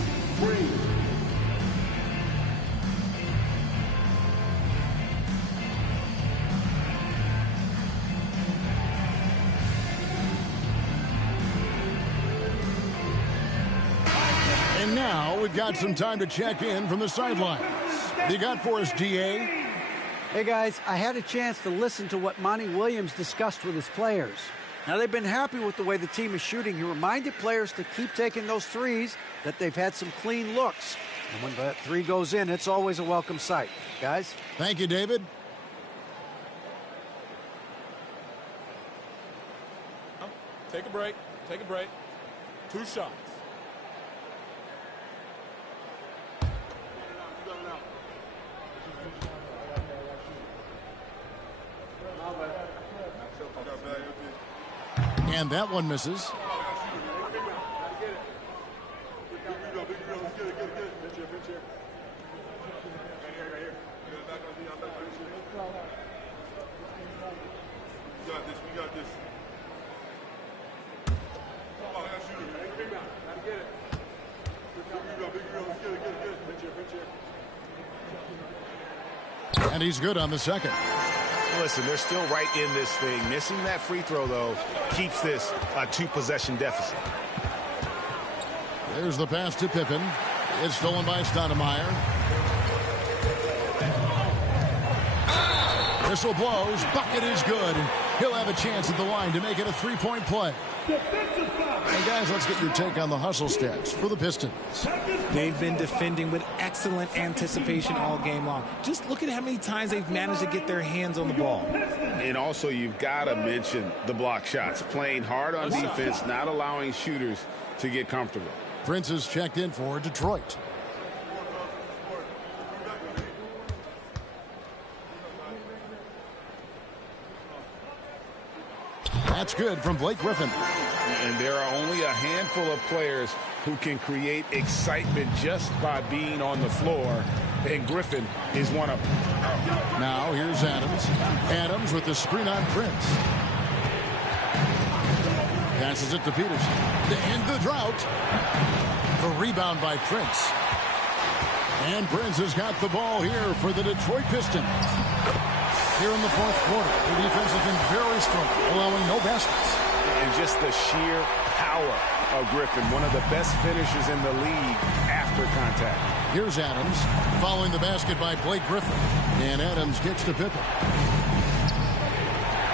And now we've got some time to check in from the sidelines. You got for us, DA? Hey, guys, I had a chance to listen to what Monty Williams discussed with his players. Now, they've been happy with the way the team is shooting. He reminded players to keep taking those threes, that they've had some clean looks. And when that three goes in, it's always a welcome sight. Guys? Thank you, David. Take a break. Take a break. 2 shots. And that one misses. And he's good on the second. Listen, they're still right in this thing. Missing that free throw, though, keeps this a 2-possession deficit. There's the pass to Pippen. It's stolen by Stoudemire. Whistle blows. Bucket is good. He'll have a chance at the line to make it a 3-point play. And guys, let's get your take on the hustle stats for the Pistons. They've been defending with excellent anticipation all game long. Just look at how many times they've managed to get their hands on the ball. And also, you've got to mention the block shots. Playing hard on defense, not allowing shooters to get comfortable. Prince is checked in for Detroit. That's good from Blake Griffin. And there are only a handful of players who can create excitement just by being on the floor, and Griffin is one of them. Now here's Adams. Adams with the screen on Prince. Passes it to Peterson to end the drought. The rebound by Prince. And Prince has got the ball here for the Detroit Pistons. Here in the fourth quarter, the defense has been very strong, allowing no baskets. And just the sheer power of Griffin, one of the best finishers in the league after contact. Here's Adams following the basket by Blake Griffin. And Adams gets to Pippen.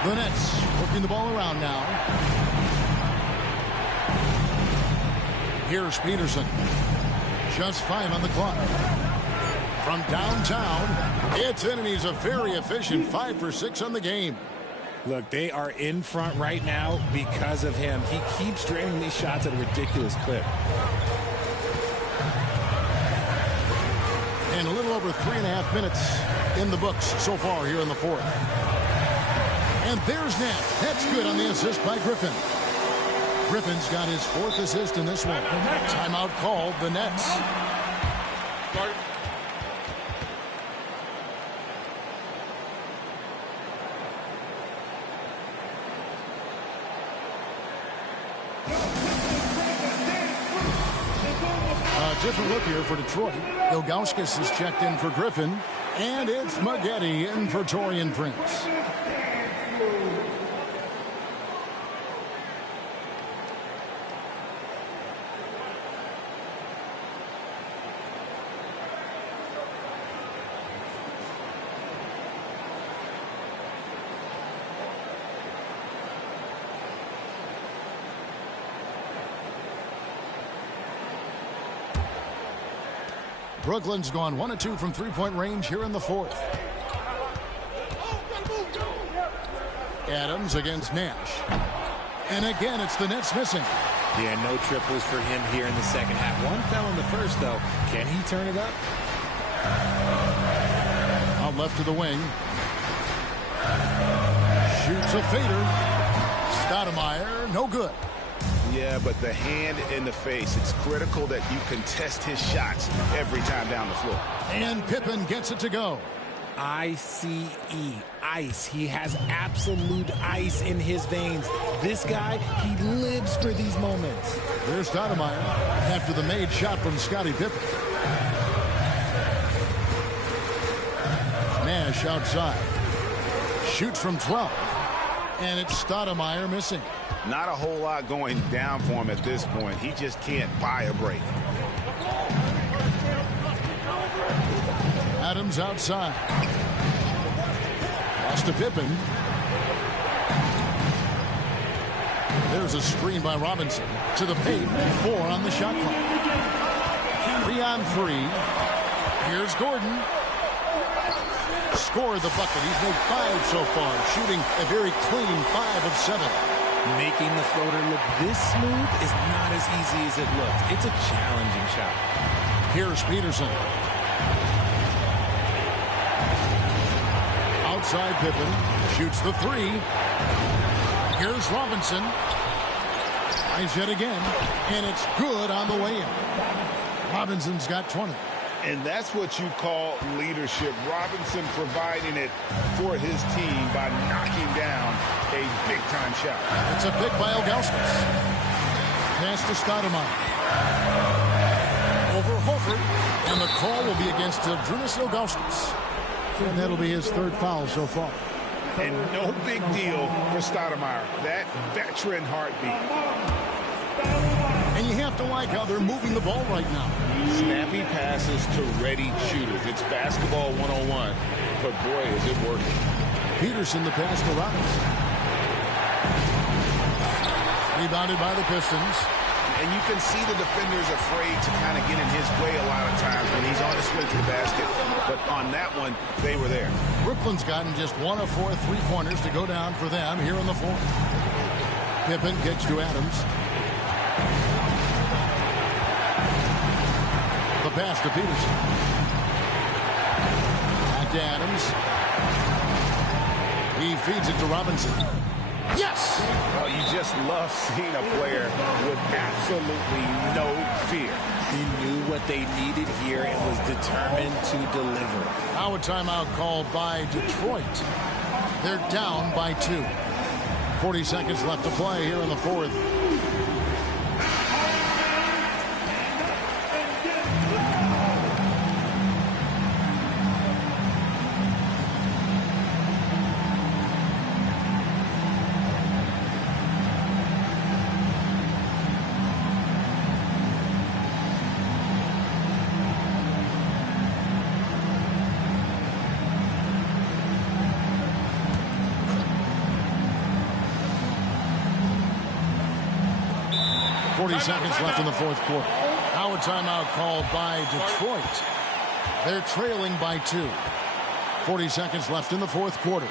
The Nets working the ball around now. Here's Peterson. Just 5 on the clock. From downtown, it's in, and he's a very efficient 5 for 6 on the game. Look, they are in front right now because of him. He keeps draining these shots at a ridiculous clip. And a little over 3.5 minutes in the books so far here in the fourth. And there's Nat. That's good on the assist by Griffin. Griffin's got his 4th assist in this one. Timeout called, the Nets. Different look here for Detroit. Ilgauskas is checked in for Griffin, and it's Maggette in for Taurean Prince. Brooklyn's gone 1 of 2 from 3-point range here in the fourth. Adams against Nash. And again, it's the Nets missing. Yeah, no triples for him here in the second half. One fell in the first, though. Can he turn it up? Out left to the wing. Shoots a fader. Stoudemire, no good. Yeah, but the hand in the face, it's critical that you contest his shots every time down the floor. And Pippen gets it to go. ICE, ice. He has absolute ice in his veins. This guy, he lives for these moments. There's Stoudemire after the made shot from Scottie Pippen. Nash outside. Shoots from 12. And it's Stoudemire missing. Not a whole lot going down for him at this point. He just can't buy a break. Adams outside. Pass to Pippen. There's a screen by Robinson. To the paint. 4 on the shot clock. 3 on 3. Here's Gordon. Scored the bucket. He's made 5 so far. Shooting a very clean 5 of 7. Making the floater look this smooth is not as easy as it looks. It's a challenging shot. Here's Peterson. Outside Pippen. Shoots the 3. Here's Robinson. Tries yet again. And it's good on the way in. Robinson's got 20. And that's what you call leadership. Robinson providing it for his team by knocking down a big-time shot. It's a pick by Ilgauskas. Pass to Stoudemire. Over Horford. And the call will be against Drunas Ilgauskas. And that'll be his 3rd foul so far. And no big deal for Stoudemire. That veteran heartbeat. And you have to like how they're moving the ball right now. Snappy passes to ready shooters. It's basketball 101. But boy, is it working. Peterson the pass to Robinson. Rebounded by the Pistons. And you can see the defenders afraid to kind of get in his way a lot of times when he's on his way to the basket. But on that one, they were there. Brooklyn's gotten just 1 of 4 3-pointers to go down for them here in the 4th. Pippen gets to Adams. The pass to Peterson. Back to Adams. He feeds it to Robinson. Yes! Well, you just love seeing a player with absolutely no fear. He knew what they needed here and was determined to deliver. Now a timeout called by Detroit. They're down by 2. 40 seconds left to play here in the 4th. Seconds left in the 4th quarter. Now a timeout called by Detroit. They're trailing by 2. 40 seconds left in the 4th quarter.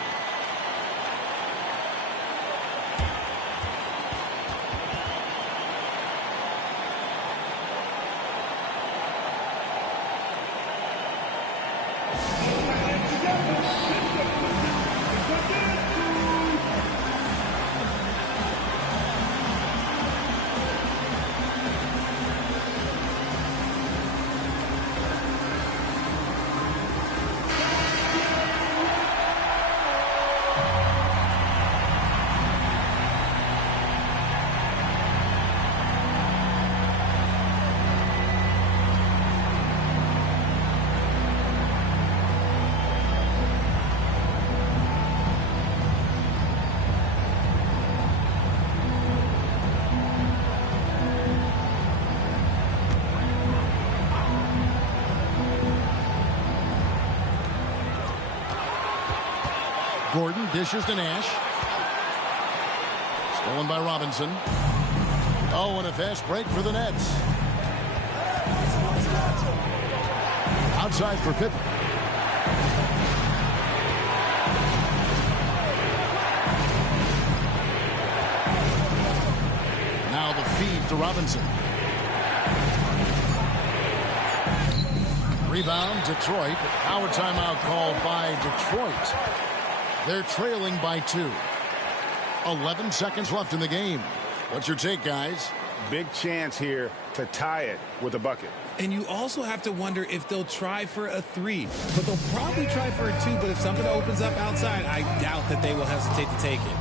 Gordon dishes to Nash. Stolen by Robinson. Oh, and a fast break for the Nets. Outside for Pippen. Now the feed to Robinson. Rebound, Detroit. Now a timeout called by Detroit. They're trailing by 2. 11 seconds left in the game. What's your take, guys? Big chance here to tie it with a bucket. And you also have to wonder if they'll try for a 3. But they'll probably try for a 2. But if something opens up outside, I doubt that they will hesitate to take it.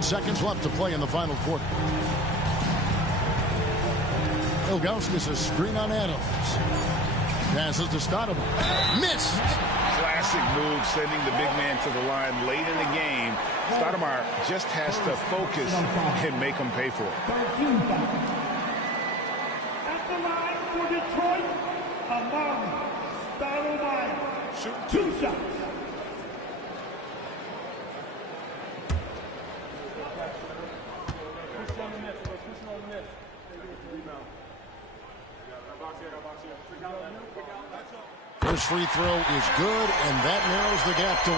Seconds left to play in the final quarter. Ilgauskas a screen on Adams. Passes to Stoudemire. Missed. Classic move, sending the big man to the line late in the game. Stoudemire just has to focus and make him pay for it. At the line for Detroit, Stoudemire. Shoot 2 shots. First free throw is good, and that narrows the gap to 1.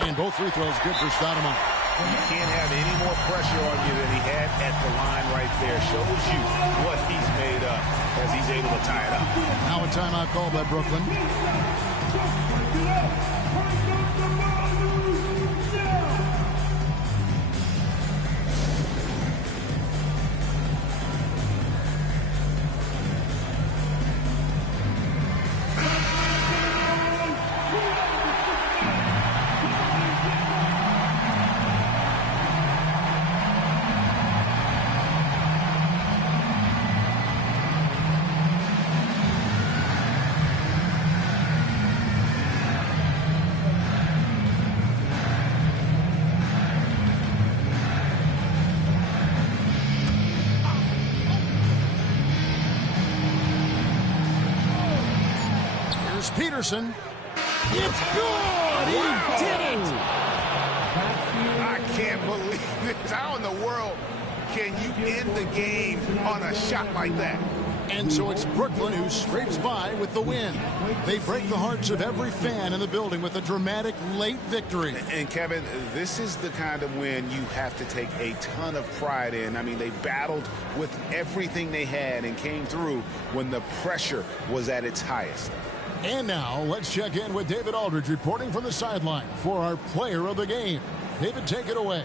And both free throws good for Stoudemire. You can't have any more pressure on you than he had at the line right there. Shows you what he's made up as he's able to tie it up. Now a timeout call by Brooklyn. Peterson. It's good! He did it! I can't believe this. How in the world can you end the game on a shot like that? And so it's Brooklyn who scrapes by with the win. They break the hearts of every fan in the building with a dramatic late victory. And Kevin, this is the kind of win you have to take a ton of pride in. I mean, they battled with everything they had and came through when the pressure was at its highest. And now let's check in with David Aldridge reporting from the sideline for our player of the game. David, take it away.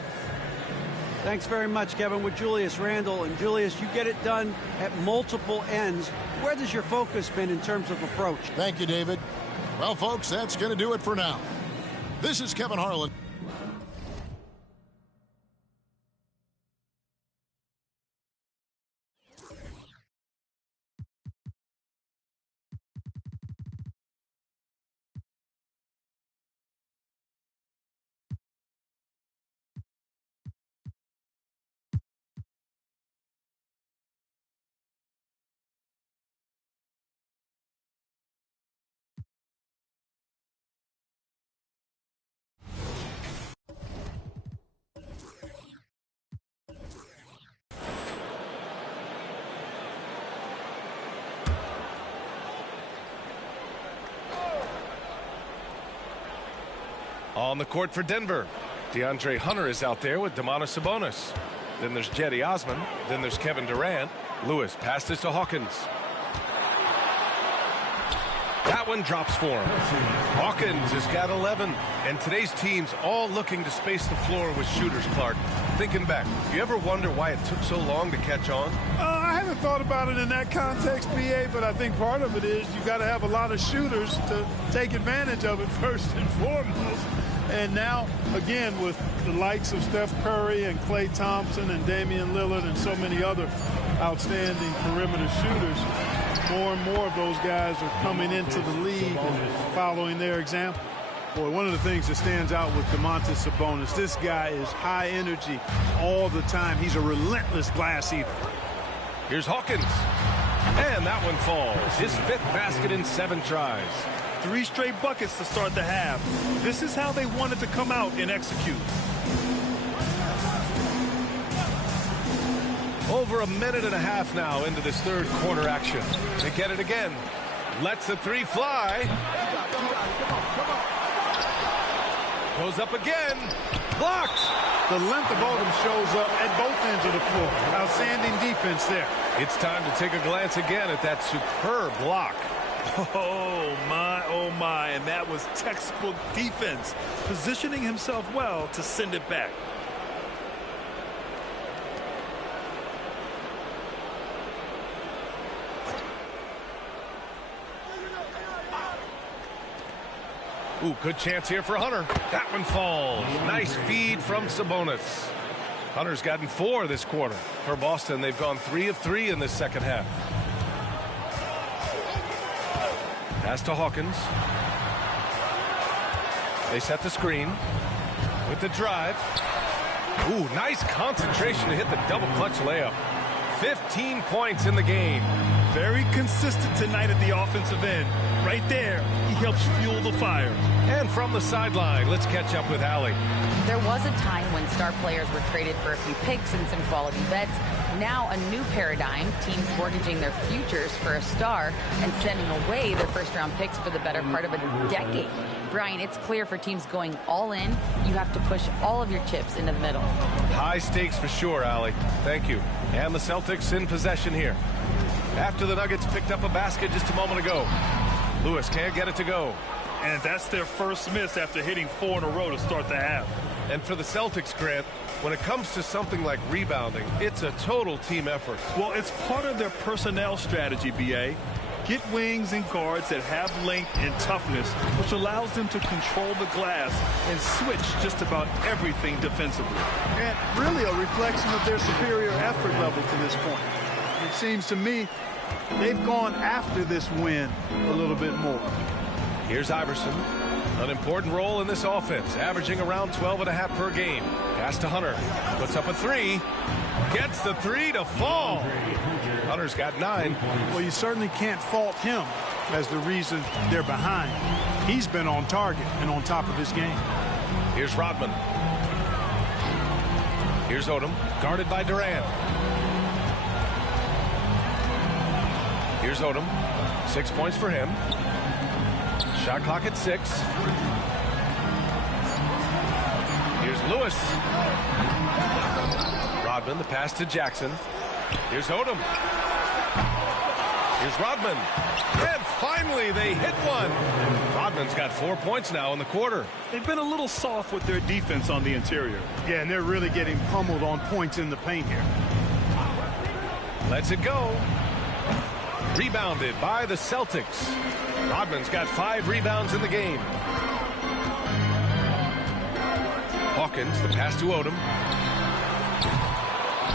Thanks very much, Kevin, with Julius Randle. And Julius, you get it done at multiple ends. Where does your focus been in terms of approach? Thank you, David. Well, folks, that's going to do it for now. This is Kevin Harlan. On the court for Denver, DeAndre Hunter is out there with Domantas Sabonis. Then there's Cedi Osman. Then there's Kevin Durant. Lewis passes to Hawkins. That one drops for him. Hawkins has got 11. And today's team's all looking to space the floor with shooters, Clark. Thinking back, you ever wonder why it took so long to catch on? I haven't thought about it in that context, BA, but I think part of it is you got to have a lot of shooters to take advantage of it first and foremost. And now, again, with the likes of Steph Curry and Klay Thompson and Damian Lillard and so many others, outstanding perimeter shooters, more and more of those guys are coming into the league and following their example. Boy, one of the things that stands out with Domantas Sabonis, this guy is high energy all the time. He's a relentless glass eater. Here's Hawkins. And that one falls. His 5th basket in 7 tries. 3 straight buckets to start the half. This is how they wanted to come out and execute. Over a minute and a half now into this 3rd quarter action. They get it again. Lets the 3 fly. Goes up again. Blocked. The length of Odom shows up at both ends of the floor. Outstanding defense there. It's time to take a glance again at that superb block. Oh, my. And that was textbook defense. Positioning himself well to send it back. Ooh, good chance here for Hunter. That one falls. Nice feed from Sabonis. Hunter's gotten 4 this quarter. For Boston, they've gone 3 of 3 in this second half. Pass to Hawkins. They set the screen with the drive. Ooh, nice concentration to hit the double clutch layup. 15 points in the game. Very consistent tonight at the offensive end. Right there, he helps fuel the fire. And from the sideline, let's catch up with Allie. There was a time when star players were traded for a few picks and some quality vets. Now a new paradigm, teams mortgaging their futures for a star and sending away their first-round picks for the better part of a decade. Brian, it's clear for teams going all in, you have to push all of your chips into the middle. High stakes for sure, Allie. Thank you. And the Celtics in possession here. After the Nuggets picked up a basket just a moment ago. Lewis can't get it to go. And that's their first miss after hitting 4 in a row to start the half. And for the Celtics, Grant, when it comes to something like rebounding, it's a total team effort. Well, it's part of their personnel strategy, B.A. Get wings and guards that have length and toughness, which allows them to control the glass and switch just about everything defensively. And really a reflection of their superior effort level to this point. It seems to me they've gone after this win a little bit more. Here's Iverson. An important role in this offense, averaging around 12.5 per game. Pass to Hunter. Puts up a 3. Gets the 3 to fall. Hunter's got 9. Well, you certainly can't fault him as the reason they're behind. He's been on target and on top of his game. Here's Rodman. Here's Odom, guarded by Durant. Here's Odom. 6 points for him. Shot clock at 6. Here's Lewis. Rodman, the pass to Jackson. Here's Odom. Here's Rodman. And finally, they hit one. Rodman's got 4 points now in the quarter. They've been a little soft with their defense on the interior. Yeah, and they're really getting pummeled on points in the paint here. Lets it go. Rebounded by the Celtics. Rodman's got 5 rebounds in the game. Hawkins, the pass to Odom.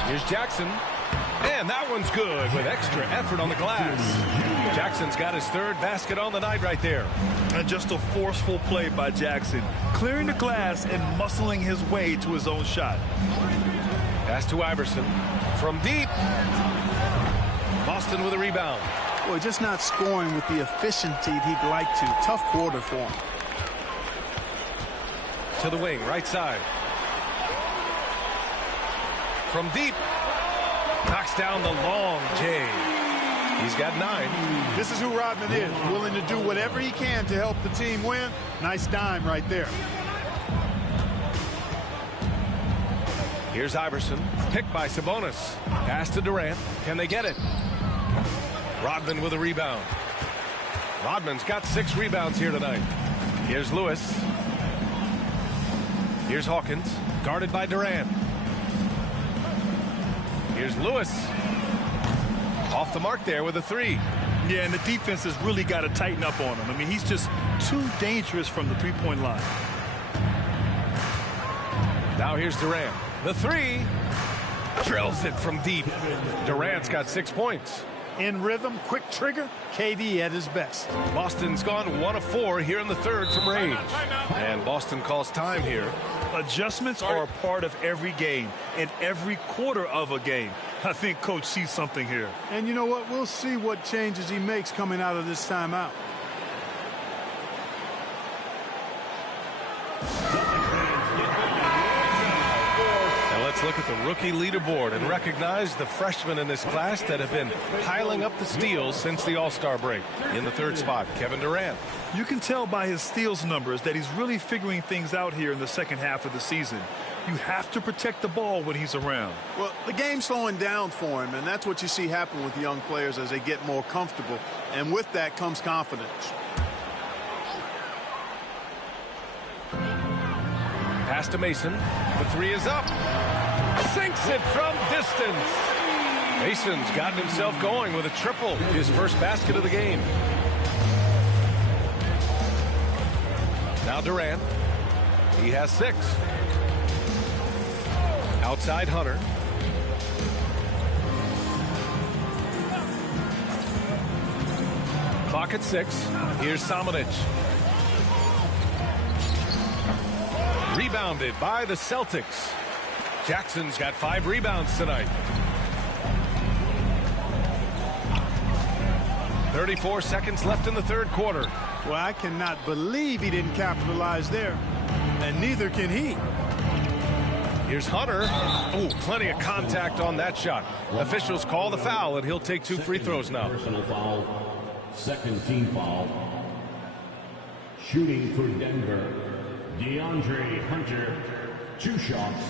Here's Jackson. And that one's good with extra effort on the glass. Jackson's got his 3rd basket on the night right there. And just a forceful play by Jackson, clearing the glass and muscling his way to his own shot. Pass to Iverson. From deep. Boston with a rebound. Boy, just not scoring with the efficiency he'd like to. Tough quarter for him. To the wing, right side. From deep. Knocks down the long J. He's got 9. This is who Rodman is. Willing to do whatever he can to help the team win. Nice dime right there. Here's Iverson. Picked by Sabonis. Pass to Durant. Can they get it? Rodman with a rebound. Rodman's got 6 rebounds here tonight. Here's Lewis. Here's Hawkins. Guarded by Durant. Here's Lewis. Off the mark there with a 3. Yeah, and the defense has really got to tighten up on him. I mean, he's just too dangerous from the three-point line. Now here's Durant. The 3. Drills it from deep. Durant's got 6 points. In rhythm, quick trigger, KD at his best. Boston's gone 1 of 4 here in the third from range. And Boston calls time here. Adjustments are a part of every game and every quarter of a game. I think Coach sees something here. And you know what? We'll see what changes he makes coming out of this timeout. Let's look at the rookie leaderboard and recognize the freshmen in this class that have been piling up the steals since the All-Star break. In the third spot, Kevin Durant. You can tell by his steals numbers that he's really figuring things out here in the second half of the season. You have to protect the ball when he's around. Well, the game's slowing down for him, and that's what you see happen with young players as they get more comfortable. And with that comes confidence. Pass to Mason. The three is up. Sinks it from distance. Mason's gotten himself going with a triple. His first basket of the game. Now Durant. He has 6. Outside Hunter. Clock at 6. Here's Samanic. Rebounded by the Celtics. Jackson's got 5 rebounds tonight. 34 seconds left in the third quarter. Well, I cannot believe he didn't capitalize there. And neither can he. Here's Hunter. Oh, plenty of contact on that shot. Officials call the foul, and he'll take 2 free throws now. Personal foul. Second team foul. Shooting for Denver, DeAndre Hunter. 2 shots.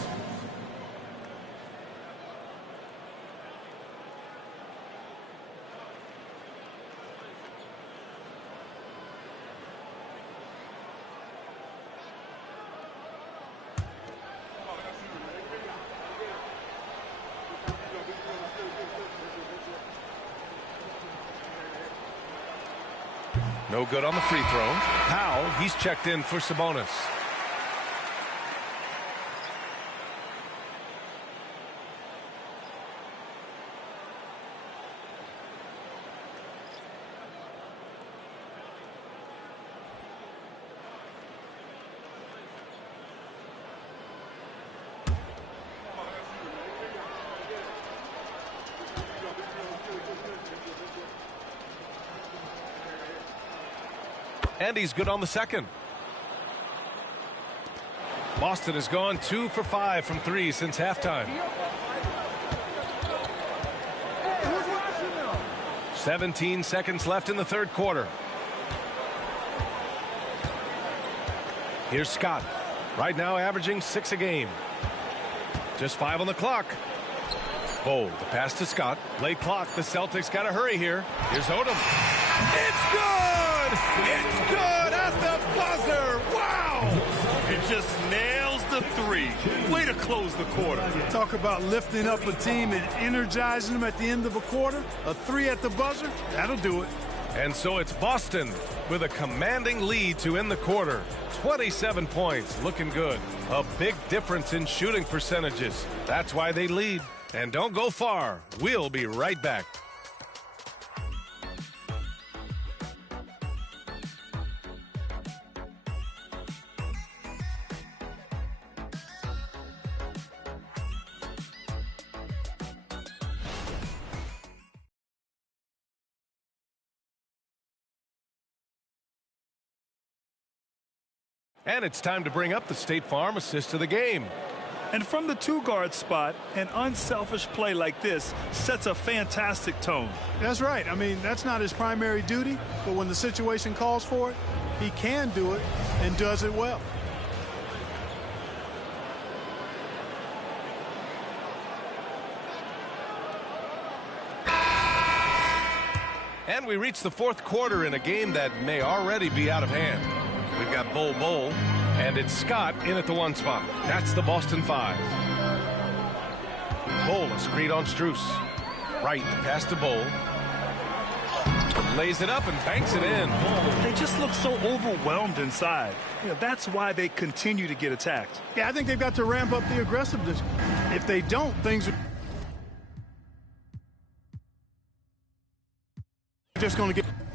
No good on the free throw. Powell, he's checked in for Sabonis. And he's good on the second. Boston has gone 2 for 5 from 3 since halftime. 17 seconds left in the third quarter. Here's Scott. Right now averaging 6 a game. Just 5 on the clock. Bold, the pass to Scott. Late clock. The Celtics got to hurry here. Here's Odom. It's good! It's good at the buzzer! Wow! It just nails the 3. Way to close the quarter. Talk about lifting up a team and energizing them at the end of a quarter. A 3 at the buzzer, that'll do it. And so it's Boston with a commanding lead to end the quarter. 27 points, looking good. A big difference in shooting percentages. That's why they lead. And don't go far. We'll be right back. And it's time to bring up the State Farm assist of the game. And from the 2-guard spot, an unselfish play like this sets a fantastic tone. That's right. I mean, that's not his primary duty, but when the situation calls for it, he can do it and does it well. And we reach the fourth quarter in a game that may already be out of hand. We've got Bol, and it's Scott in at the 1 spot. That's the Boston 5. Bol, a screen on Strus. Right, pass to Bol. Lays it up and banks it in. They just look so overwhelmed inside. You know, that's why they continue to get attacked. Yeah, I think they've got to ramp up the aggressiveness. If they don't, things are... just going to get